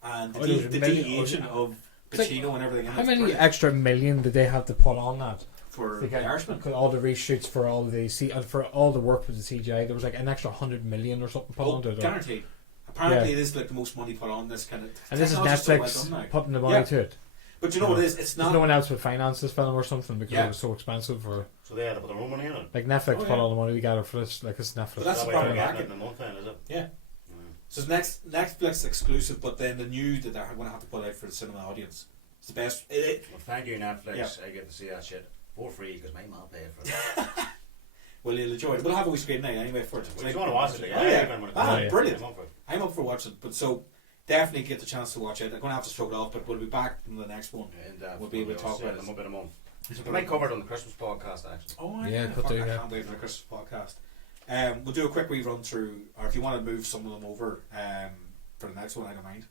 and the de-aging of Pacino and everything. How many extra million did they have to put on that for the Irishman? All the reshoots for all the for all the work with the CGI, there was like an extra 100 million or something put onto it. Guaranteed. Apparently, it is like the most money put on this kind of. And this is Netflix putting the money to it. But you know what it is? It's not. No one else would finance this film or something because it was so expensive. So they had to put their own money in it. Like Netflix put all the money together for this. Like it's Netflix. But that's the problem. In a month, then, is it? Yeah. So it's Netflix exclusive, but then the new that they're going to have to put out for the cinema audience. It's the best. Well, thank you, Netflix. Yeah. I get to see that shit for free because my mom paid for it. Well, you'll enjoy it. We'll have a wee screen night anyway for it. Well, you want to watch it? Yeah. Brilliant. I'm up for watching it, but so definitely get the chance to watch it. I'm going to have to stroke it off, but we'll be back in the next one. We'll be able to talk about it in a month. We might cover it on the Christmas podcast actually. Oh yeah, I can't wait for the Christmas podcast. We'll do a quick wee run through, or if you want to move some of them over for the next one, I don't mind.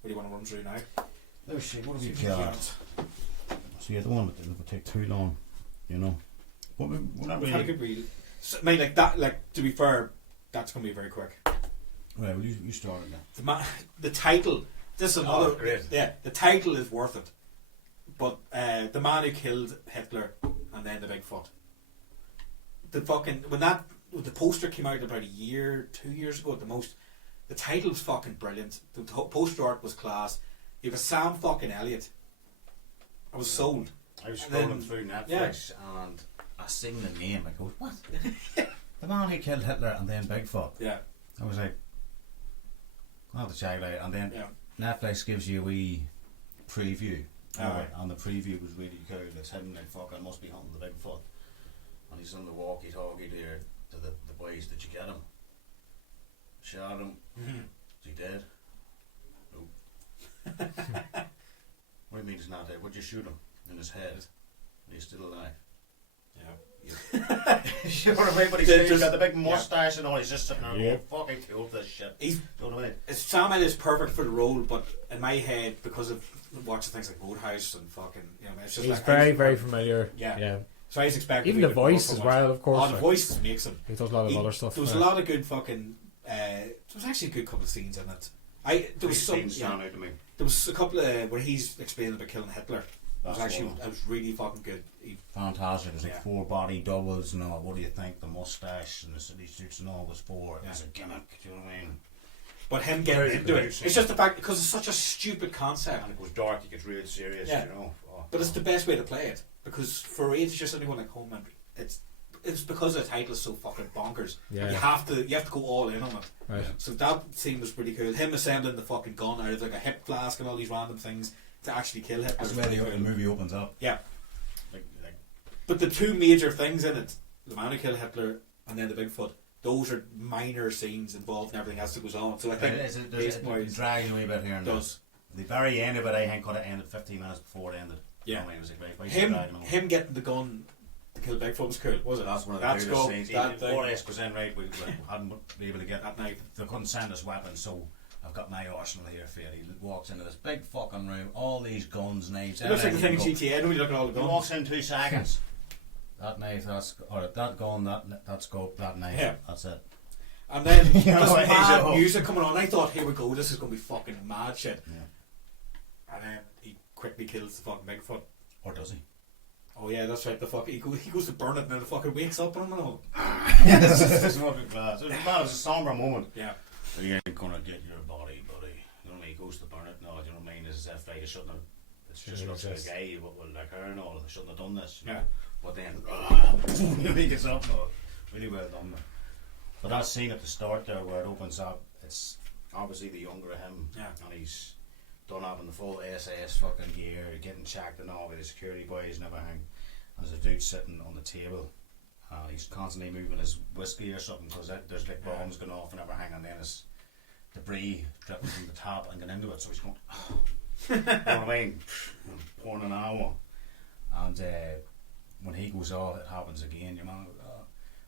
What do you want to run through now? Oh shit, what have we got? So yeah, the one that would take too long, you know. We've had a good read. So, I mean, like that. Like to be fair, that's going to be very quick. Right, well you started that. The title. This is another. Great. Yeah, the title is worth it. But the man who killed Hitler and then the Bigfoot. The fucking when the poster came out about 2 years ago at the most. The title was fucking brilliant. The poster art was class. It was Sam fucking Elliott. I was sold. I was scrolling through Netflix and I seen the name. I go, what? The man who killed Hitler and then Bigfoot. Yeah. I was like, I'll have to check it out. And then Netflix gives you a wee preview. And the preview was really cool. It's him like fucking must be hunting the Bigfoot. And he's on the walkie-talkie there to the boys. Did you get him? Shot him. Mm-hmm. Is he dead? No. What do you mean he's not dead? Would you shoot him in his head? He's still alive. Yeah. You know what I mean? But he's got the big mustache and all. He's just sitting there going, fucking cool for this shit. You know what I mean? Sam Elliott's perfect for the role, but in my head, because of watching things like Roadhouse and fucking, you know, it's just he's like, very, very familiar. Yeah. So I was expecting even the voice as well, of course. Oh, the voice makes him. He does a lot of other stuff. There was a lot of good fucking. There was actually a good couple of scenes in it. There was some. Out to me. There was a couple of where he's explaining about killing Hitler. It was really fucking good. Fantastic. There's like 4 body doubles and all. What do you think? The mustache and the city suits and all was for. It was a gimmick. Do you know what I mean? But him getting into it, it's just the fact because it's such a stupid concept. And it goes dark, it gets real serious, Yeah. you know. Oh, But it's the best way to play it because for age just anyone like home, it's because the title is so fucking bonkers. Yeah. You have to go all in on it. Right. So that scene was pretty cool. Him assembling the fucking gun out of like a hip flask and all these random things to actually kill Hitler. That's was where pretty the cool. movie opens up. Yeah. Like, But the two major things in it, the man who killed Hitler and then the Bigfoot, those are minor scenes involved in everything else that goes on. So I think it drags a wee bit here and there. does. The very end of it, I think, could have ended 15 minutes before it ended. Yeah. You know what I mean? It was like, why should I drag it on? Him getting the gun to kill Bigfoot was cool, was it? That's one of the That's coolest cool. scenes. That Even thing. before S goes in, right, we hadn't been able to get That night. They couldn't send us weapons, so I've got my arsenal here for you. He walks into this big fucking room, all these guns, knives. It looks like the thing in everything. GTA. Nobody look at all the He guns. walks in 2 seconds. That knife, that gun, that scope, that knife. Yeah. That's it. And then You know, there's he's mad a- music coming on. I thought, here we go, this is going to be fucking mad shit. Yeah. And then he quickly kills the fucking Bigfoot. Or does he? Oh yeah, that's right. The fuck he goes to burn it and then the fucker wakes up on him and all. It's fucking class. It was a somber moment. Yeah. But you ain't gonna get your body, buddy. You know what I mean? He goes to burn it. No, do you know what I mean? It's as if like it shouldn't have. It's just looks like a guy with like her and all. They shouldn't have done this. You know? Yeah. But then he gets up. No, really well done. Man. But that scene at the start there where it opens up, it's obviously the younger of him, Yeah. and he's done having the full SS fucking gear, getting checked and all with the security boys and everything. And there's a dude sitting on the table. He's constantly moving his whiskey or something because there's like bombs going off and everything, and then there's debris dripping from the top and going into it. So he's going, you know what I mean? Pouring an hour. And when he goes off, it happens again, you know.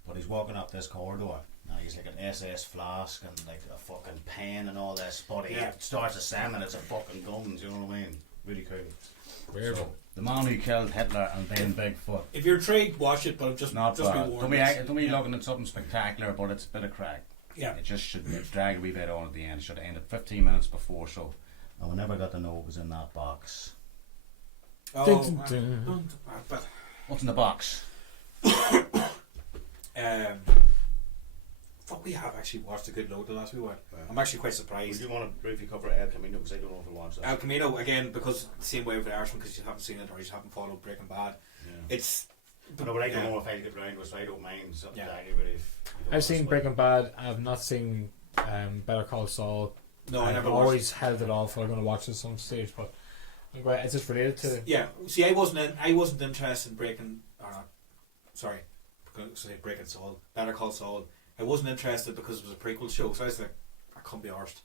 But he's walking up this corridor. Now he's like an SS flask and like a fucking pen and all this. But he starts assembling, it's a fucking guns, you know what I mean? Really cool. Weird. So, the man who killed Hitler and then Bigfoot. If you're intrigued, watch it, but just Not be bad. warned. Don't be looking at something spectacular, but it's a bit of crack. Yeah. It just should drag a wee bit on at the end. It should have ended 15 minutes before, so I we never got to know what was in that box. Oh, Dun, dun, dun. but What's in the box? fuck, we have actually watched a good load the last wee while. Yeah. I'm actually quite We surprised. do want to briefly cover El Camino because I don't know if we watched that. El Camino again because the same way with the Irishman because you haven't seen it or you just haven't followed Breaking Bad. Yeah. It's. I know, but I don't know if I get round to it, so I don't mind something Yeah. like anybody. I've seen Breaking Bad. I've not seen Better Call Saul. No, I I've never always held it off. I'm going to watch it some stage, but I'm glad it's just related to the. Yeah, see, I wasn't interested in Breaking Saul, Better Call Saul. I wasn't interested because it was a prequel show, so I was like, I can't be arsed.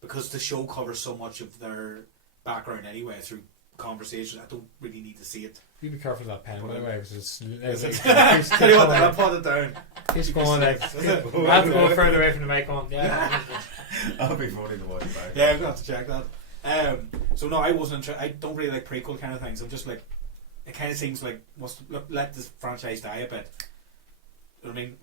Because the show covers so much of their background anyway through conversations, I don't really need to see it. You be careful of that pen, by the way, because it's. Tell you what, then I'll put it down. He's going like. I have to go further away from the mic on. Yeah. I'll be funny to watch back. Yeah, I'm going to have to check that. So no, I wasn't interested. I don't really like prequel kind of things. I'm just like, it kind of seems like let this franchise die a bit. I mean,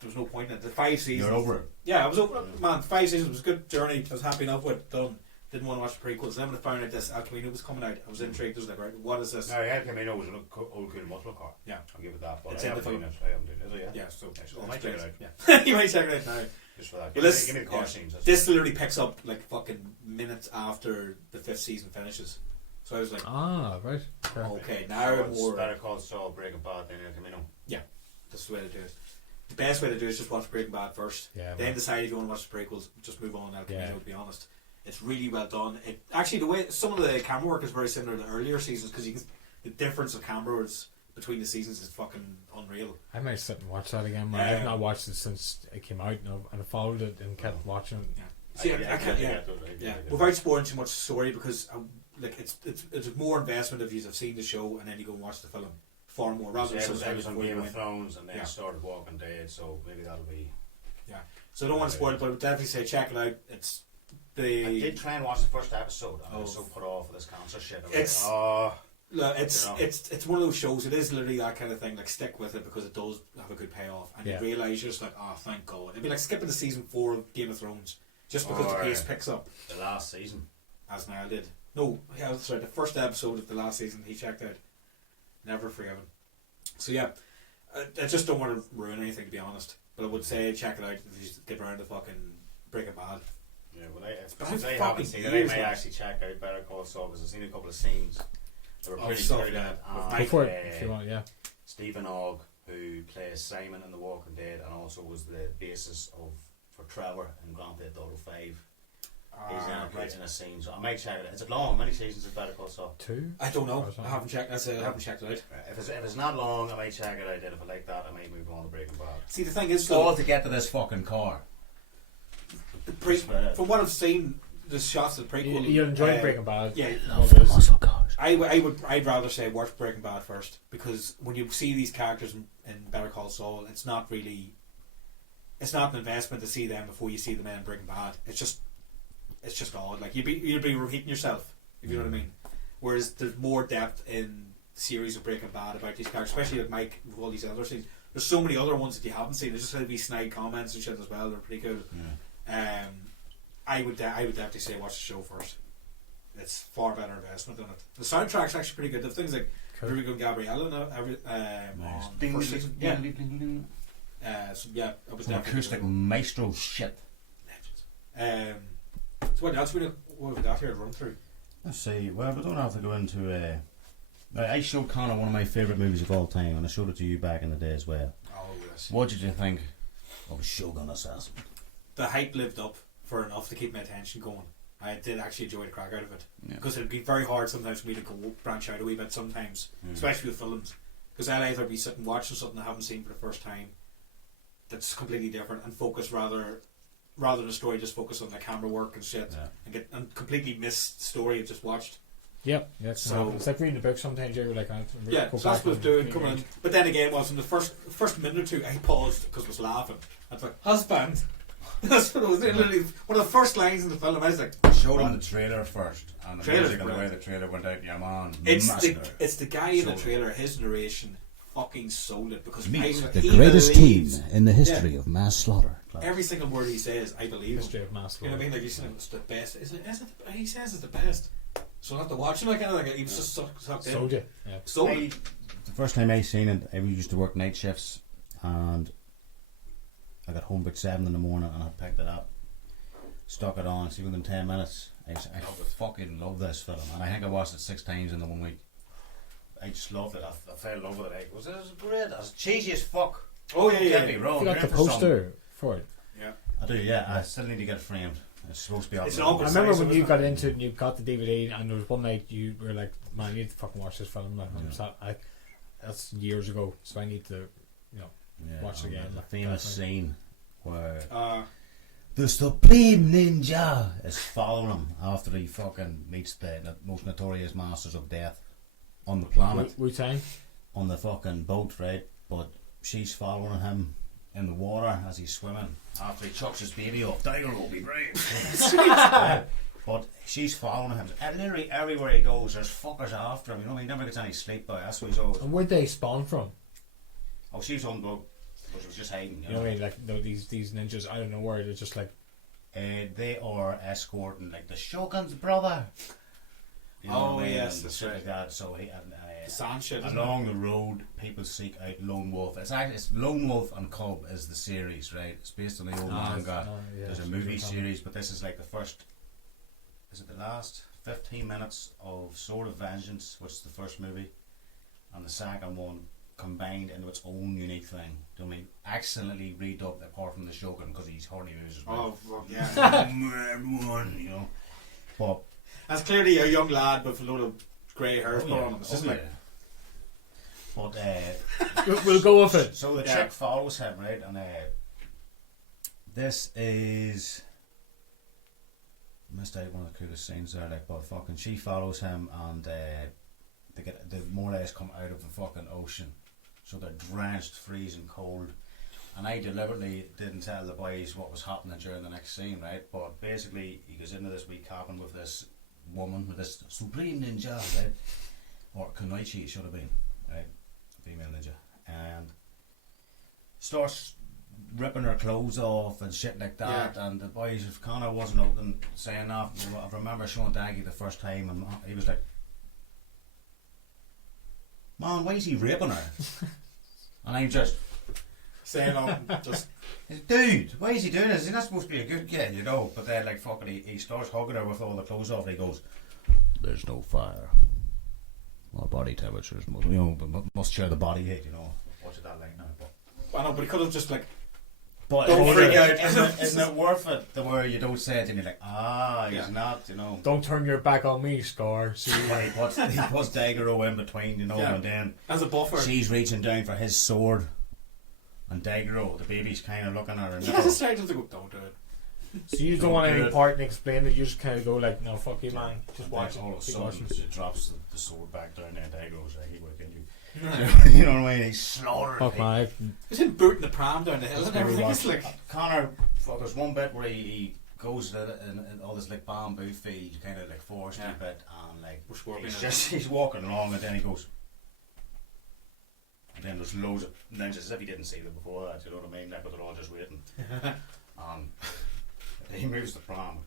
there was no point in it. The 5 seasons. You're over it. Yeah, I was over it. Man, 5 seasons was a good journey. I was happy enough with it. Done. Didn't want to watch the prequels. Then when I found out this El Camino was coming out, I was intrigued. I was like, right, what is this? No, El Camino was an old cool muscle car. Yeah. I'll give it that. But It's I in the haven't seen film. it. I haven't seen it. Is it? Yeah, so I might check it out. Yeah, you might check it out now. Just for that. Well, this- give me the car yeah. scenes. This literally picks up like fucking minutes after the 5th season finishes. So I was like, Ah, right. okay, now it's more. Better Call Saul, Breaking Bad, then El Camino. This is the way to do it. The best way to do it is just watch Breaking Bad first. Yeah. Then man. decide if you want to watch the prequels. Just move on. El Camino, Yeah. to be honest. It's really well done. It actually the way some of the camera work is very similar to earlier seasons because you can the difference of camera works between the seasons is fucking unreal. I might sit and watch that again, man. Yeah. I've not watched it since it came out, and I followed it and kept watching it. Yeah. See, I can't. Yeah. Without spoiling too much story because like it's more investment if you have seen the show and then you go and watch the film far more rather than I was sometimes on before you Game go of in. Thrones and then Yeah. started Walking Dead, so maybe that'll be. So I don't want to spoil it, but I would definitely say check it out. It's I did try and watch the first episode and I was so put off with this cancer shit. I was It's- like, oh. Look, it's You know. it's one of those shows. It is literally that kind of thing. Like stick with it because it does have a good payoff, and Yeah. you realise you're just like, oh, thank God. It'd be like skipping to season 4 of Game of Thrones just because Or- the pace picks up, The last season. as Niall did. No, yeah, that's right. The first episode of the last season he checked out. Never forgiven. So yeah, I just don't want to ruin anything to be honest. But I would say check it out if you get around to fucking Breaking Bad. Yeah, well, But since I I've haven't fucking seen it, I years, may man. actually check out Better Call Saul because I've seen a couple of scenes that were Oh, pretty stuff, good. yeah. With Go Mike, for it if you want. Yeah. Stephen Ogg, who plays Simon in The Walking Dead and also was the basis for Trevor in Grand Theft Auto 5. He's in a bridge in a scene, so I might check it out. Is it long? How many seasons is Better Call Saul? 2. I don't know. Or something. I haven't checked. That's it. I haven't checked it out. If it's not long, I might check it out. And if I like that, I might move on to Breaking Bad. See, the thing is, All though, to get to this fucking car. from what I've seen, the shots of the prequel. You enjoyed Breaking Bad. Yeah. Muscle cars. I'd rather say watch Breaking Bad first, because when you see these characters in Better Call Saul, it's not an investment to see them before you see them in Breaking Bad. It's just odd. Like you'd be repeating yourself, if you know what I mean. Whereas there's more depth in the series of Breaking Bad about these characters, especially with Mike with all these other scenes. There's so many other ones that you haven't seen. There's just going to be snide comments and shit as well. They're pretty cool. Yeah. I would definitely say watch the show first. It's far better investment than it. The soundtrack's actually pretty good. The things like Ruby and Gabriella on the first season. Yeah. So yeah, it was Some definitely acoustic maestro shit. legends. So what else what have we got here to run through? Let's see. Well, we don't have to go into. I showed Conor one of my favourite movies of all time, and I showed it to you back in the day as well. Oh yes. What did you think of Shogun Assassin? The hype lived up for enough to keep my attention going. I did actually enjoy the crack out of it, Yeah. because it'd be very hard sometimes for me to go branch out a wee bit sometimes, especially with films, because I'd either be sitting watching something I haven't seen for the first time that's completely different and focus rather than the story, just focus on the camera work and shit, and completely miss the story I've just watched. Yep. Yeah. So- It's like reading a book. Sometimes you're like, Yeah, so that's what I was doing, coming in. But then again, was in the first minute or two, I paused because I was laughing. I was like, husband. That's what it was. Literally, one of the first lines in the film. I was like, Showed him the trailer first, and the Trailer's music and the way brilliant. the trailer went out. Yeah, man. it's massacre. the guy in the Sold it. trailer. His narration fucking sold it, because Meet I, the he greatest team believes in the history of mass slaughter. every single word he says. I believe History him. of mass. You know what I mean? Like he's saying it's the best. Is it? He says it's the best. So I have to watch him like anything. He was just sucked in. Sold you. Yeah. Sold it. The first time I seen it, I used to work night shifts, and I got home about 7 in the morning, and I picked it up, stuck it on. See, within 10 minutes, I fucking love this film, and I think I watched it 6 times in the 1 week. I just loved it. I fell in love with it. It was great. It was cheesy as fuck. Oh yeah, Get me yeah. wrong. You got you're the in for some- poster for it. Yeah. I do, yeah. I still need to get it framed. It's supposed to be up It's there. an I awkward remember size, when isn't you it? got into it and you got the DVD, and there was one night you were like, "Man, you need to fucking watch this film." Like, that's years ago, so I need to, Yeah, watch it and again, The like, famous definitely. scene where The Supreme Ninja. is following him after he fucking meets the most notorious masters of death on the planet. Wu-Tang. On the fucking boat, right? But she's following him in the water as he's swimming after he chucks his baby up. Tiger will be brave. But she's following him. And literally everywhere he goes, there's fuckers after him. You know, he never gets any sleep by. That's what he's always. And where'd they spawn from? Oh, she was on the boat, but she was just hiding. You know what I mean? Like, these ninjas, I don't know where they're just like. They are escorting like the Shogun's brother. You know Oh, what I mean? yes, And that's shit right. like that. So he sand shit. Isn't along the road, people seek out Lone Wolf. It's Lone Wolf and Cub is the series, right? It's based on the old manga. There's a movie series, but this is like the first. Is it the last 15 minutes of Sword of Vengeance, which is the first movie, and the second one combined into its own unique thing. Do you know what I mean? Accidentally redubbed apart from the Shogun because he's hardly moves his Oh, well, yeah. you know. But That's clearly a young lad with a load of grey hair put on him. It's just oh, like, yeah. But We'll go with it. so the Yeah. chick follows him, right? And this is missed out one of the coolest scenes there. Like, but fucking, she follows him, and they more or less come out of the fucking ocean, so they're drenched, freezing cold. And I deliberately didn't tell the boys what was happening during the next scene, right? But basically, he goes into this wee cabin with this woman, with this supreme ninja, right? Or Kunoichi, it should have been, right? Female ninja. And starts ripping her clothes off and shit like that. Yeah. And the boys, if Conor wasn't open saying that, I remember showing Decky the first time, and he was like, "Man, why is he raping her?" And I'm just, saying just Dude, why is he doing this? He's not supposed to be a good kid, you know. But then, like, fucking, he starts hugging her with all the clothes off, and he goes, "There's no fire. Our body temperatures must share the body heat, you know." What's it that like now? I know, but he could have just like. But Don't freak out. Isn't it worth it? The where you don't say it and you're like, he's not, you know. Don't turn your back on me, Scar. See, But he puts Daigoro in between, you know, Yeah. and then As a buffer. she's reaching down for his sword, and Daigoro, the baby's kind of looking at her. Yeah, the strangers to go, don't do it. so you don't want any part in explaining it. You just kind of go like, "No, fuck you, man. Just watch it. All of a Keep sudden, watching." she drops the sword back down there, and Daigoro's like, "He will kill you." You know what I mean? He's slaughtered. Fuck man. He's in booting the pram down the hill and everything. It's like. Conor, there's one bit where he goes to in all this like bamboo field, kind of like forestry bit, and like he's walking along, and then he goes, and then there's loads of ninjas as if he didn't see them before that. You know what I mean? Like, but they're all just waiting. He moves the pram.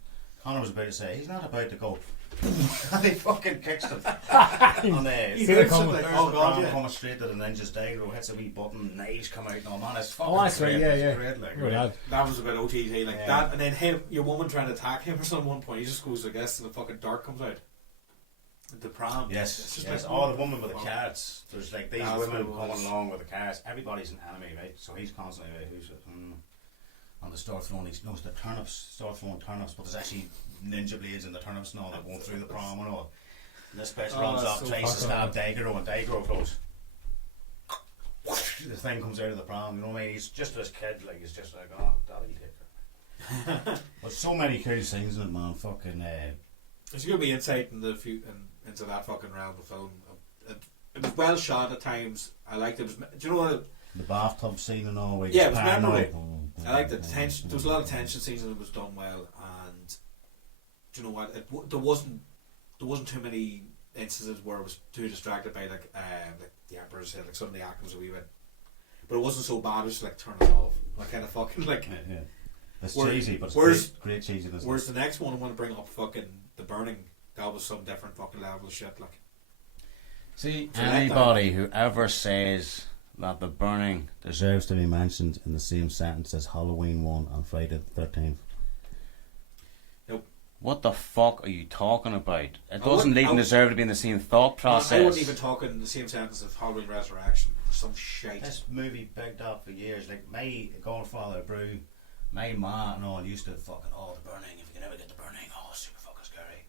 Conor was about to say he's not about to go, and he fucking kicks him. And He's like, coming. there's Oh the god, pram yeah. coming straight to the ninja's Daigoro, hits a wee button, knives come out. No man, it's fucking Oh, that's right. great. Yeah, It's yeah. great, like, Good lad. That was a bit OTT like Yeah. that, and then your woman trying to attack him or something at one point. He just goes, I guess, and the fucking dart comes out. The pram. Yes, It's just yes. like, All the women with the cards. There's like these That's women what it was. coming along with the cards. Everybody's an enemy, right? So he's constantly like, who's it? And they start throwing these, no, it's the turnips. Start throwing turnips, but there's actually ninja blades in the turnips and all that going through the pram and all. And this bitch runs that's up, so tries to stab fucking Daigoro, and Daigoro goes. The thing comes out of the pram. You know what I mean? He's just this kid, like he's just like, oh, dad'll take her. But so many cool scenes in it, man. Fucking. There's going to be insight in into that fucking realm of film. It was well shot at times. I liked it. Do you know what? The bathtub scene and all. Yeah, it was memorable. I liked the tension. There was a lot of tension scenes and it was done well. And do you know what? There wasn't too many instances where I was too distracted by like the Emperor said, like some of the acting was a wee bit. But it wasn't so bad. It was just like turn it off. Like kind of fucking like. Yeah. It's Where- cheesy, but where's- it's great cheesiness. Whereas the next one I want to bring up fucking the burning. That was some different fucking level of shit. Like. See, So anybody who ever says that the burning deserves to be mentioned in the same sentence as Halloween 1 and Friday the 13th. Nope. What the fuck are you talking about? It I doesn't wouldn't- even I- deserve to be in the same thought process. I wasn't even talking in the same sentence of Halloween Resurrection. Some shite. This movie bigged up for years. Like my godfather Brew, my ma and all used to fucking, oh, the burning, if you can ever get the burning, oh, super fucking scary.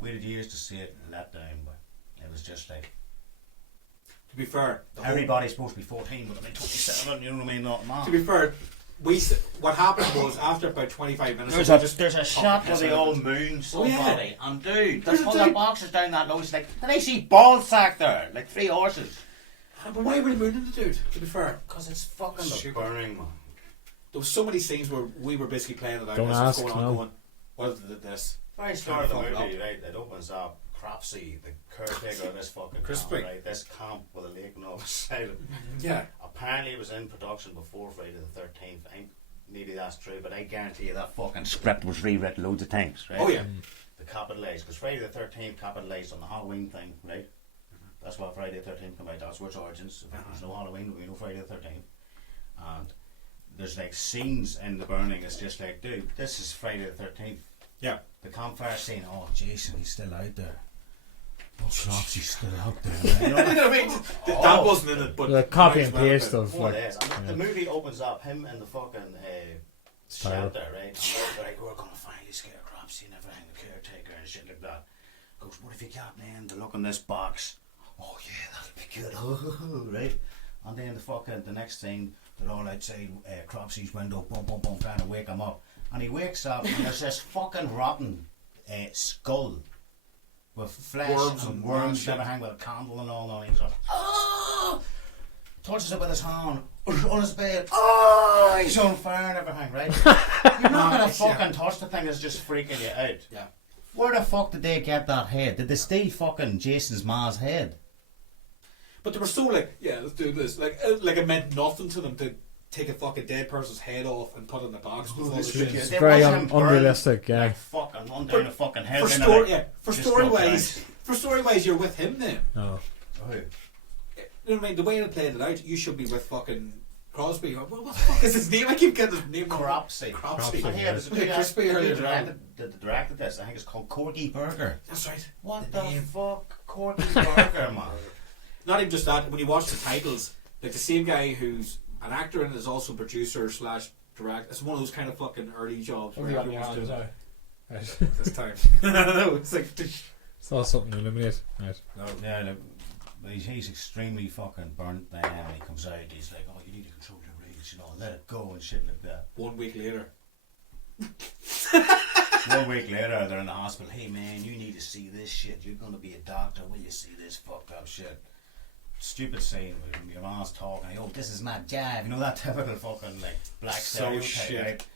Waited years to see it and let down, but it was just like, To be fair, everybody's supposed to be 14, but I'm 27, you know what I mean? Not man. To be fair, what happened was after about 25 minutes, There's we a just shot where piss they out all of it. moon Oh, yeah. somebody, and dude, they're There's a pulling their dude- boxes down that low. It's like, did I see ball sack there? Like 3 horses. But why were they mooning the dude? To be fair, Because it's fucking the Stupid. burning, man. there was so many scenes where we were basically playing it out. Don't as it's ask, going on, no. going, what if they did this? Very start of the Fuck it movie, right? It opens up. Cropsey, the caretaker of this fucking Crispy. camp, right? This camp with a lake and all beside it. Yeah. Apparently, it was in production before Friday the 13th. Maybe that's true, but I guarantee you that fucking script was rewritten loads of times, right? Oh yeah. The capitalised, because Friday the 13th capitalised on the Halloween thing, right? That's why Friday the 13th came out. That's where its origins. If there's no Halloween, there'll be no Friday the 13th. And there's like scenes in the burning. It's just like, dude, this is Friday the 13th. Yeah. The campfire scene. Oh, Jason, he's still out there. Oh, Cropsey's still out there. You know? I mean, that wasn't in it, but The copy might and as well have paste been. of Oh, like, it is. And the movie opens up, him in the fucking shelter, right? And they're like, we're going to finally scare Cropsey and everything, the caretaker and shit like that. Goes, what have you got, man? To look in this box. Oh, yeah, that'll be good. Right? And then the next scene, they're all outside Cropsey's window, boom, boom, boom, trying to wake him up. And he wakes up and there's this fucking rotten skull with flesh Worms and and worms shit. everything with a candle and all. And he's like, oh! Touches it with his hand on his bed. Oh, he's on fire and everything, right? You're not gonna fucking touch the thing that's just freaking you out. Yeah. Where the fuck did they get that head? Did they steal fucking Jason's ma's head? But they were so like, yeah, let's do this. Like it meant nothing to them to take a fucking dead person's head off and put it in the box with all the it's shit. They very watch him burn, unrealistic. Yeah. like, fucking run down the fucking head. For then story, they're like, for just story go wise, you're with him then. No. Oh. You know what I mean? The way they played it out, you should be with fucking Crosby. What the fuck is his name? I keep getting his name wrong. Cropsey. Cropsey. I hear there's a big Crispy earlier. directed this. I think it's called Corky Burger. That's right. What The the name. fuck? Corky Burger, man. Not even just that. When you watch the titles, like the same guy who's an actor and is also producer / direct. It's one of those kind of fucking early jobs where everyone's doing it this time. No, it's like. Saw something to eliminate. Right. No. Yeah, look, but he's extremely fucking burnt then when he comes out. He's like, oh, you need to control your rage, let it go and shit like that. 1 week later. 1 week later, they're in the hospital. Hey man, you need to see this shit. You're gonna be a doctor. Will you see this fucked up shit? Stupid scene where your mom's talking. Oh, this is my jive. That typical fucking like black stereotype, shit. right?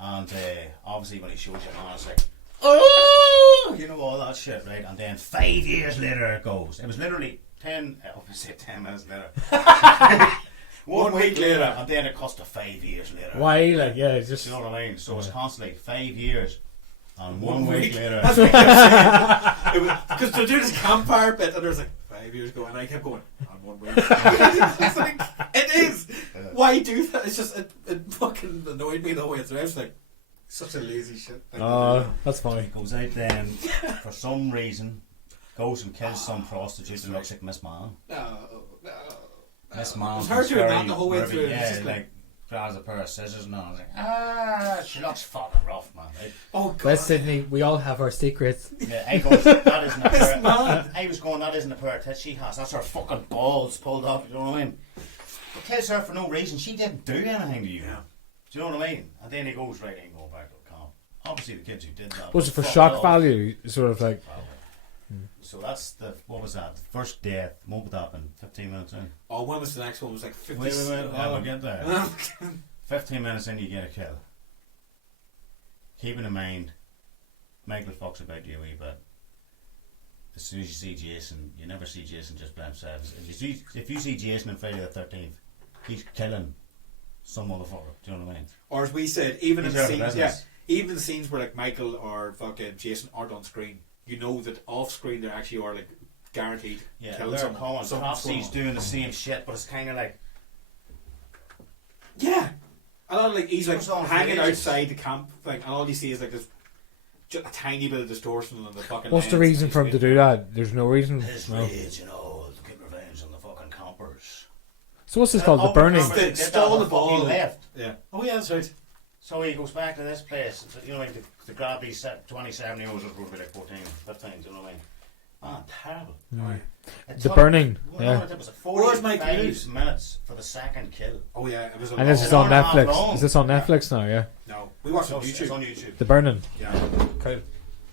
And obviously when he shows your mom, it's like, oh, all that shit, right? And then 5 years later it goes. It was literally 10 minutes later. 1 week later, and then it cost 5 years later. Why? Like, yeah, it's just. You know what I mean? So it's constantly 5 years and 1 week later. That's what I kept saying. Because they're doing this campfire bit, and there's like 5 years ago, and I kept going on 1 week. It's like, it is. Why do that? It's just it fucking annoyed me the whole way through. I was like, such a lazy shit thing. That's funny. He goes out then for some reason, goes and kills some prostitute and looks like Miss Man. No. Miss Man. It was her doing that the whole way through. It's Yeah, just like grabs a pair of scissors and all. I was like, she looks fucking rough, man. Right? Oh god. West Sydney, we all have our secrets. Yeah, I goes, that isn't a pair. Man. I was going, that isn't a pair of tits she has. That's her fucking balls pulled up. You know what I mean? He kills her for no reason. She didn't do anything to you. Yeah. Do you know what I mean? And then he goes, right, I ain't going back to the camp. Obviously, the kids who did that. Was it for fucked shock off. value? Sort of like. So that's what was that? The first death. What would that happen? 15 minutes in. Oh, when was the next one? It was like 50. Wait. I'll get there. 15 minutes in, you get a kill. Keeping in mind, Michael fucks about you a wee bit. As soon as you see Jason, you never see Jason just by himself. If you see Jason on Friday the 13th, he's killing some motherfucker. Do you know what I mean? Or as we said, even in He's the out of scenes, business. even the scenes where like Michael or fucking Jason aren't on screen, you know that off screen they actually are like guaranteed Yeah, killing they're someone. calling. Something's going Topsy's on. doing the same shit, but it's kind of like, Yeah, a lot of like he's like What's on hanging faces? outside the camp, like, and all you see is like this, just a tiny bit of distortion on the fucking. What's the lens. reason for him to do that? There's no reason. his No. rage, to get revenge on the fucking campers. So what's this called? The Oh, burning. remember they did Stole that the before he ball. left. Yeah. Oh yeah, that's right. So he goes back to this place, to grab these 27-year-olds, it would be like 14, 15, do you know what I mean? Man, terrible. Right. It The took- burning, well, yeah. no, it was a Where's my 45 clues? minutes for the second kill. Oh yeah, it was. A And this long- is on an hour and a half Netflix. long. Is this on Netflix now? Yeah. No, we watched it on It's YouTube. on YouTube. The burning. Yeah. Cool.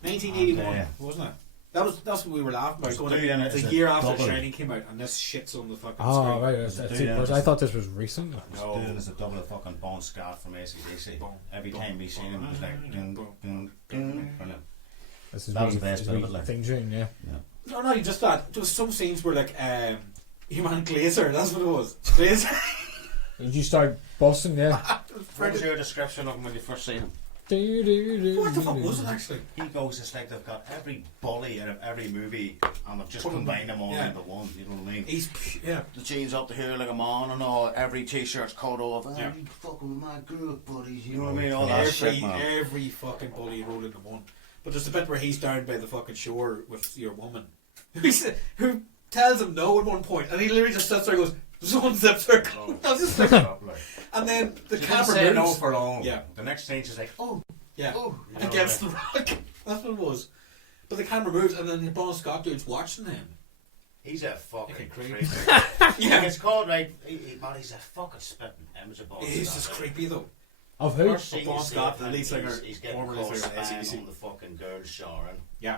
1981, And, wasn't it? That's what we were laughing about. It's Going, a dude in it, it's it's a a year after double. Shining came out, and this shit's on the fucking Oh screen. right. It's a That's dude, it. yeah, I thought this was recent. No. Doing is a double of fucking Bon Scott from AC/DC. Boom, Every boom, time we seen him, it was like, boom, dun, boom, dun, dun, brilliant. This is That was wee- the best is bit of wee it, like. thing tune, yeah. No, not just that. There was some scenes where like Human Glazer. That's what it was. Glazer. Did you start busting? Yeah. What was your description of him when you first seen him? What the fuck was it actually? He goes, it's like they've got every bully out of every movie and they've just Put 'em- combined them all yeah. into one, you know what I mean? He's yeah. The jeans up to here like a man and all, every t-shirt's cut off. Yeah. You fucking with my girl, buddies, you know what I mean? All that shit, man. Every fucking bully rolled into one. But there's a bit where he's down by the fucking shore with your woman, who tells him no at one point, and he literally just sits there and goes, "Someone zips her." I was just like, and then the She didn't camera say moves. no for long. Yeah. The next scene she's like, oh, Yeah, oh, you know against what the rock. That's what it was. But the camera moves, and then the Bon Scott dude's watching him. he's a fucking Fucking creep. creep. Yeah, it's called right. Man, he's a fucking spitting image of Bon He's Scott, just right? creepy though. Of who? First scene Bon you see Scott, of the him, lead singer, he's getting former caught lead singer of spying AC/DC. on the fucking girl showering. Yeah.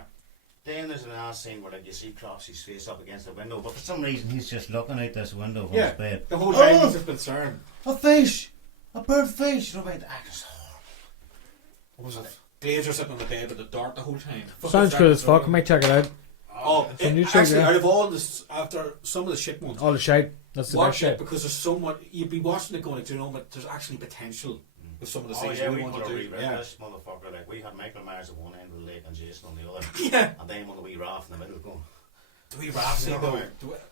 Then there's another scene where like you see Cropsy's face up against the window, but for some reason he's just looking out this window of Yeah. his bed. The whole time Oh! he's just concerned. A fish! A bird fish! You know what I mean? The actor's What was it? Glazer sitting on the bed with the dart the whole time. Sounds cool as fuck. I might check it out. Oh, It's on YouTube, actually, yeah. out of all this, after some of the shit ones, All the shite. That's the best watch it shit. because there's so much. You'd be watching it going, like, do you know, but there's actually potential with some of the Oh things yeah, we we want could to have do. rewritten Yeah, this motherfucker. Like we had Michael Myers at one end of the lake and Jason on the other, yeah. and then on the wee raft in the middle going. Do we rap say No. though?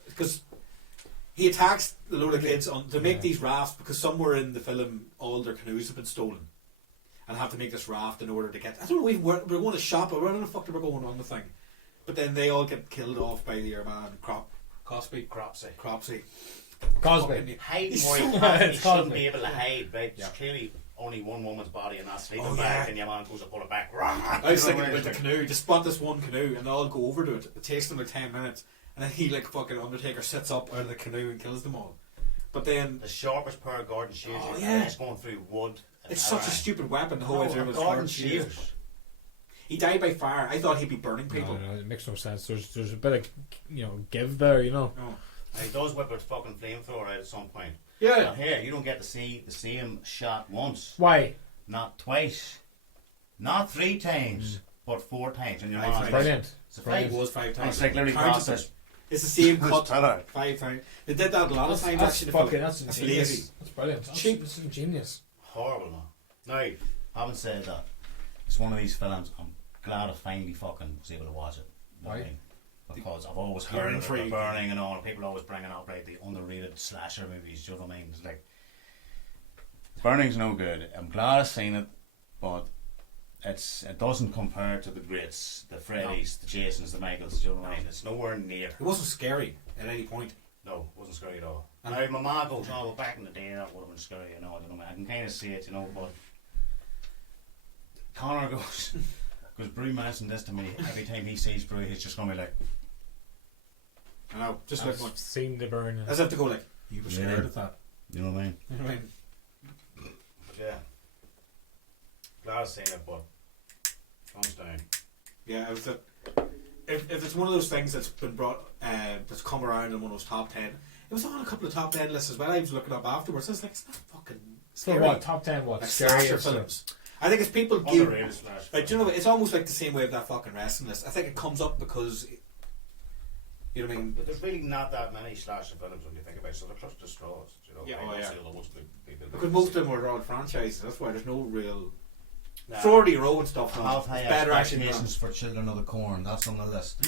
Because He attacks a load of kids to make these rafts because somewhere in the film all their canoes have been stolen, and have to make this raft in order to get. I don't know. We're going to shop or where the fuck they were going on the thing, but then they all get killed off by the man Cropsey. Cosby. Hiding He's where so he bad. shouldn't be able to hide, right? There's clearly only one woman's body in that sleeping bag, and your man goes to pull it back. I was thinking about the canoe. Just spot this one canoe, and they all go over to it. It takes them like 10 minutes, and then he like fucking Undertaker sits up out of the canoe and kills them all. But then The sharpest pair of garden shears, Oh, and yeah. it's going through wood. it's such a stupid weapon the whole way through. With garden garden shears. shears. He died by fire. I thought he'd be burning people. No, it makes no sense. There's a bit of give there, No. And he does whip his fucking flamethrower out at some point. Yeah. Now here, you don't get to see the same shot once, Why? not twice, not 3 times, but 4 times. And your Right, man's right. Brilliant. It's a It fight. was 5 times. It's like literally Counted crossed them. it. It's the same That's cut better. 5 times. They did that a lot of times. That's Actually, fucking. That's That's ingenious. lazy. That's brilliant. That's Cheap. It's ingenious. Horrible, man. Now, having said that, it's one of these films I'm glad I finally fucking was able to watch it. You know what I Why? mean? Because I've always You're heard of the intrigued. burning and all, and people always bringing up like the underrated slasher movies. Do you know what I mean? It's like Burning's no good. I'm glad I've seen it, but it doesn't compare to the greats, the Freddys, the Jasons, the Michaels. Do you know what I mean? It's nowhere near. It wasn't scary at any point. No, it wasn't scary at all. And- And now my mom goes, "Oh, well, back in the day that would have been scary." You know, I don't know. I can kind of see it, you know, but Conor goes. Because Brew mentioned this to me, every time he sees Brew, he's just going to be like, I know. Just like one. I've seen the burn. As if to go like, you were scared Yeah. of that. you know what I mean? You know what I mean? But yeah. Glad I've seen it, but thumbs down. Yeah, it was if it's one of those things that's been brought, that's come around in one of those top 10, it was on a couple of top 10 lists as well. I was looking up afterwards. I was like, it's not fucking So scary. what? Top 10 what? Like Scary slasher films. I think it's people give. Underrated slash. Like, do you know? It's almost like the same way with that fucking wrestling list. I think it comes up because, you know what I mean. But there's really not that many slasher films when you think about it, so they're clutched at straws. You know? Yeah, Like, oh, yeah. obviously, there was big Because most of them were all franchises. That's why there's no real. Nah. 40 Row and stuff. I now. have It's high better actually than expectations for Children of the Corn. That's on the list.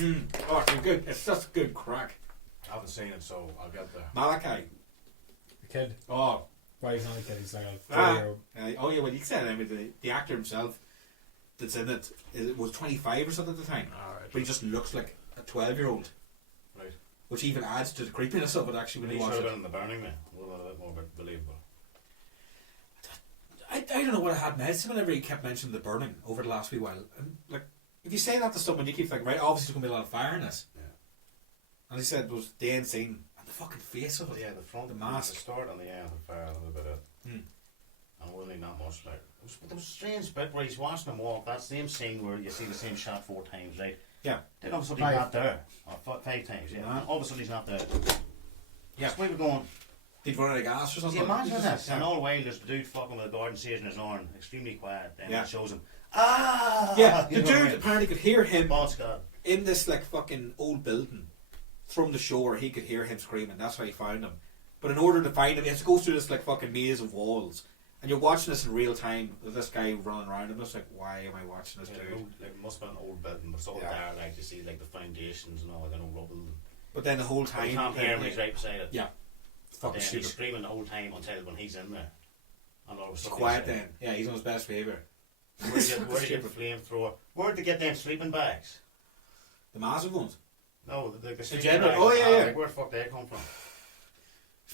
Oh, it's good. It's just good crack. I haven't seen it, so I'll get there. Malachi. The kid. Oh. Why he's not a kid? He's like a Ah. 4-year-old. Oh yeah, well you said, I mean, the actor himself that's in it was 25 or something at the time. Alright. But he just looks like a 12-year-old. Right. Which even adds to the creepiness of it actually when He you watch should have it. been in the Burning Man. A little bit more believable. I don't know what I had in my head. Whenever he kept mentioning the burning over the last wee while. And like, if you say that to someone, you keep thinking, right, obviously there's going to be a lot of fire in this. Yeah. And he said it was the end scene and the fucking face of it. Yeah, the front, The mask. the start and the end of fire a little bit of. And wasn't not much like. There was a strange bit where he's watching him walk. That same scene where you see the same shot 4 times, right? Yeah. Then all of a sudden 5. he's not there. Or 5 times, yeah. And all of a sudden he's not there. Yeah. So we were going. He'd run out of gas or Can something. you imagine He this? just- And all the while there's the dude fucking with a garden shears in his arm, extremely quiet. Then Yeah. it shows him. Ah! Yeah, You the know what I dude mean? apparently could hear him Oh, God. in this like fucking old building from the shore. He could hear him screaming. That's how he found him. But in order to find him, he has to go through this like fucking maze of walls. And you're watching this in real time with this guy running around. I'm just like, why am I watching this Yeah, dude? like, it must have been an old building, but it's all Yeah. there, like you see like the foundations and all, like, rubble. But then the whole You time, can't hear him when he's right beside it. yeah, it's fucking Then stupid. he's screaming the whole time until when he's in there. And all of a It's sudden quiet he's then. Yeah, he's on his best behaviour. Where'd you get the flamethrower? Where'd they get them sleeping bags? The massive ones. No, the sleeping general- bags. oh, yeah, yeah. Like, where the fuck they come from?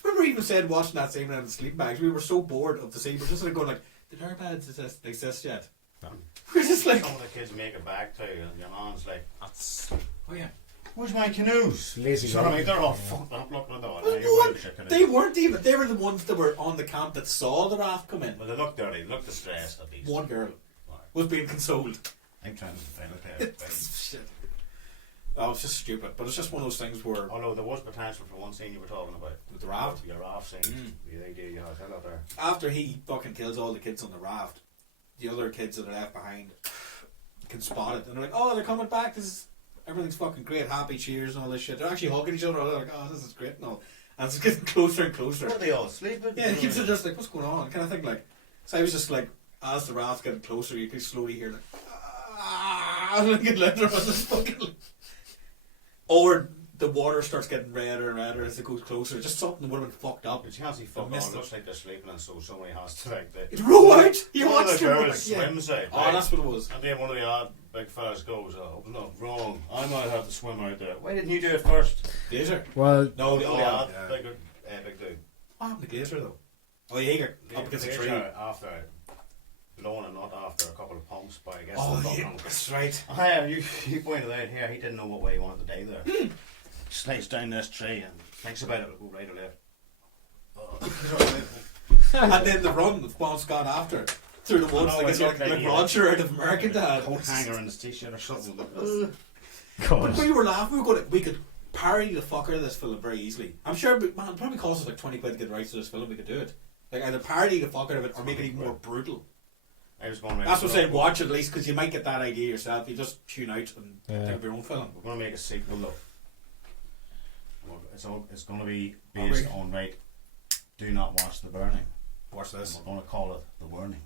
Remember even said watching that scene around the sleeping bags, we were so bored of the scene, we're just like going like, did our pads exist yet? No. We're just like, Some of the kids make it back to you, and your mom's like, oh yeah. "Where's my canoes?" Lazy So I mean, dog. they're all fucked up looking at that. Well, Now, no you're one- wearing shit canoes. They weren't even, they were the ones that were on the camp that saw the raft come in. Well, they look dirty. They look distressed at least. One girl Alright. was being consoled. I'm trying to defend it there. Shit. Oh, it's just stupid, but it's just one of those things where Although there was potential for one scene you were talking about. with the raft, Your raft scene. The idea you had that there. after he fucking kills all the kids on the raft, the other kids that are left behind can spot it and they're like, oh, they're coming back. This is everything's fucking great, happy, cheers, and all this shit. They're actually hugging each other. They're like, oh, this is great and all. And it's getting closer and closer. Were they all sleeping? Yeah, the kids are just like, what's going on? Kind of thing like. So I was just like, as the raft's getting closer, you can slowly hear like, ah, and get louder on this fucking. Or the water starts getting redder and redder as it goes closer. Just something would have been fucked up. But you can't see fuck missed all. It it. looks like they're sleeping, and so somebody has to like It roll out! You one of watched the it roll girls out, yeah. swims out. Oh, right? that's what it was. And then one of the odd big fellas goes, "Oh no, wrong. I might have to swim out there. Why didn't you do it first?" Glazer? Well, No, the Oh, odd. yeah, big dude. What happened to Glazer though? Oh, yeah, Acre. Up against a tree. After blowing a nut after a couple of pumps by I guess. Oh, the yeah, fucking- that's right. Hi, you pointed out here. He didn't know what way he wanted to die there. Slides down this tree and thinks about it. Will go right or left. And then the run of Bon Scott after through the woods know, like it it's looked like like he had Roger out of American Dad. Coat hanger in his t-shirt or something. But God. we were laughing. We could parody the fuck out of this film very easily. I'm sure, but man, it probably cost us like 20 quid to get the rights to this film. We could do it. Like either parody the fuck out of it or make it even more brutal. I was going right. That's what I'm saying. Watch it at least because you might get that idea yourself. You just tune out and think of your own film. We're going to make a sequel though. It's going to be based on right. Do not watch The Burning. Watch And this. we're going to call it The Burning.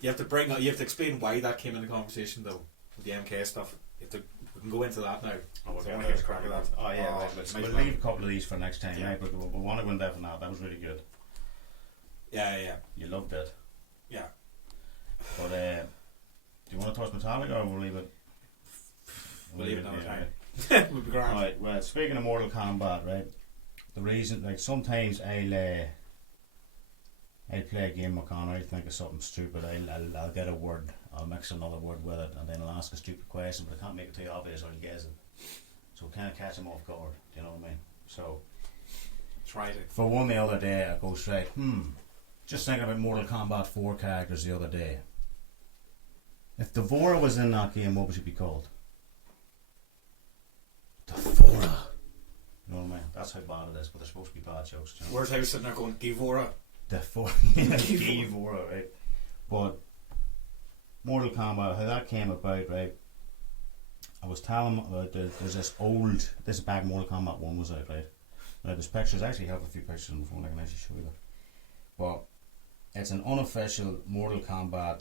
You have to explain why that came in the conversation though with the MK stuff. We can go into that now. Oh, we're So I going want to to get a crack at that. Oh yeah, Oh, right, nice we'll man. leave a couple of these for next time, Yeah. right? But we want to go in depth on that. That was really good. Yeah. You loved it. Yeah. But do you want to touch Metallica or we'll leave it? We'll leave it another yeah, time. right. We'll be grand. Right, well, speaking of Mortal Kombat, right? The reason, like, sometimes I'll play a game with Conor, I'll think of something stupid, I'll get a word, I'll mix another word with it, and then I'll ask a stupid question, but I can't make it too obvious or he'll guess it. So kind of catch him off guard, do you know what I mean? So, Try it. for one the other day, I go straight, just thinking about Mortal Kombat 4 characters the other day. If Devora was in that game, what would she be called? Devora. You know what I mean? That's how bad it is, but they're supposed to be bad jokes. You know? Whereas I was sitting there going, Givora. Devora, right? But Mortal Kombat, how that came about, right? I was telling him about there's this is back Mortal Kombat 1 was out, right? Now there's pictures, I actually have a few pictures on the phone I can actually show you that. But it's an unofficial Mortal Kombat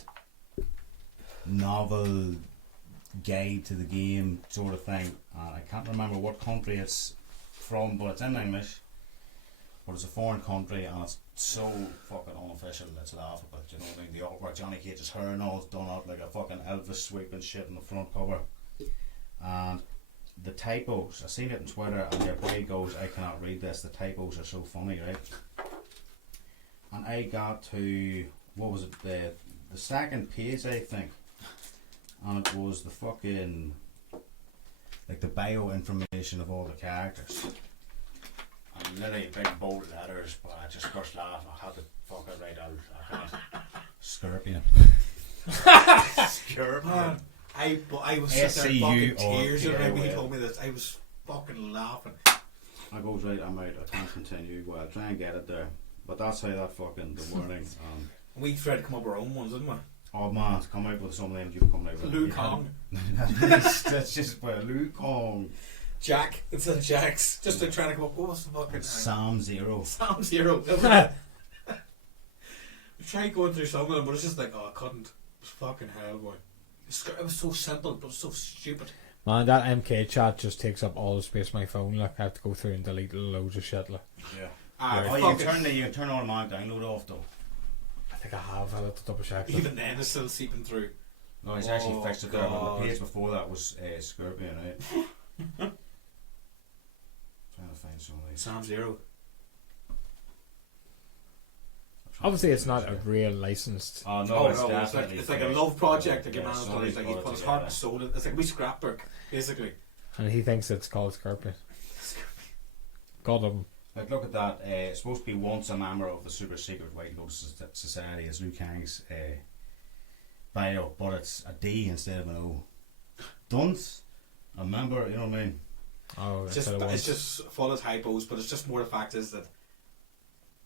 novel guide to the game sort of thing. I can't remember what country it's from, but it's in English. But it's a foreign country and it's so fucking unofficial it's laughable. You know what I mean? The artwork, Johnny Cage's hair and all is done up like a fucking Elvis sweep and shit on the front cover. And the typos, I seen it on Twitter and your boy goes, I cannot read this, the typos are so funny, right? And I got to, what was it, the second page I think, and it was the fucking, like the bio information of all the characters. And literally big bold letters, but I just burst laughing, I had to fucking write out, I can't. Scorpion. Scorpion. I was sitting there fucking tears and when he SCURPION. told me this. I was fucking laughing. I goes right, I'm out, I can't continue. Well, I'll try and get it there. But that's how that fucking, the wording. We tried to come up with our own ones, didn't we? Oh man, come out with some names you've come out with. Liu Kong. That's just well, Liu Kong. Jack. Instead of Jacks. Just like trying to come up, what was the fucking Sam Zero. Sam Zero. We tried going through some of them, but it's just like, oh, I couldn't. It was fucking hell, boy. It was so simple, but so stupid. Man, that MK chat just takes up all the space on my phone. Like I have to go through and delete loads of shit. Like Yeah. Ah, Oh, fucking, you can turn automatic download off though. I think I have. I'll have to double check. even then it's still seeping through. No, he's actually Oh, fixed it there. But God. the page before that was Scorpion, right? Trying to find some of these. Sam Zero. Obviously, it's not a real licensed. Oh no, Oh it's no, definitely it's like a love project. Like Yeah, a man's done. somebody's Like he got it put his heart and together. soul in. It's like a wee scrapbook, basically. And he thinks it's called Scorpion. God of him. Like, look at that. It's supposed to be once a member of the super secret White Lotus Society, as Liu Kang's bio, but it's a D instead of an O. Dunce, a member, you know what I mean? Oh, It's that's just, what it it's was. just full of typos, but it's just more the fact is that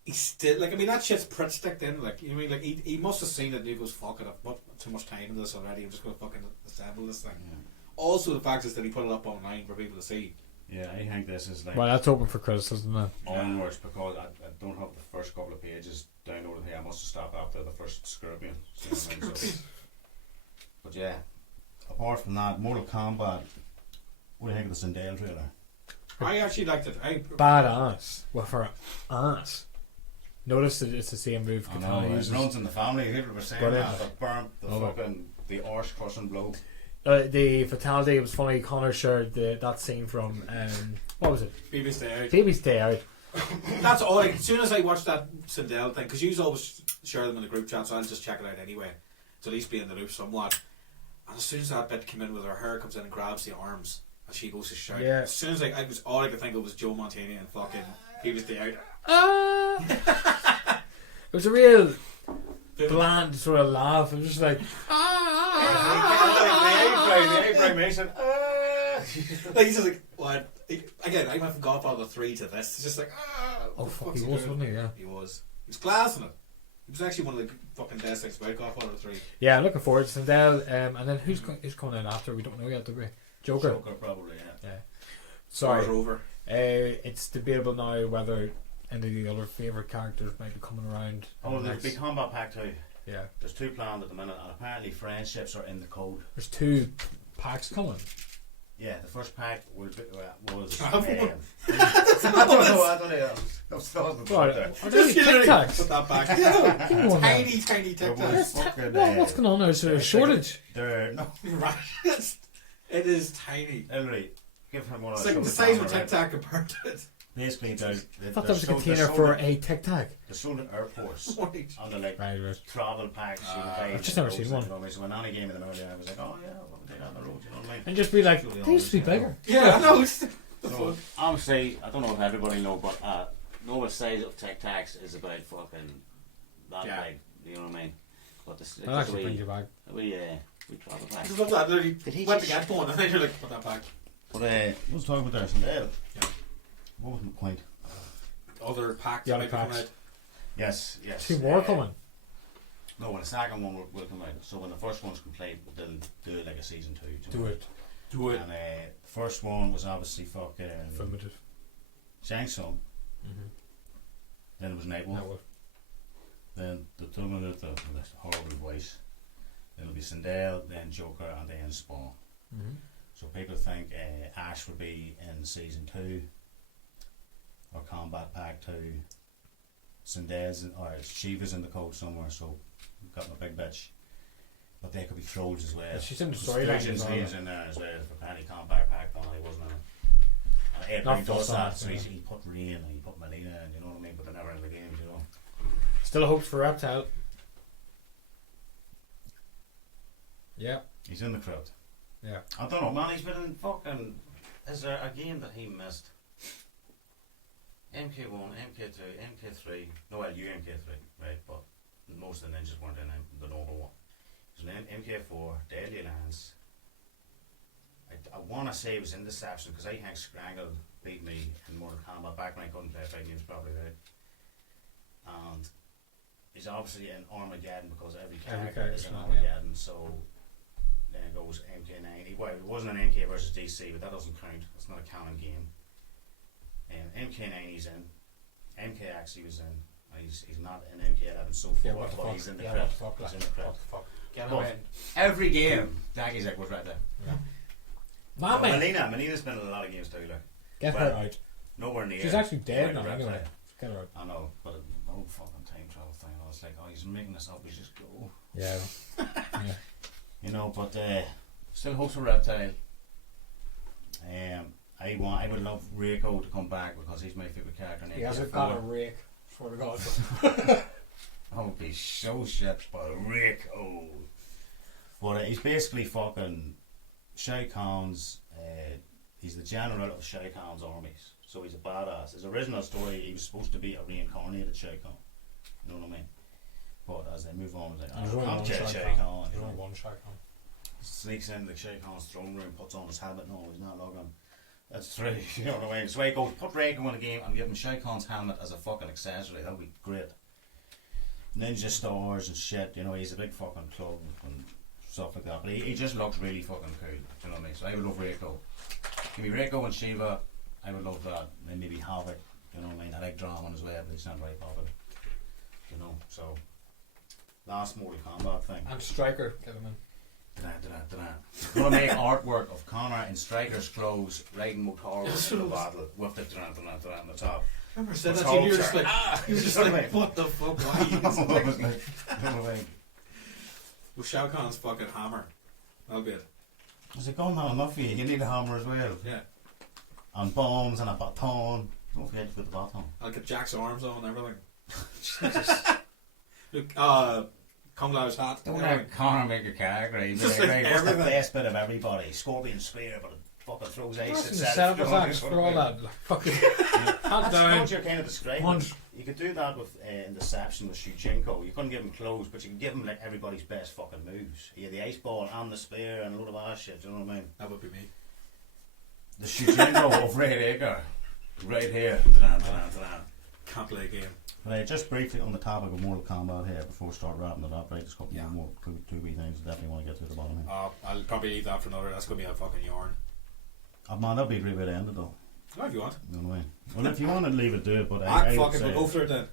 he's still like. I mean, that shit's pretty sticked in. Like, you know what I mean, like he must have seen it and he goes, "Fuck it, I've put too much time in this already. I'm just gonna fucking assemble this thing." Yeah. Also, the fact is that he put it up online for people to see. Yeah, I think this is like Well, that's open for criticism then. onwards because I don't have the first couple of pages downloaded here. I must have stopped after the first Scorpion. So, but yeah, apart from that, Mortal Kombat What do you think of the Sindel trailer? I actually liked it. Badass. Well, for ass. Notice that it's the same move. I know, Katana it uses. runs in the family. People were saying But, that. But burnt the oh, fucking the arse crushing blow. The fatality, it was funny. Connor shared that scene from what was it? Baby's Day Out. Baby's Day Out. That's all. As soon as I watched that Sindel thing, because you always share them in the group chat, so I'll just check it out anyway, to at least be in the loop somewhat. And as soon as that bit came in, with her hair comes in and grabs the arms, and she goes to shout. Yeah. As soon as I was, all I could think of was Joe Montana and fucking Baby's Day Out. It was a real bland sort of laugh. It was just like, The A-frame makes it. Like he's just like, what? Again, I went from Godfather 3 to this. It's just like, oh what the fuck, fuck's he he was, doing? wasn't he? Yeah. He was. He was class in it. He was actually one of the fucking best things about Godfather 3. Yeah, I'm looking forward to Sindel. And then who's coming in after? We don't know yet, do we? Joker. Joker probably, yeah. Sorry. Wars over. It's debatable now whether any of the other favourite characters might be coming around. Oh, there's big Combat Pack 2. Yeah. There's 2 planned at the minute, and apparently friendships are in the code. There's 2 packs coming. Yeah, the first pack was. I I don't know. I'm still Right. there. Are they Tic Tacs? Put that back. Keep going now. Tiny Tic There Tacs. was fucking, What's going on now? Is there a shortage? There, no, Right. It is tiny. Ellery, give him one of It's those. like the size of a Tic Tac compared to it. Basically, I thought that was a container for a Tic Tac. They're sold at airports. Right. On the like Right. travel packs. You can buy I've just never those, seen you one. know what I mean? So when Annie came in the middle, I was like, oh yeah, we'll take that on the road. You know what I mean? And just be like, they used to be bigger. Yeah, I know. So, obviously, I don't know if everybody know, but normal size of Tic Tacs is about fucking that Yeah. big. You know what I mean? But this, That actually brings you back. we travel I back. just love that. Literally Did he went to just- get one and then you're like, put that back. But what's talking about there? Sindel. Yeah. What was my point? Other packs Yeah, that might be coming packs. out. Yes. 2 more coming. No, when the second one will come out. So when the first one's complete, they'll do it like a season 2. Do it. Do it. And the first one was obviously fucking Affirmative. Shang Tsung. Mm-hmm. Then it was Nightwolf. Then the Tugman with the horrible voice. Then it'll be Sindel, then Joker, and then Spawn. Mm-hmm. So people think Ash would be in season 2, or Combat Pack 2. Sindel's or Shiva's in the code somewhere. So we've got my big bitch. But they could be trolls as well. Yeah, she's in the So storyline Sturgeon's as well. name's in there as well for Penny Combat Pack. No, he wasn't in it. Ed Not Green does fussed on that, it, so yeah. he put Rain and he put Melina and you know what I mean, but they're never in the games, you know. Still hopes for Reptile. Yeah. He's in the crowd. Yeah. I don't know, man, he's been in fucking. Is there a game that he missed? MK1, MK2, MK3. No, well, you MK3, right? But most of the ninjas weren't in the normal one. He was in MK4, Deadly Alliance. I want to say it was Interception because I think Scrangle beat me in Mortal Kombat back when I couldn't play fight games properly, right? And he's obviously in Armageddon because every character is in Armageddon, so then it goes MK9. Well, it wasn't an MK versus DC, but that doesn't count. It's not a canon game. MK9 he's in. MKX he was in. He's not in MK11 so far, Yeah, what the but fuck? he's in the Yeah, crypt. what the fuck, He's in like, the crypt. what the fuck? Get But him in. every game, Daggy's like was right there. My man. Melina's been in a lot of games too, like. Get Well, her out. Nowhere near. She's actually dead Like now, a anyway. reptile. Get her out. I know, but the whole fucking time travel thing, I was like, oh, he's making this up, we just go. Yeah. Yeah. You know, but still hopes for Reptile. I would love Rico to come back because he's my favourite character. He hasn't got a rake. Swear to God. I would be so shit for Rico. But he's basically fucking Shao Kahn's. He's the general of Shao Kahn's armies, so he's a badass. His original story, he was supposed to be a reincarnated Shao Kahn. You know what I mean? But as they move on, like, There's only I'm one Shao Shao Kahn. Kahn. There's only one Shao Kahn. Sneaks into Shao Kahn's throne room, puts on his helmet. No, he's not looking. That's true. You know what I mean? So he goes, put Reiko in the game and give him Shao Kahn's helmet as a fucking accessory. That would be great. Ninja stars and shit. You know, he's a big fucking club and stuff like that. But he just looks really fucking cool. Do you know what I mean? So I would love Reiko. Give me Reiko and Shiva. I would love that. And maybe Havoc. You know what I mean? I like Draman as well, but he's not very popular. You know, so last Mortal Kombat thing. And Striker. Get him in. Gonna make artwork of Conor in striker's clothes riding motorways to the battle with the on the top. I remember said What's that to you, you're hope, just sir? like, you're just like, what the fuck, why? Well, Shao Kahn's fucking hammer. That'll be it. There's a gun not enough for you. You need a hammer as well. Yeah. And bombs and a baton. Don't forget to put the baton. I'll get Jack's arms on and everything. Look, Kung Lao's hat. Don't let Conor make a character. He's Just like, like what's the everything. best bit of everybody? Scorpion spear, but it fucking throws ice That's in the itself. self-attacks for all that. Like, fucking hat That's down. what you're kind of describing. Punch. You could do that with in Deception with Shujinko. You couldn't give him clothes, but you can give him like everybody's best fucking moves. Yeah, the ice ball and the spear and a load of ass shit. Do you know what I mean? That would be me. The Shujinko of Red Acre, right here. Can't play a game. Right, just briefly on the topic of Mortal Kombat here before we start wrapping it up. Right, just a couple Yeah. more two wee things. I definitely want to get to the bottom here. I'll probably leave that for another. That's going to be a fucking yarn. Oh man, that'd be a great way to end it though. Oh, if you want. You know what I mean? Well, if you want to leave it, do it. But I would fucking say- will go for it then.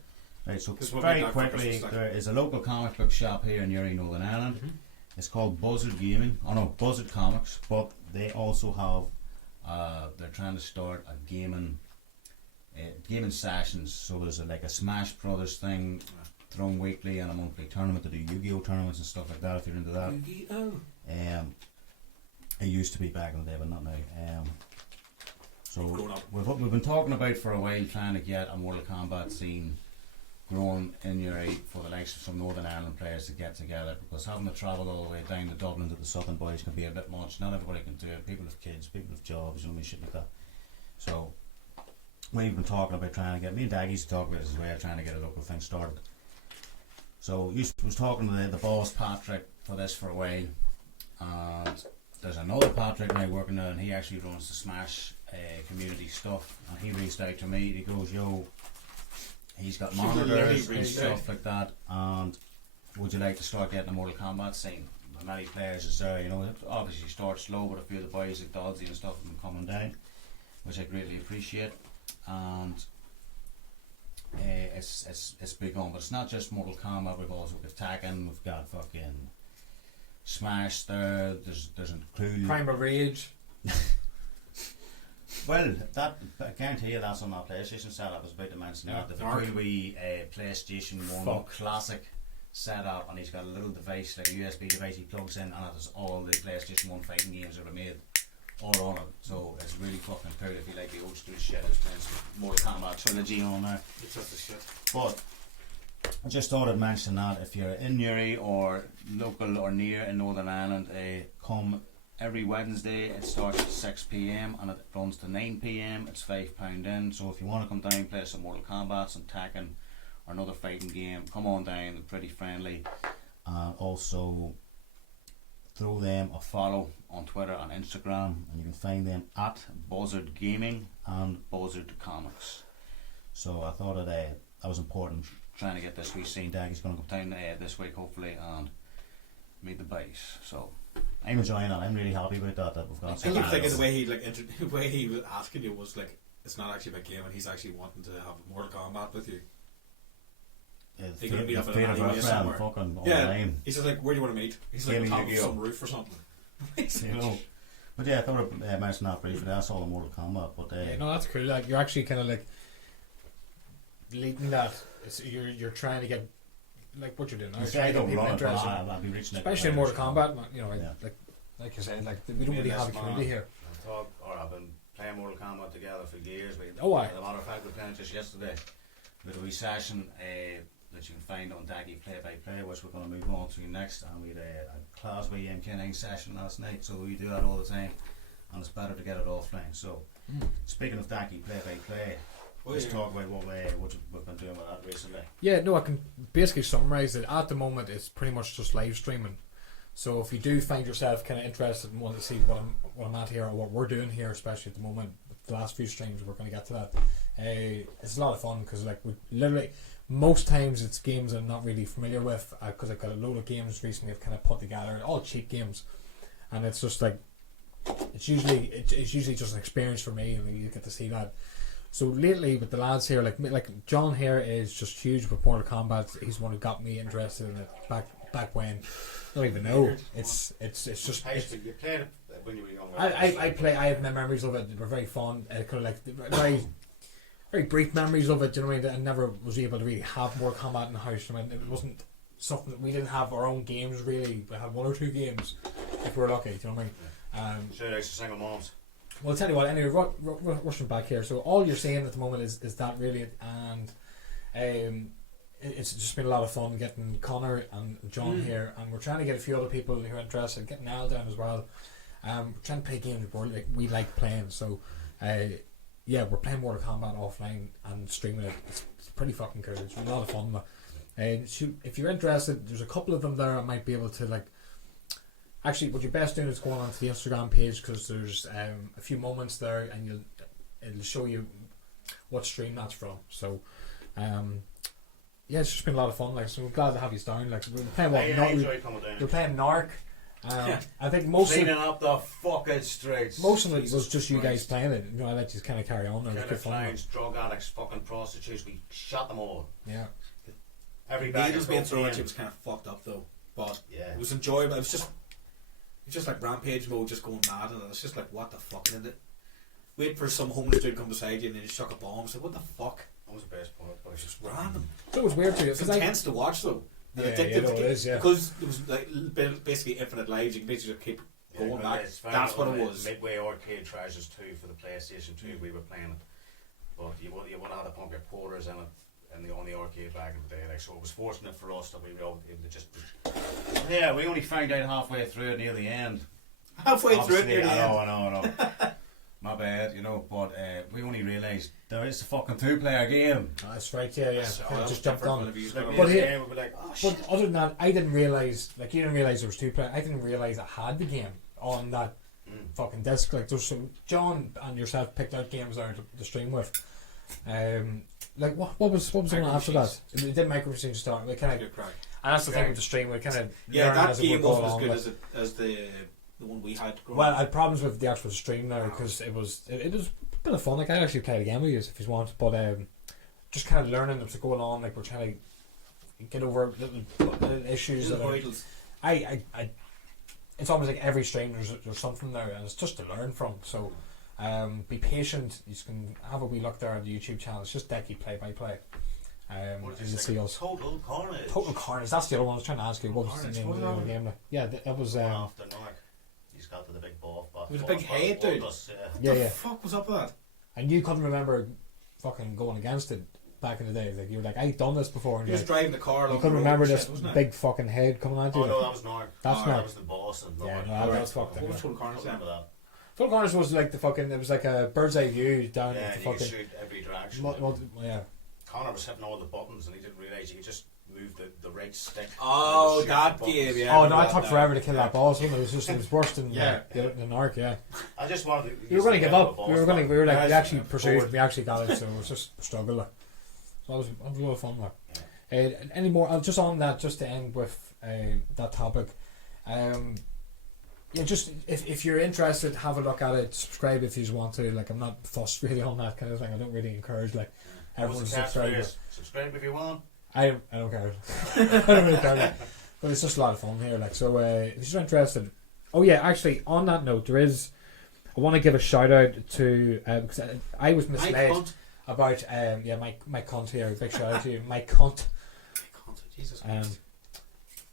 Right, so Because we'll very make that for quickly, Christmas, like. there is a local comic book shop here in Yurt, Northern Ireland. Mm-hmm. It's called Buzzard Gaming. Oh no, Buzzard Comics. But they also have, they're trying to start a gaming sessions. So there's like a Smash Brothers thing thrown weekly and a monthly tournament. They do Yu-Gi-Oh tournaments and stuff like that. If you're into that, it used to be back in the day, but not now. So Grown up. we've been talking about for a while trying to get a Mortal Kombat scene growing in Yurt for the likes of some Northern Ireland players to get together, because having to travel all the way down to Dublin to the Southern boys can be a bit much. Not everybody can do it. People have kids, people have jobs, you know, shit like that. So we've been talking about trying to get, me and Daggy used to talk about this as well, trying to get a local thing started. So was talking to the boss Patrick for this for a while, and there's another Patrick now working there, and he actually runs the Smash community stuff, and he reached out to me. He goes, yo, he's got monitors and stuff like that, and would you like to start getting a Mortal Kombat scene? And many players is there, you know, it obviously start slow, but a few of the boys like Doddsy and stuff have been coming down, which I greatly appreciate. And it's big on, but it's not just Mortal Kombat. We've also got Tekken, we've got fucking Smash there. There's a cool Primal Rage. Well, that I guarantee you that's on that PlayStation setup. I was about to mention Yeah, that. The Arc. cool wee PlayStation 1 Fuck. classic setup, and he's got a little device, like a USB device he plugs in, and it has all the PlayStation 1 fighting games ever made all on it. So it's really fucking cool if you like the old school shit. There's playing some Mortal Kombat trilogy on there. It's just the shit. But I just thought I'd mention that if you're in Newry or local or near in Northern Ireland, come every Wednesday. It starts at 6 p.m. and it runs to 9 p.m. It's £5 in. So if you want to come down, play some Mortal Kombat, some Tekken, or another fighting game, come on down. They're pretty friendly. Also, throw them a follow on Twitter and Instagram, and you can find them at Buzzard Gaming and Buzzard Comics. So I thought that was important, trying to get this wee scene. Daggy's going to come down this week hopefully and meet the base. So I'm enjoying that. I'm really happy about that we've got I some keep thinking guys. the way he the way he was asking you was like, it's not actually about game, and he's actually wanting to have Mortal Kombat with you. The You're gonna meet up at fate an of our alleyway friend somewhere. fucking Yeah, online. he's just like, where do you want to meet? He's like, on Gaming top of Yu-Gi-Oh. some roof or something. You know. But yeah, I thought I'd mention that briefly. That's all in Mortal Kombat. But Yeah, no, that's cool. Like, you're actually kind of like leading that. You're trying to get like what you're doing now. if You're I trying to don't get people run it, interested. I'll be reaching out to Especially in players. Mortal Kombat, man, you know, Yeah. like you said, like we don't really have a community here. I've been playing Mortal Kombat together for years. Oh, aye. As a matter of fact, we were playing just yesterday with a wee session that you can find on Decky Play By, which we're going to move on to next. And we had a class wee MK9 session last night, so we do that all the time, and it's better to get it offline. So, speaking of Decky Play By, let's talk about what we've been doing with that recently. Yeah, no, I can basically summarise it. At the moment, it's pretty much just live streaming. So if you do find yourself kind of interested and want to see what I'm at here or what we're doing here, especially at the moment, the last few streams we're going to get to that. It's a lot of fun because like we literally most times it's games I'm not really familiar with because I've got a load of games recently I've kind of put together, all cheap games, and it's just like it's usually just an experience for me, and you get to see that. So lately with the lads here, like John here is just huge with Mortal Kombat. He's the one who got me interested in it back when. I don't even know. It's just. High school, you played it when you were young. I play. I have my memories of it. They were very fun. Kind of like very, very brief memories of it. You know what I mean? I never was able to really have more combat in the house. I mean, it wasn't something that we didn't have our own games really. We had 1 or 2 games if we were lucky. Do you know what I mean? Sure, like single moms. Well, I'll tell you what. Anyway, rushing back here. So all you're saying at the moment is that really, and it's just been a lot of fun getting Conor and John here, and we're trying to get a few other people who are interested, getting Al down as well. We're trying to play games we like playing. So, yeah, we're playing Mortal Kombat offline and streaming it. It's pretty fucking cool. It's a lot of fun. If you're interested, there's a couple of them there. I might be able to like. Actually, what you're best doing is going onto the Instagram page, because there's a few moments there, and it'll show you what stream that's from. So, yeah, it's just been a lot of fun. Like, so we're glad to have you down. Like, we're playing we're playing Narc. I think most cleaning up the fucking streets. Most of it was just you guys playing it. You know, I let you kind of carry on. Killer clowns, drug addicts, fucking prostitutes. We shot them all. Yeah. Every The bag needles of being thrown at cocaine. you was kind of fucked up though, but Yeah. it was enjoyable. It was just like rampage mode, just going mad, and it's just like, what the fuck? And then wait for some homeless dude to come beside you, and then you chuck a bomb. So what the fuck? That was the best part. But it's just Random. So it was weird too. It's intense to watch though. And Yeah, addictive yeah, no, it is, yeah. because it was like basically infinite lives. You can basically just keep going well, back. it's found That's what on it the was. Midway Arcade Treasures 2 for the PlayStation 2. We were playing it, but you would have had to pump your quarters in it on the arcade back in the day. Like, so it was fortunate for us that we were able to just. Yeah, we only found out halfway through it near the end. Halfway through it, Obviously, near the end. I know. My bad, you know, but we only realised there is a fucking 2-player game. That's right. Yeah. So I that just was jumped different on. when you Like, got But near here- the end, we'd be like, oh shit. But other than that, I didn't realise. Like, you didn't realise there was 2 players. I didn't realise I had the game on that fucking disc. Like, there's some John and yourself picked out games there to stream with. Like, what was the one after that? It did Micro Machines start. We kind of, Good crack. and that's the thing with the stream. We kind of Yeah, that as it game would go wasn't as along, good like- as the one we had. growing Well, up. I had problems with the actual stream now because it was a bit of fun. Like, I actually play the game with you if you want, but just kind of learning what's going on. Like, we're trying to get over little issues that are. Vitals. I it's almost like every stream there's something there, and it's just to learn from. So, be patient. You can have a wee look there on the YouTube channel. It's just Decky Play By. What And is you'll this, see like us. Total Carnage. Total Carnage. That's the other one. I was trying to ask you what was Carnage, the name what of was the other that game. Like, yeah, that was. After Narc, he's got to the big ball. With a big head, dude. Yeah. Yeah, What the yeah. fuck was up with that? And you couldn't remember fucking going against it back in the day. Like, you were like, I've done this before. And He you're was like, driving the car. you along couldn't the road remember and this shit, wasn't it? big fucking head coming at you. Oh no, that was Narc. That's Narc. Narc. That was the boss. And Yeah, Narc. no, that was fucked up. What was Yeah. Total I Carnage then? remember that. Full Carnage was like the fucking. It was like a bird's eye view down Yeah, at the and you could fucking. shoot every direction. Yeah. Conor was hitting all the buttons, and he didn't realise you could just move the right stick. Oh, and shoot that the game, buttons. yeah. Oh no, I it took that. forever to kill that boss. Wasn't it? It was worse than Yeah. the Narc. Yeah. I just wanted. We were going to give up. We were like, Yeah, we actually it's pursued. forward. We actually got it. So it was just a struggle. Like. So that was a lot of fun. Like. Any more? Just on that, just to end with that topic. Yeah, just if you're interested, have a look at it. Subscribe if you want to. Like, I'm not fussed really on that kind of thing. I don't really encourage like everyone to subscribe. Subscribe if you want. I don't care. I don't really care. But it's just a lot of fun here. Like, so if you're interested. Oh yeah, actually, on that note, I want to give a shout out to because I was Mike misled Hunt. about Mike Cunt here. Big shout out to you, Mike Cunt. Jesus Um, Christ.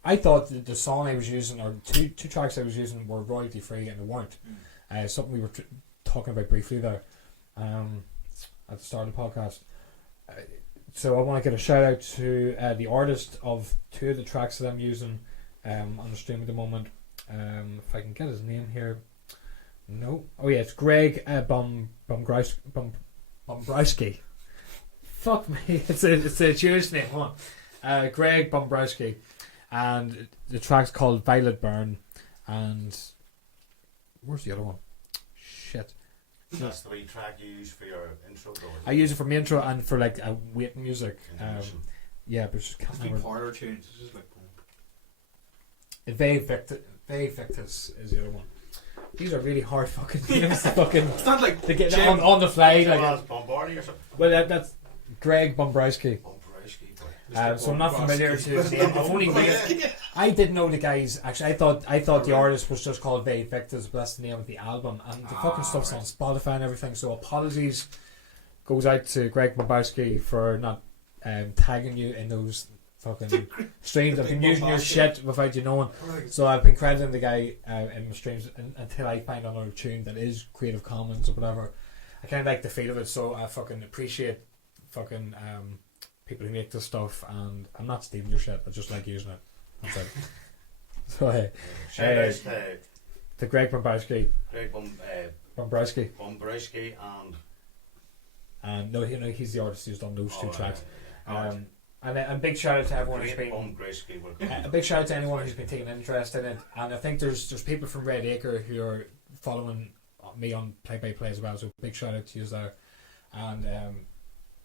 I thought the song I was using, or two tracks I was using, were royalty free, and they weren't. Something we were talking about briefly there at the start of the podcast. So I want to give a shout out to the artist of 2 of the tracks that I'm using on the stream at the moment. If I can get his name here. No. Oh yeah, it's Greg Bombrowski. Fuck me, it's a Jewish name. Hold on. Greg Bombrowski. And the track's called Violet Burn. And where's the other one? Shit. That's the wee track you use for your intro. Though. I use it for my intro and for like waiting music. Intermission. Yeah, but just can't It's been remember. parlor tunes. It's just like boom. Vague Victus is the other one. these are really hard fucking names to fucking It's not like to get Jim. on the fly. Like, Like, Bombardier or something. well, that's Greg Bombrowski. Bombardier, boy. So I'm not familiar to his name. I've only read. I didn't know the guys. Actually, I thought the artist was just called Bay Victors, but that's the name of the album, and the fucking stuff's on Spotify and everything. So apologies goes out to Greg Bombowski for not tagging you in those fucking streams. I've been using your shit without you knowing. So I've been crediting the guy in my streams until I find another tune that is Creative Commons or whatever. I kind of like the feel of it, so I fucking appreciate fucking people who make this stuff, and I'm not stealing your shit, I just like using it. That's it. So Shout out to Greg Bombowski. Greg Bombrowski. Bombrowski and No, he's the artist who's done those two tracks. yeah. And a big shout out to everyone who's Great been Bombrowski. a big shout out to anyone who's been taking interest in it. And I think there's people from Red Acre who are following me on Play By Play as well. So big shout out to you there. And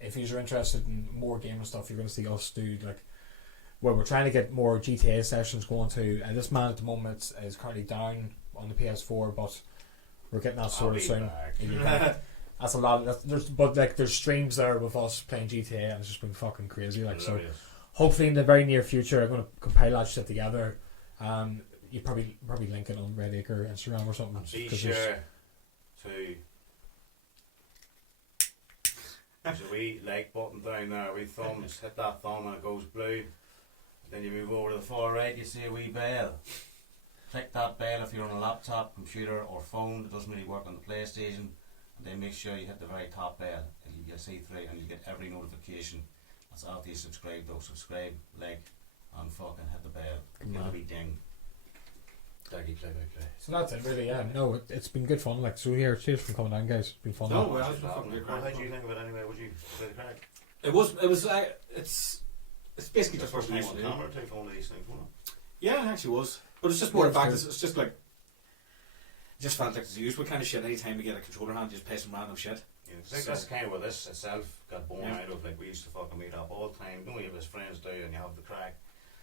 if you're interested in more gaming stuff, you're going to see us do we're trying to get more GTA sessions going too. And this man at the moment is currently down on the PS4, but we're getting that sorted soon. That's a lot. There's streams there with us playing GTA, and it's just been fucking crazy. So hopefully in the very near future, I'm going to compile that shit together. You probably link it on Red Acre Instagram or something. Be sure to there's a wee like button down there, a wee thumb. Just hit that thumb and it goes blue. Then you move over to the far right, you see a wee bell. Click that bell if you're on a laptop, computer or phone. It doesn't really work on the PlayStation. And then make sure you hit the very top bell and you'll see through and you get every notification. That's after you subscribe though. Subscribe, like, and fucking hit the bell. Get a wee ding. Decky Play By Play. So that's it really, yeah. No, it's been good fun. So here, cheers for coming down, guys. It's been fun. No, What well, did you think of it anyway? Would you play the crack? It was. It's basically just first what we time used on to do. camera take one of these things, wasn't it? Yeah, it actually was. But it's just more the Yeah, fact it's it's just like it just felt like it's the usual kind of shit. Anytime you get a controller hand, you just play some random shit. Yeah, I think that's kind of where this itself got born out of. Like we used to fucking meet up all the time. You know, you have his friends do, and you have the crack.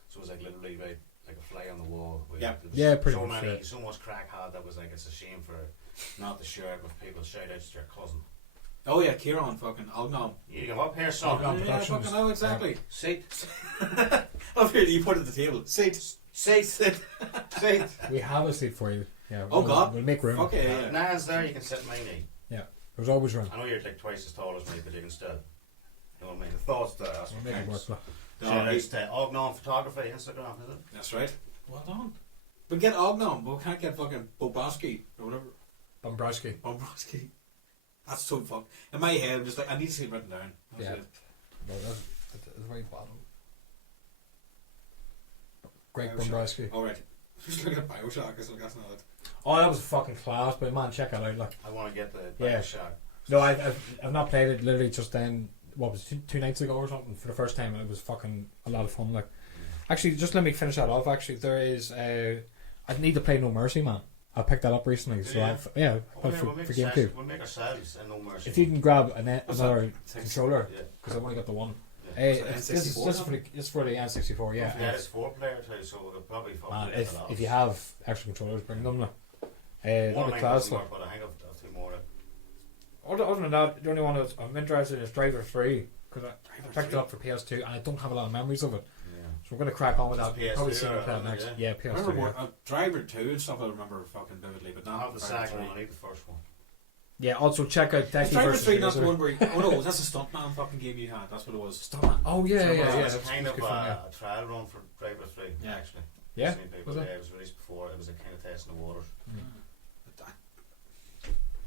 So it was like literally like a fly on the wall. Yeah. Yeah, pretty so much, many, yeah. so much crack had that was like it's a shame for not to share it with people. Shout out to your cousin. Oh yeah, Kieran fucking Ognom. You come up here, son. Ognom. Yeah, Productions. fucking know exactly. Sit, Up here, you put it at the table. Sit. sit. We have a seat for you. Yeah. Oh, God. We'll make room. Okay, yeah. Nan's there. You can sit in my knee. There's always room. I know you're like twice as tall as me, but you can still. You know what I mean? The thoughts there. That's We'll what make it work. counts. But Shout out to Ognon Photography Instagram, is it? That's right. Well done. We get Ognom, but we can't get fucking Bobrowski or whatever. Bombrowski. Bobrowski. That's so fucked. In my head, I'm just like, I need to see it written down. That's Yeah. it. No, that's the very bottom. Greg Bioshock. Bombrowski. Alright. Just looking at Bioshock, that's not it. Oh, that was fucking class, but man, check it out. Like, I want to get the Yeah. shot. no, I've not played it literally just then. What was it, two nights ago or something for the first time, and it was fucking a lot of fun. Like, actually, just let me finish that off. Actually, there is I need to play No Mercy, man. I picked that up recently, so Yeah. for We'll make GameCube. We'll make ourselves and No Mercy. If you can grab What's another that? controller, Yeah. because I've only got the one. Yeah. So This N64 is for the N64. Yeah, Yeah. it's 4-player too, so we'll probably fucking Man, get the if you have extra controllers, bring them. Like. one That'd of be mine class. doesn't Like. work, but I think I've two more. Other than that, the only one that I'm interested in is Driver 3, because I picked it up for PS2 and I don't have a lot of memories of it. Yeah. So we're going to crack on with It's that. PS2 Probably see or it play it something, next. yeah. Yeah, I PS2. remember Yeah. Driver 2 and stuff I remember fucking vividly, but I not have the Driver second 3. one, I need the first one. Yeah, also check out Is Decky Driver versus 3 not Razor. the one where oh no, that's a stuntman fucking game you had, that's what it was. Stuntman. Oh yeah, So yeah, was yeah. it It's That's kind that's of good fun, yeah. a trial run for Driver 3, Yeah. actually. Yeah? Seen people, Was it? yeah, it was released before. It was a kind of test in the waters.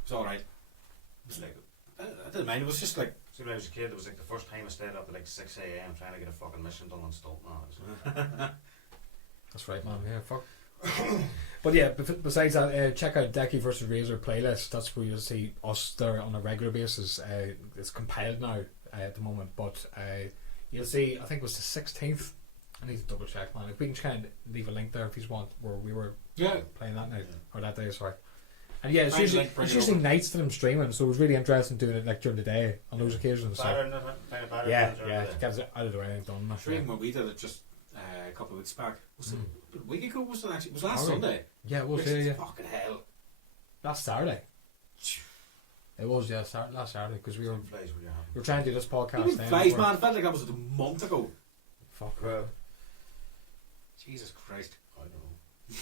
It's alright. It was like I didn't mind, it was just like See, when I was a kid, it was like the first time I stayed up at like 6 a.m. trying to get a fucking mission done on stunt. No, That's right, man. Yeah, fuck. But yeah, besides that, check out Decky versus Razor playlist. That's where you'll see us there on a regular basis. It's compiled now at the moment, but you'll see. I think it was the 16th. I need to double check, man. If we can try and leave a link there if you want, where we were playing that night or that day. Sorry. And yeah, it's Thanks, usually, Link, bring it's it usually over. nights that I'm streaming, so it was really interesting doing it like during the day on those occasions. So. Better than it, kind of better Yeah, than it, yeah, really. get it out of the way and done. I'm sure even when we did it just a couple of weeks back. Was it a week ago? Was it actually? It was last Oh, Sunday. Yeah, it was. Which is Yeah. Fucking hell. last Saturday. It was, yeah, last Saturday, because we were trying to do this podcast. Even then flies, before- man. It felt like that was a month ago. Fuck. Well, Jesus Christ. I don't know.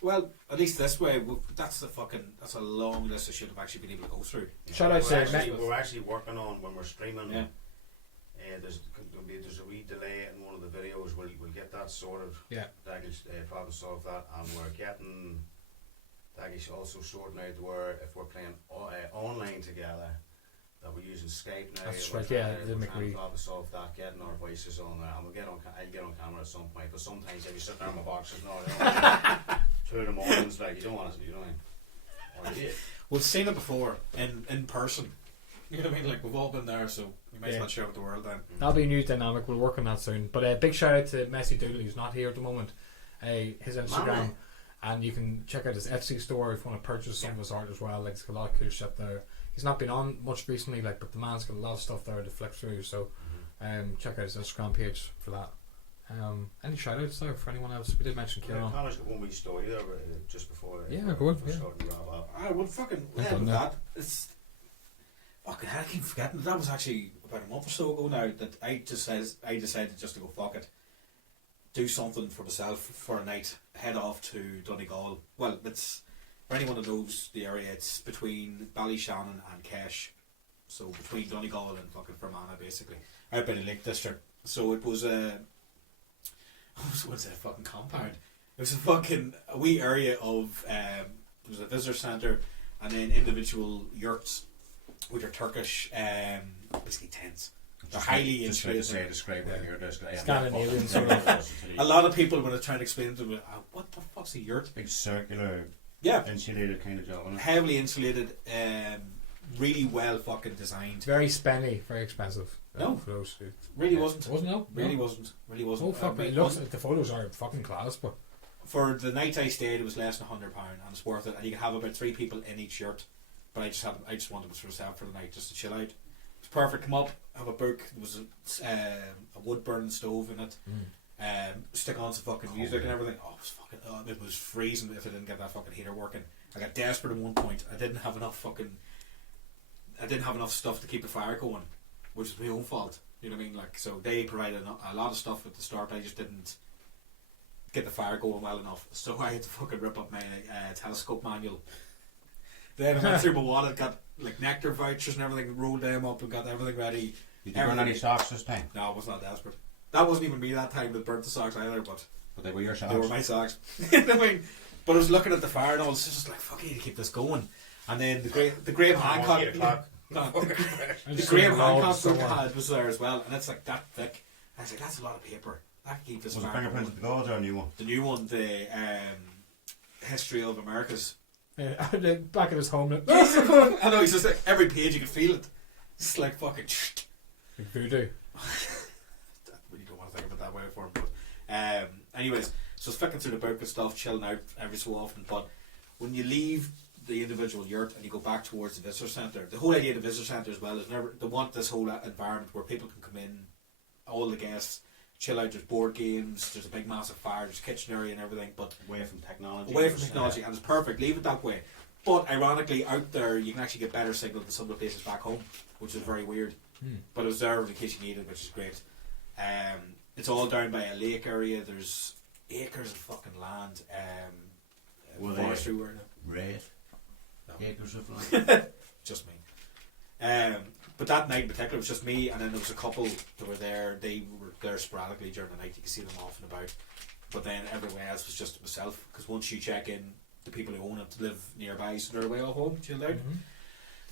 Well, at least this way, that's a long list I should have actually been able to go through. Shout out to We're actually working on when we're streaming. Yeah. There's a wee delay in one of the videos. We'll get that sorted. Yeah. Daggy's problem solve that, and we're getting Daggy's also sorting out where if we're playing online together, that we're using Skype now. That's we're right, trying yeah, to- they we're make trying to we- problem solve that, getting our voices on there, and I'll get on camera at some point. But sometimes if you sit there in my boxes and all, 2 in the mornings, like you don't want to, you know what I mean? Or you did. We've seen it before in person. You know what I mean? Like, we've all been there, so we might as well share with the world then. That'll be a new dynamic. We'll work on that soon. But big shout out to Messi Doodle, who's not here at the moment. His Instagram, Mandy. and you can check out his Etsy store if you want to purchase some of his art as well. Like, he's got a lot of cool shit there. He's not been on much recently, like, but the man's got a lot of stuff there to flick through. So, check out his Instagram page for that. Any shout outs there for anyone else? We did mention Kieran. Connor's got one wee story there just before. Yeah, go on, before yeah. starting to wrap up. I would fucking I've end done with that. that. It's fucking hell, I keep forgetting. That was actually about a month or so ago now that I decided just to go fuck it. Do something for myself for a night. Head off to Donegal. Well, it's for anyone that knows the area, it's between Ballyshannon and Kesh. So between Donegal and fucking Fermanagh, basically. Out by the Lake District. So it was what's that fucking compound? It was a wee area of there was a visitor centre and then individual yurts, which are Turkish, basically tents. They're highly insulated. Describe what you're describing. Scandinavian sort of. A lot of people, when I try to explain to them, what the fuck's a yurt? Big circular, Yeah, insulated kind of job. Isn't it? heavily insulated, really well fucking designed. Very spenny, very expensive. No. For those who... Really wasn't. Wasn't it? Really No. wasn't. Really wasn't. Oh, fuck, it looks like the photos are fucking class, but... For the night I stayed, it was less than £100, and it's worth it. And you can have about 3 people in each yurt. But I just wanted it for myself for the night, just to chill out. It's perfect. Come up, have a book. There was a wood burning stove in it. Stick on some fucking music and everything. Oh, it was freezing if I didn't get that fucking heater working. I got desperate at one point. I didn't have enough stuff to keep the fire going, which is my own fault. You know what I mean? Like, so they provided a lot of stuff at the start. I just didn't get the fire going well enough, so I had to fucking rip up my telescope manual. Then I went through my wallet, got like nectar vouchers and everything, rolled them up and got everything ready. Did you burn any socks this time? No, I was not desperate. That wasn't even me that time that burnt the socks either, but But they were your socks. they were my socks. I mean, but I was looking at the fire and all, it's just like, fuck, I need to keep this going. And then the Graham Hancock, $8 o'clock. no, the Graham Hancock book had was there as well, and it's like that thick. I was like, that's a lot of paper. I can keep this Was it fire Fingerprints going. of the Gods or a new one? The new one, the History of Americas. back at his home, like I know, he's just like, every page you can feel it. It's like fucking voodoo. I really don't want to think of it that way for him, but anyways, so it's flicking through the book and stuff, chilling out every so often. But when you leave the individual yurt and you go back towards the visitor centre, the whole idea of the visitor centre as well is they want this whole environment where people can come in, all the guests, chill out. There's board games, there's a big massive fire, there's a kitchen area and everything, but Away from technology. away from technology, and it's perfect. Leave it that way. But ironically, out there you can actually get better signal than some of the places back home, which is very weird. But it was there in case you need it, which is great. It's all down by a lake area. There's acres of fucking land. Were Forestry they were red? No. Acres of land. just me. But that night in particular, it was just me, and then there was a couple that were there. They were there sporadically during the night. You could see them off and about. But then everywhere else was just myself, because once you check in, the people who own it live nearby, so they're away off home, chilled out.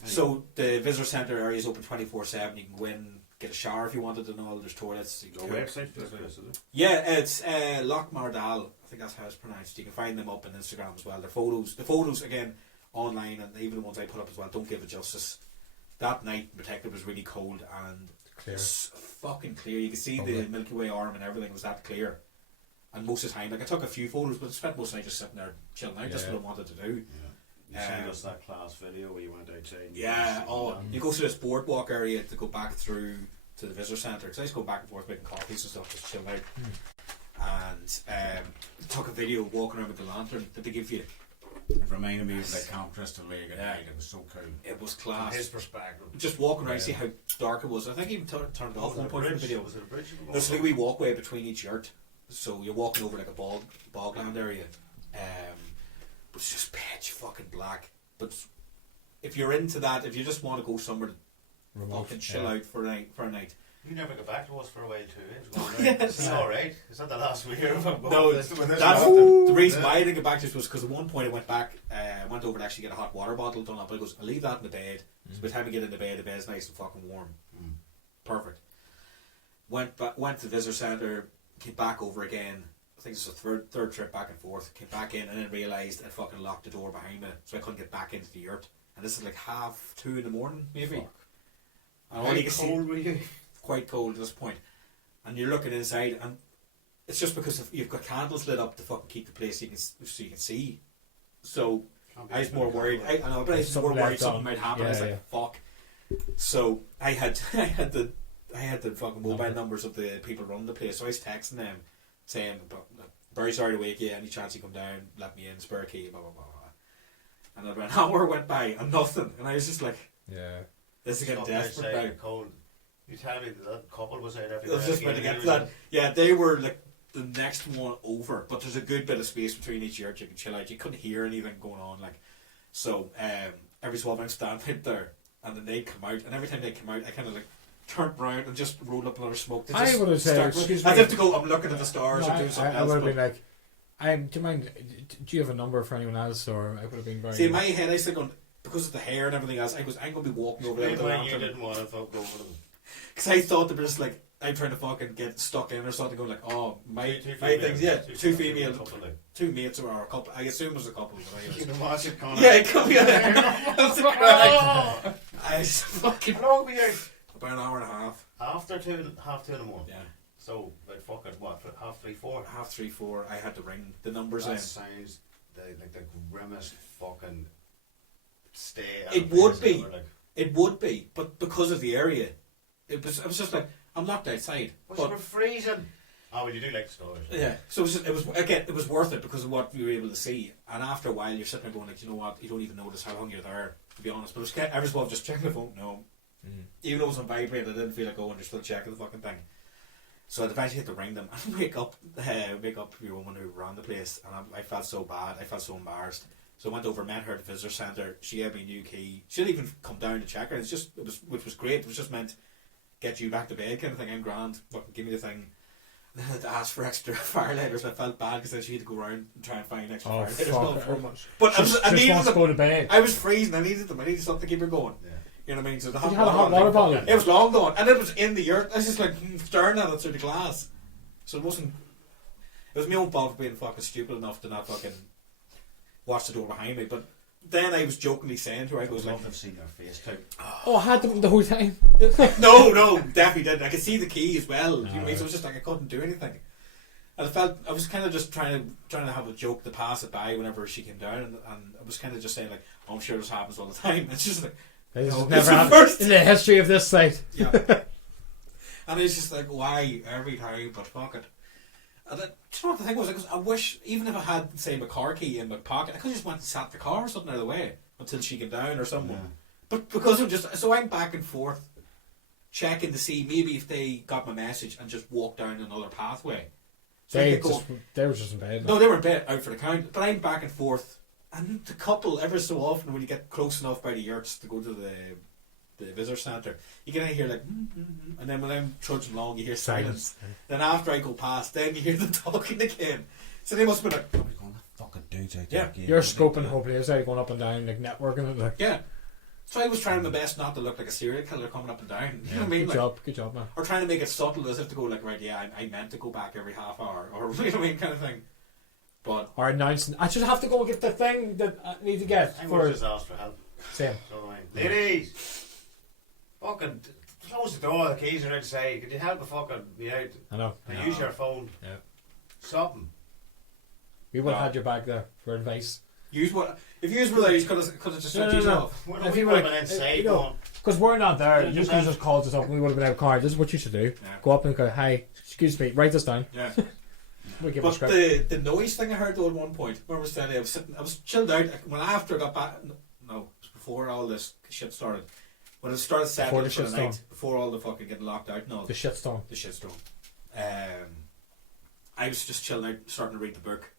So the visitor centre area is open 24/7. You can go in, get a shower if you wanted and all. There's toilets. You No can website for this, is it? Yeah, it's Loch Mardal. I think that's how it's pronounced. You can find them up on Instagram as well. The photos again online, and even the ones I put up as well, don't give it justice. That night in particular was really cold and Clear. fucking clear. You could see the Milky Way arm and everything was that clear. And most of the time, like I took a few photos, but I spent most of the night just sitting there chilling out. That's what I wanted to do. You sent us that class video where you went outside. And Yeah, you go to this boardwalk area to go back through to the visitor centre. Because I used to go back and forth making coffees and stuff, just chilling out. And took a video walking around with the lantern that they give you. It reminded me of like Camp Crystal Lake at Yeah. night. It was so cool. It was From class. his perspective. Just walking around, see how dark it was. I think I even turned it off one point in the video. Was it a bridge? There's a wee walkway between each yurt, so you're walking over like a bogland area. But it's just pitch fucking black. But if you're into that, if you just want to go somewhere to fucking chill out for a night. You never got back to us for a while too. Yes. It's alright. Is that the last we hear of him? No, This- when this that's happened. the reason Yeah. why I didn't get back to this was because at one point I went back, went over to actually get a hot water bottle done up. But I goes, I'll leave that in the bed. So by the time I get in the bed's nice and fucking warm. Perfect. Went to the visitor centre, came back over again. I think it's the third trip back and forth. Came back in and then realised I'd fucking locked the door behind me, so I couldn't get back into the yurt. And this is like 2:30 in the morning, maybe. Fuck. And all you can How see, cold were you? quite cold at this point, and you're looking inside, and it's just because you've got candles lit up to fucking keep the place so you can see. So I was more worried. I know, but I was more Something worried left something on. might happen. Yeah, I was like, fuck. So I had the fucking mobile numbers of the people running the place. So I was texting them saying, "Very sorry to wake you. Any chance you come down? Let me in. Spare key." Blah blah blah. And then an hour went by and nothing. And I was just like, Yeah. "This is getting Something desperate outside now." and cold. You tell me that couple was out every I was day just about to again, get to that. Yeah, they were like the next one over, but there's a good bit of space between each yurt. You can chill out. You couldn't hear anything going on, like so. Every so often I'm standing out there, and then they come out, and every time they come out, I kind of like turn round and just roll up another smoke. They I just would have said, start- excuse I me. have to go. I'm looking at the stars No, or doing something I else. would have but- been like, do you mind? Do you have a number for anyone else? Or I would have been very. See, in my head, I was thinking because of the hair and everything else, I'm going to be walking over there with the Why you lantern. didn't want to fuck over them? Because I thought they were just like, I'm trying to fucking get stuck in or something, going like, oh, my Two things, yeah, two female female, couple, like. two mates or a couple. I assume it was a couple. But You anyways. can watch it, Conor. Yeah, it could be. I was fucking How long were you out? about an hour and a half. After 2:30 in the morning. Yeah, So, about fucking what? 3:30, 4? 3:30, 4. I had to ring the numbers That in. sounds like the grimmest fucking stay. It out would of be. ever, like. It would be, but because of the area, it was just like I'm locked outside. But But we're freezing. Oh, well, you do like the stores. yeah, so it was worth it because of what you were able to see. And after a while, you're sitting there going like, you know what? You don't even notice how long you're there, to be honest. But it was every so often just checking the phone. No, even though it was on vibrate, I didn't feel like going. You're still checking the fucking thing. So I'd eventually had to ring them and wake up your woman who ran the place, and I felt so bad. I felt so embarrassed. So I went over, met her at the visitor centre. She gave me a new key. She didn't even come down to check her. Which was great. It was just meant get you back to bed kind of thing. I'm grand. Fucking give me the thing. And then I had to ask for extra firelighters. I felt bad because then she had to go around and try and find extra Oh firelighters. fuck! But I Just needed wants to them. go to bed. I was freezing. I needed them. I needed something to keep her going. Yeah. You know what I mean? So the You had a hot water bottle. It was long gone, and it was in the yurt. I was just like staring at it through the glass. So it wasn't. It was my own fault for being fucking stupid enough to not fucking watch the door behind me. But then I was jokingly saying to her, I I was would like, love to have seen your face too. Oh, I had them the whole time. no, definitely didn't. I could see the key as well. You know what I mean? right. So it was just like I couldn't do anything. And I was kind of just trying to have a joke to pass it by whenever she came down, and I was kind of just saying like, oh, I'm sure this happens all the time. It's just like, This No, has it's never the happened first- in the history of this site. yeah. And it's just like, why every time? But fuck it. And then, do you know what the thing was? I wish, even if I had, say, my car key in my pocket, I could have just went and sat the car or something out of the way until she came down or someone. Yeah. But because I'm back and forth checking to see maybe if they got my message and just walked down another pathway. So I They could go, were just in bed. no, they were in bed out for the count, but I'm back and forth. And the couple, ever so often, when you get close enough by the yurts to go to the visitor centre, you can hear like, and then when I'm trudging along, you hear silence. Then after I go past, then you hear them talking again. So they must have been like, What are you going to fucking dudes out Yeah. there again? You're scoping whole place out, going up and down, like networking it. Like, yeah. So I was trying my best not to look like a serial killer coming up and down. You know what I mean? good Like, job, man. or trying to make it subtle as if to go like, right, yeah, I meant to go back every half hour, or you know what I mean, kind of thing. But Or announcing, I just have to go and get the thing that I need to get I for would just ask for help. Sam. So, ladies, fucking close the door. The keys are outside. Could you help me out? I know. And use your phone. Yeah. Something. We would have had your back there for advice. if you were there, you could have just shut you off. What If are we you were going like- inside? you know, going, Because we're not there. Yeah, You just could have have- just called us up and we would have been out of car. This is what you should do. Yeah. Go up and go, hi, excuse me, write this down. Yeah. We give a But script. the noise thing I heard though at one point, I was telling you, I was chilled out when after I got back. No, it was before all this shit started. When it started settling the for the shitstorm. night, before all the fucking getting locked out and all The shitstorm. the shitstorm. I was just chilling out, starting to read the book,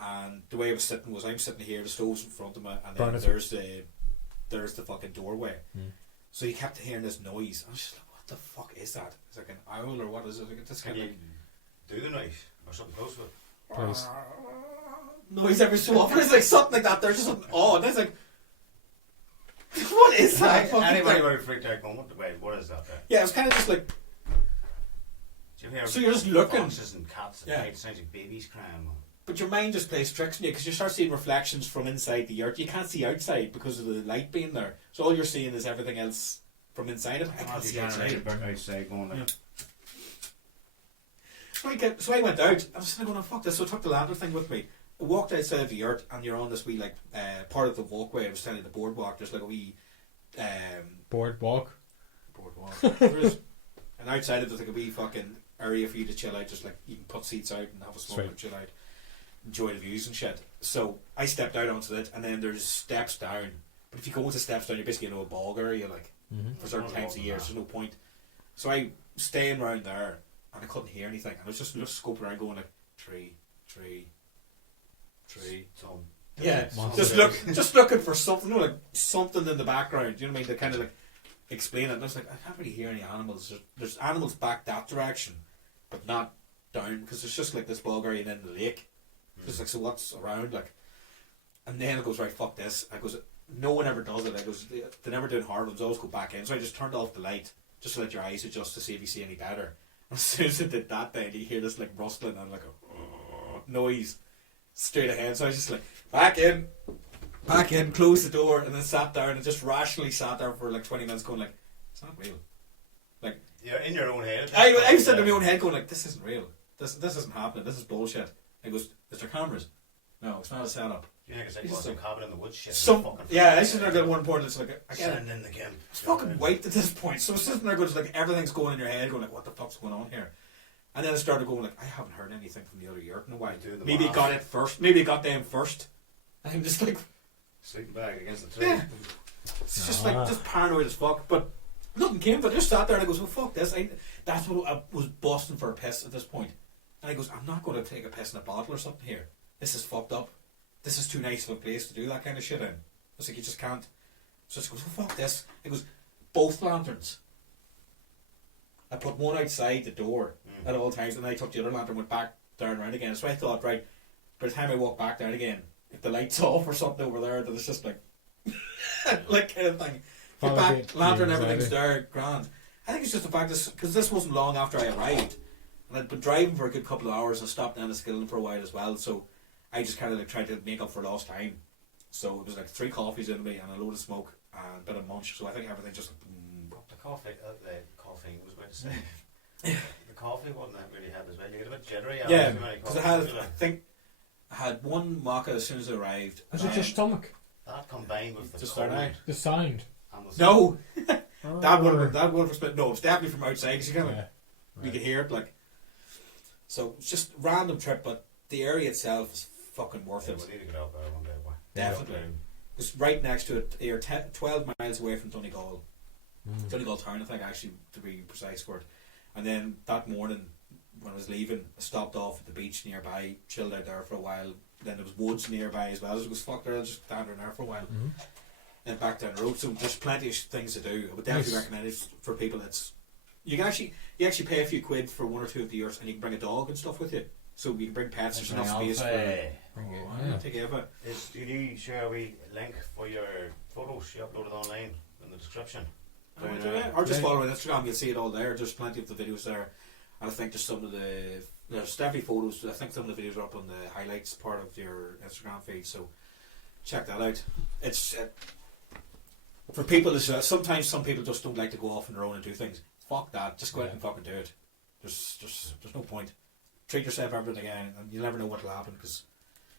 and the way I was sitting was I'm sitting here, the stove's in front of me, and then Burn it. there's the fucking doorway. Mm. So you kept hearing this noise. I was just like, what the fuck is that? It's like an owl or what is it? Like, this Can kind of you do the noise or something close to it? Please. noise every so often. It's like something like that. There's just something odd. It's like, what is that? fucking Anybody thing? would have freaked out going, what is that there? Yeah, it was kind of just like, Do you hear so you're just looking, foxes and cats and Yeah. it sounds like babies crying? Man. but your mind just plays tricks on you because you start seeing reflections from inside the yurt. You can't see outside because of the light being there. So all you're seeing is everything else from inside it. I can't see outside. outside going like, So I went out. I was sitting going, oh, fuck this. So I took the lantern thing with me. I walked outside of the yurt, and you're on this wee like part of the walkway. I was telling you the boardwalk. There's like a wee Boardwalk. boardwalk. There's, and outside of it, there's like a wee fucking area for you to chill out. Just like you can put seats out and have a smoke Sweet. and chill out, enjoy the views and shit. So I stepped out onto it, and then there's steps down. But if you go into steps down, you're basically in a bog area, like for certain times of year. So there's no point. So I staying around there, and I couldn't hear anything. I was just scoping around, going like tree. Tom. Yeah, Monster. just looking for something, you know, like something in the background. You know what I mean? To kind of like explain it. And I was like, I can't really hear any animals. There's animals back that direction, but not down because it's just like this bog area and then the lake. Just like, so what's around like? And then it goes, right, fuck this. I goes, no one ever does it. I goes, they never do it hard ones. Always go back in. So I just turned off the light just to let your eyes adjust to see if you see any better. As soon as I did that, then you hear this like rustling and like a noise straight ahead. So I was just like, back in, close the door, and then sat down and just rationally sat there for like 20 minutes going like, it's not real. Like, You're in your own head. I was sitting in my own head going like, this isn't real. This isn't happening. This is bullshit. I goes, is there cameras? No, it's not a setup. You think it's like It's some like- cabin in the woods shit? Some, Fucking yeah, I sitting there at one point. It's like, I get it. send in the camp. It's fucking white at this point. So I was sitting there going like, everything's going in your head going like, what the fuck's going on here? And then I started going like, I haven't heard anything from the other yurt in a while. Do the Maybe it math. got it first. Maybe it got them first. And I'm just like, Sleeping bag against the tree. yeah. It's just like, just paranoid as fuck. But nothing came. But I just sat there and I goes, well, fuck this. That's what I was busting for a piss at this point. And I goes, I'm not going to take a piss in a bottle or something here. This is fucked up. This is too nice of a place to do that kind of shit in. It's like, you just can't. So she goes, well, fuck this. It goes, both lanterns. I put one outside the door at all times, and I took the other lantern, went back down around again. So I thought, right, by the time I walk back down again, if the light's off or something over there, then it's just like, like kind of thing. Get Follow back, the lantern, anxiety. everything's there, grand. I think it's just the fact because this wasn't long after I arrived, and I'd been driving for a good couple of hours. I stopped down to Skilling for a while as well, so I just kind of like tried to make up for lost time. So it was like 3 coffees in me and a load of smoke and a bit of munch. So I think everything just. The coffee was about to say. The coffee wasn't that really had as well. You get a bit jittery. after Yeah, too many because I coffees, had, you I know. think, I had one maca as soon as I arrived. Is it your stomach? That combined with the Just cold started out. The sound. and the No, Oh. that would have spent. No, it's definitely from outside because you kind of Yeah. you could hear it like. So it's just a random trip, but the area itself is fucking worth Yeah, it. we need to get out there one day. Boy. Definitely. It's right next to it. You're 12 miles away from Donegal. Donegal town, I think, actually, to be precise for it. And then that morning, when I was leaving, I stopped off at the beach nearby, chilled out there for a while. Then there was woods nearby as well. So it was fucked there. I was just down there for a while. And back down the road. So there's plenty of things to do. I would definitely Nice. recommend it for people. You actually pay a few quid for 1 or 2 of the yurts, and you can bring a dog and stuff with you. So you can bring pets. There's enough space for it. Yeah. Take care of it. Do you share a wee link for your photos you uploaded online in the description? Down there. Or just Yeah. follow on Instagram, you'll see it all there. There's plenty of the videos there. And I think there's there's definitely photos. I think some of the videos are up on the highlights part of your Instagram feed, so check that out. It's for people, sometimes some people just don't like to go off on their own and do things. Fuck that, just go out and fucking do it. There's no point. Treat yourself everything again, and you'll never know what will happen because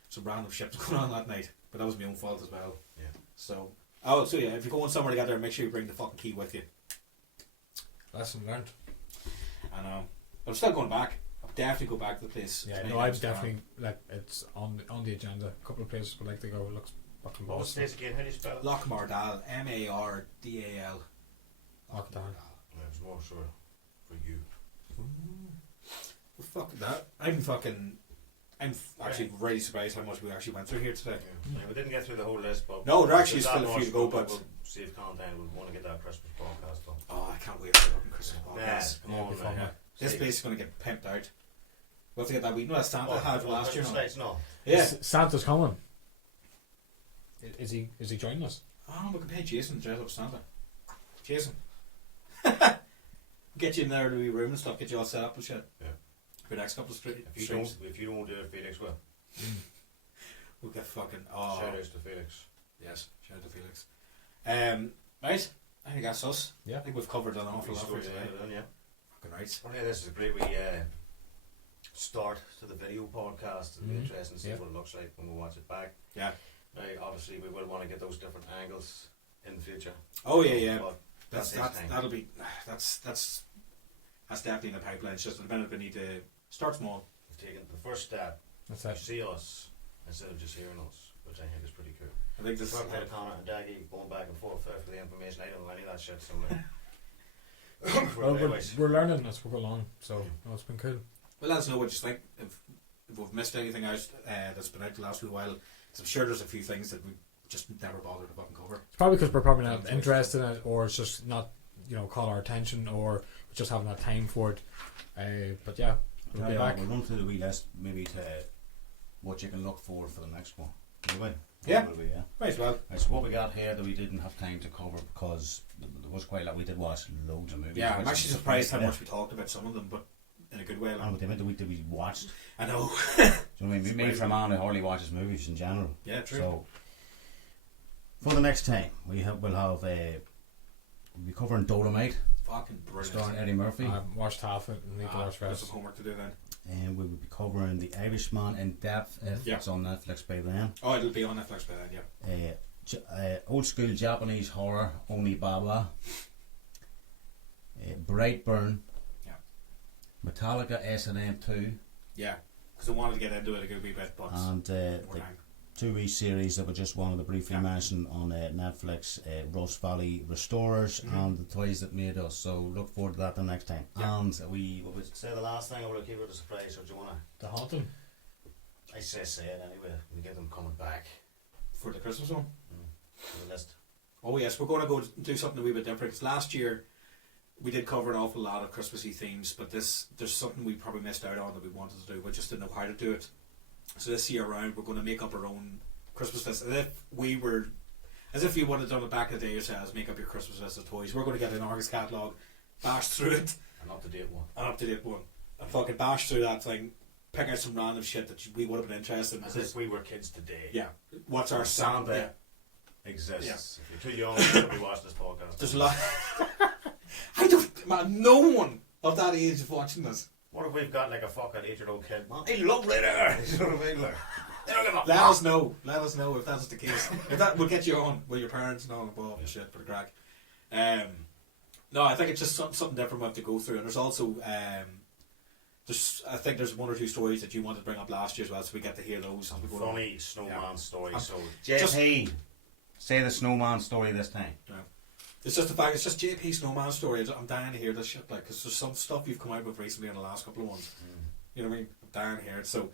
some random shit was going on that night. But that was my own fault as well. Yeah. So yeah, if you're going somewhere together, make sure you bring the fucking key with you. Lesson learned. I know. But I'm still going back. I'm definitely go back to the place. Yeah, as many no, I'm times as you definitely like it's on the agenda. A couple of places would like to go. It looks fucking What was awesome. this again? How do you spell it? Lochmardal, Mardal. Lockdown. Yeah, it was more sure for you. Well, fuck that. I'm actually really surprised how much we actually went through here today. Yeah, we didn't get through the whole list, but No, there actually is there's still that a few to much, go, but we'll see if Content would want to get that Christmas podcast done. oh, I can't wait for the fucking Christmas Yeah, podcast. come on, before man. my- This place is going to get pimped out. We'll have to get that. We know that Santa had last year. Christmas No? lights, no. Yeah. Santa's coming. Is he joining us? Oh, we can pay Jason to dress up as Santa. Jason. Get you in there in the wee room and stuff. Get you all set up and shit. Yeah. For the next couple of streets. If you don't do it, Felix will. We'll get fucking. Oh. Shout outs to Felix. Yes, shout out to Felix. Right, I think that's us. Yeah. I think we've covered an awful lot for today. Yeah. Fucking right. Well, yeah, this is a great wee start to the video podcast. It'll be Mhm. interesting to see Yeah. what it looks like when we watch it back. Yeah. Now, obviously, we will want to get those different angles in the future. Oh yeah, yeah. But That's that takes time. that'll be that's definitely in the pipeline. It's just at the minute we need to start small. We've taken the first step. That's You it. see us instead of just hearing us, which I think is pretty cool. I think this. We're playing Conor and Decky going back and forth there for the information. I don't know any of that shit, so Well, we're anyways. we're learning as we go along, so it's been cool. Well, let us know what you think. If we've missed anything out that's been out the last wee while, 'cause I'm sure there's a few things that we just never bothered to fucking cover. It's probably because we're probably not interested in it, or it's just not, caught our attention, or we just haven't had time for it. But yeah, we'll be back. We'll run through the wee list, maybe to what you can look for the next one. Will we? Yeah. Will we, yeah. Might as well. Right, so what we got here that we didn't have time to cover because there was quite a lot. We did watch loads of movies. Yeah, I'm which actually is- surprised how yeah. much we talked about some of them, but in a good way. And Like. with the amount that we watched. I know. Do you know what I mean? Me for a man who hardly watches movies in general. Yeah, true. So for the next time, we'll be covering Dolomite, Fucking brilliant. starring Eddie Murphy, I haven't watched half it and need to watch the Got rest. some homework to do then. and we will be covering The Irishman in depth if Yeah. it's on Netflix by then. Oh, it'll be on Netflix by then, yeah. Old school Japanese horror, Onibaba, Brightburn, Yeah. Metallica S&M 2, Yeah. Because I wanted to get into it a good wee bit, but and more the time. 2 series that we just wanted to briefly Yeah. mention on Netflix, Rust Valley Restorers Mhm. and The Toys That Made Us. So look forward to that the next time. Yeah. And What would you say the last thing, or will I keep it a surprise, or do you want to? The Haunting. I say it anyway. We get them coming back For the Christmas one. to the list. Oh yes, we're going to go do something a wee bit different. 'Cause last year we did cover an awful lot of Christmassy themes, but there's something we probably missed out on that we wanted to do, but just didn't know how to do it. So this year around, we're going to make up our own Christmas list, as if you would have done it back in the day yourselves. Make up your Christmas list of toys. We're going to get an Argus catalogue, bash through it, An up-to-date one. an up-to-date one, and fucking bash through that thing, pick out some random shit that we would have been interested in. As if we were kids today. Yeah, what's our sound? Santa Yeah. exists. If you're too young, you should be watching this podcast. There's a lot. I don't. Man, no one of that age is watching this. What if we've got like a fucking 8-year-old kid? Man, I love Raider! You know what I mean? Like, they don't give a Let fuck. us know. Let us know if that's the case. If that, we'll get you on with your parents and all involved and shit for the crack. No, I think it's just something different we have to go through. And there's also I think there's one or two stories that you wanted to bring up last year as well, so we get to hear those. As we go Funny snowman story. Um, So JP, say the snowman story this time. It's just the fact. It's just JP Snowman story. I'm dying to hear this shit. Like, because there's some stuff you've come out with recently in the last couple of ones. You know what I mean? I'm dying to hear it. So,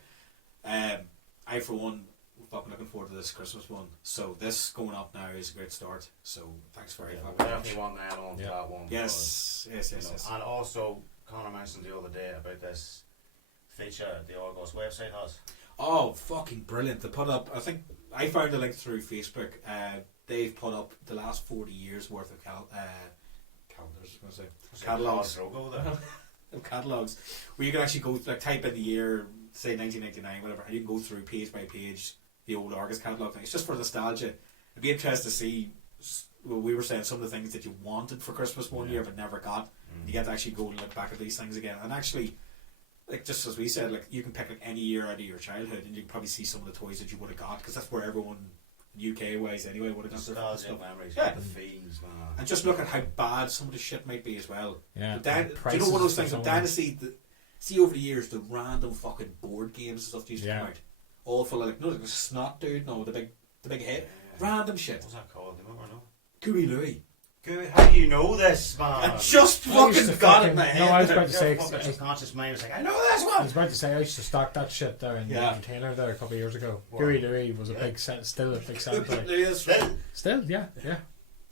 I for one, fucking looking forward to this Christmas one. So this going up now is a great start. So thanks very yeah, fucking we much. definitely want that on for Yeah. that one. Yes, yes, because, yes, yes. And also, Conor mentioned the other day about this feature the Argos website has. Oh, fucking brilliant! They put up. I think I found a link through Facebook. They've put up the last 40 years worth of calendars. I was going to say catalogs. Logo there. Of catalogs where you can actually go like type in the year, say 1999, whatever, and you can go through page by page the old Argus catalogue thing. It's just for nostalgia. It'd be interesting to see. Well, we were saying some of the things that you wanted for Christmas one year but never got. You get to actually go and look back at these things again, and actually, like just as we said, like you can pick like any year out of your childhood, and you can probably see some of the toys that you would have got because that's where everyone UK wise anyway would have got their fucking Nostalgia stuff. memories. Yeah. The fiends, man. And just look at how bad some of the shit might be as well. Yeah. But Dan, do you know Prices one of those for things? some I'm of dying them. to see See over the years the random fucking board games and stuff used to come Yeah. out, all full of like no, like the snot dude, no, the big head, random shit. What's that called? Do you remember? No. Gooey Louie. Good. How do you know this, man? I just I used fucking to got it fucking- in my head. no, I was about to Your say. fucking I subconscious mind was like, I know this one. was about to say I used to stock that shit there in Yeah. container there a couple of years ago. Wow. Gooey Louie was a Yeah. big set, still a big set. Like. Louie is Still. Still, yeah. There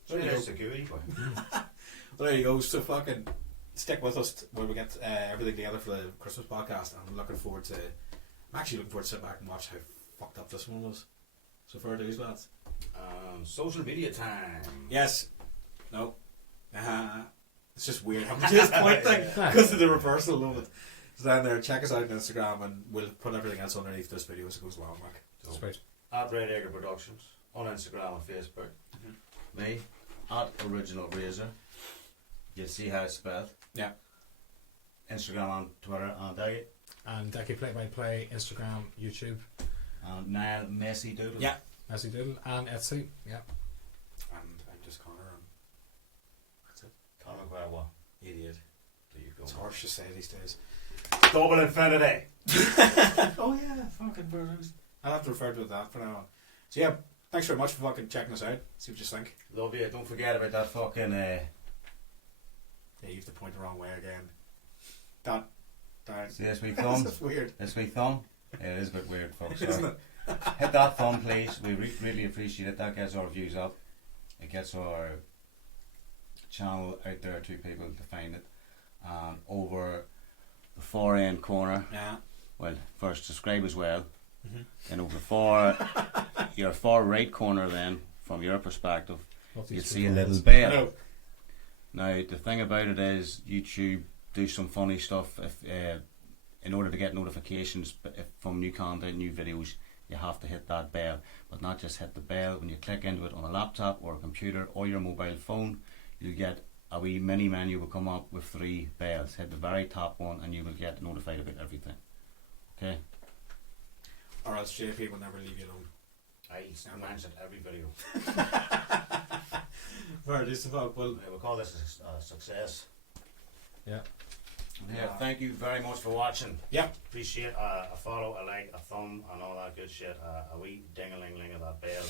you go. There's the gooey boy. There you go. So fucking stick with us when we get everything together for the Christmas podcast. I'm looking forward to. I'm actually looking forward to sit back and watch how fucked up this one was. So far, these lads. Social media time. Yes. No. It's just weird having to do this point thing because of the reversal of it. So down there, check us out on Instagram and we'll put everything else underneath this video as it goes along. Like. Sweet. At Red Acre Productions on Instagram and Facebook. Me at Original Razor. You see how it's spelled. Yeah. Instagram and Twitter and Decky. And Decky Play Instagram, YouTube, And Niall Messy Doodle. Yeah. Messi Doodle, and Etsy. Yeah. And I'm just Conor and that's it. Conor McGuire. Idiot. There you go. It's harsh to say these days. Double infinity. Oh yeah, fucking burgers. I'll have to refer to that for now on. So yeah, thanks very much for fucking checking us out. See what you think. Love you. Don't forget about that fucking. Yeah, you have to point the wrong way again. Down. See this wee That's thumb? just weird, This wee thumb? Yeah, it is a bit weird, folks. isn't Sorry. it? Hit that thumb, please. We really appreciate it. That gets our views up. It gets our channel out there to people to find it. And over the far end corner, Yeah. well, first subscribe as well. Mhm. And over far, your far right corner, then from your perspective, Love you these see a two little ones. bell. No. Now the thing about it is YouTube do some funny stuff. If in order to get notifications from new content, new videos, you have to hit that bell. But not just hit the bell. When you click into it on a laptop or a computer or your mobile phone, you get a wee mini menu will come up with 3 bells. Hit the very top one and you will get notified about everything. Okay. Or else JP will never leave you alone. I mentioned every video. Very decent. Well, We'll call this a success. Yeah. Yeah. Thank you very much for watching. Yep. Appreciate a follow, a like, a thumb, and all that good shit. A wee ding-a-ling-ling of that bell.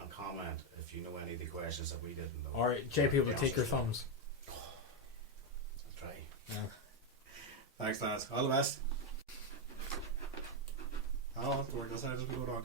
And comment if you know any of the questions that we didn't know. Or JP will Yeah, take your so- thumbs. I'll try. Yeah. thanks, lads. All the best. I'll have to work this out as we go along.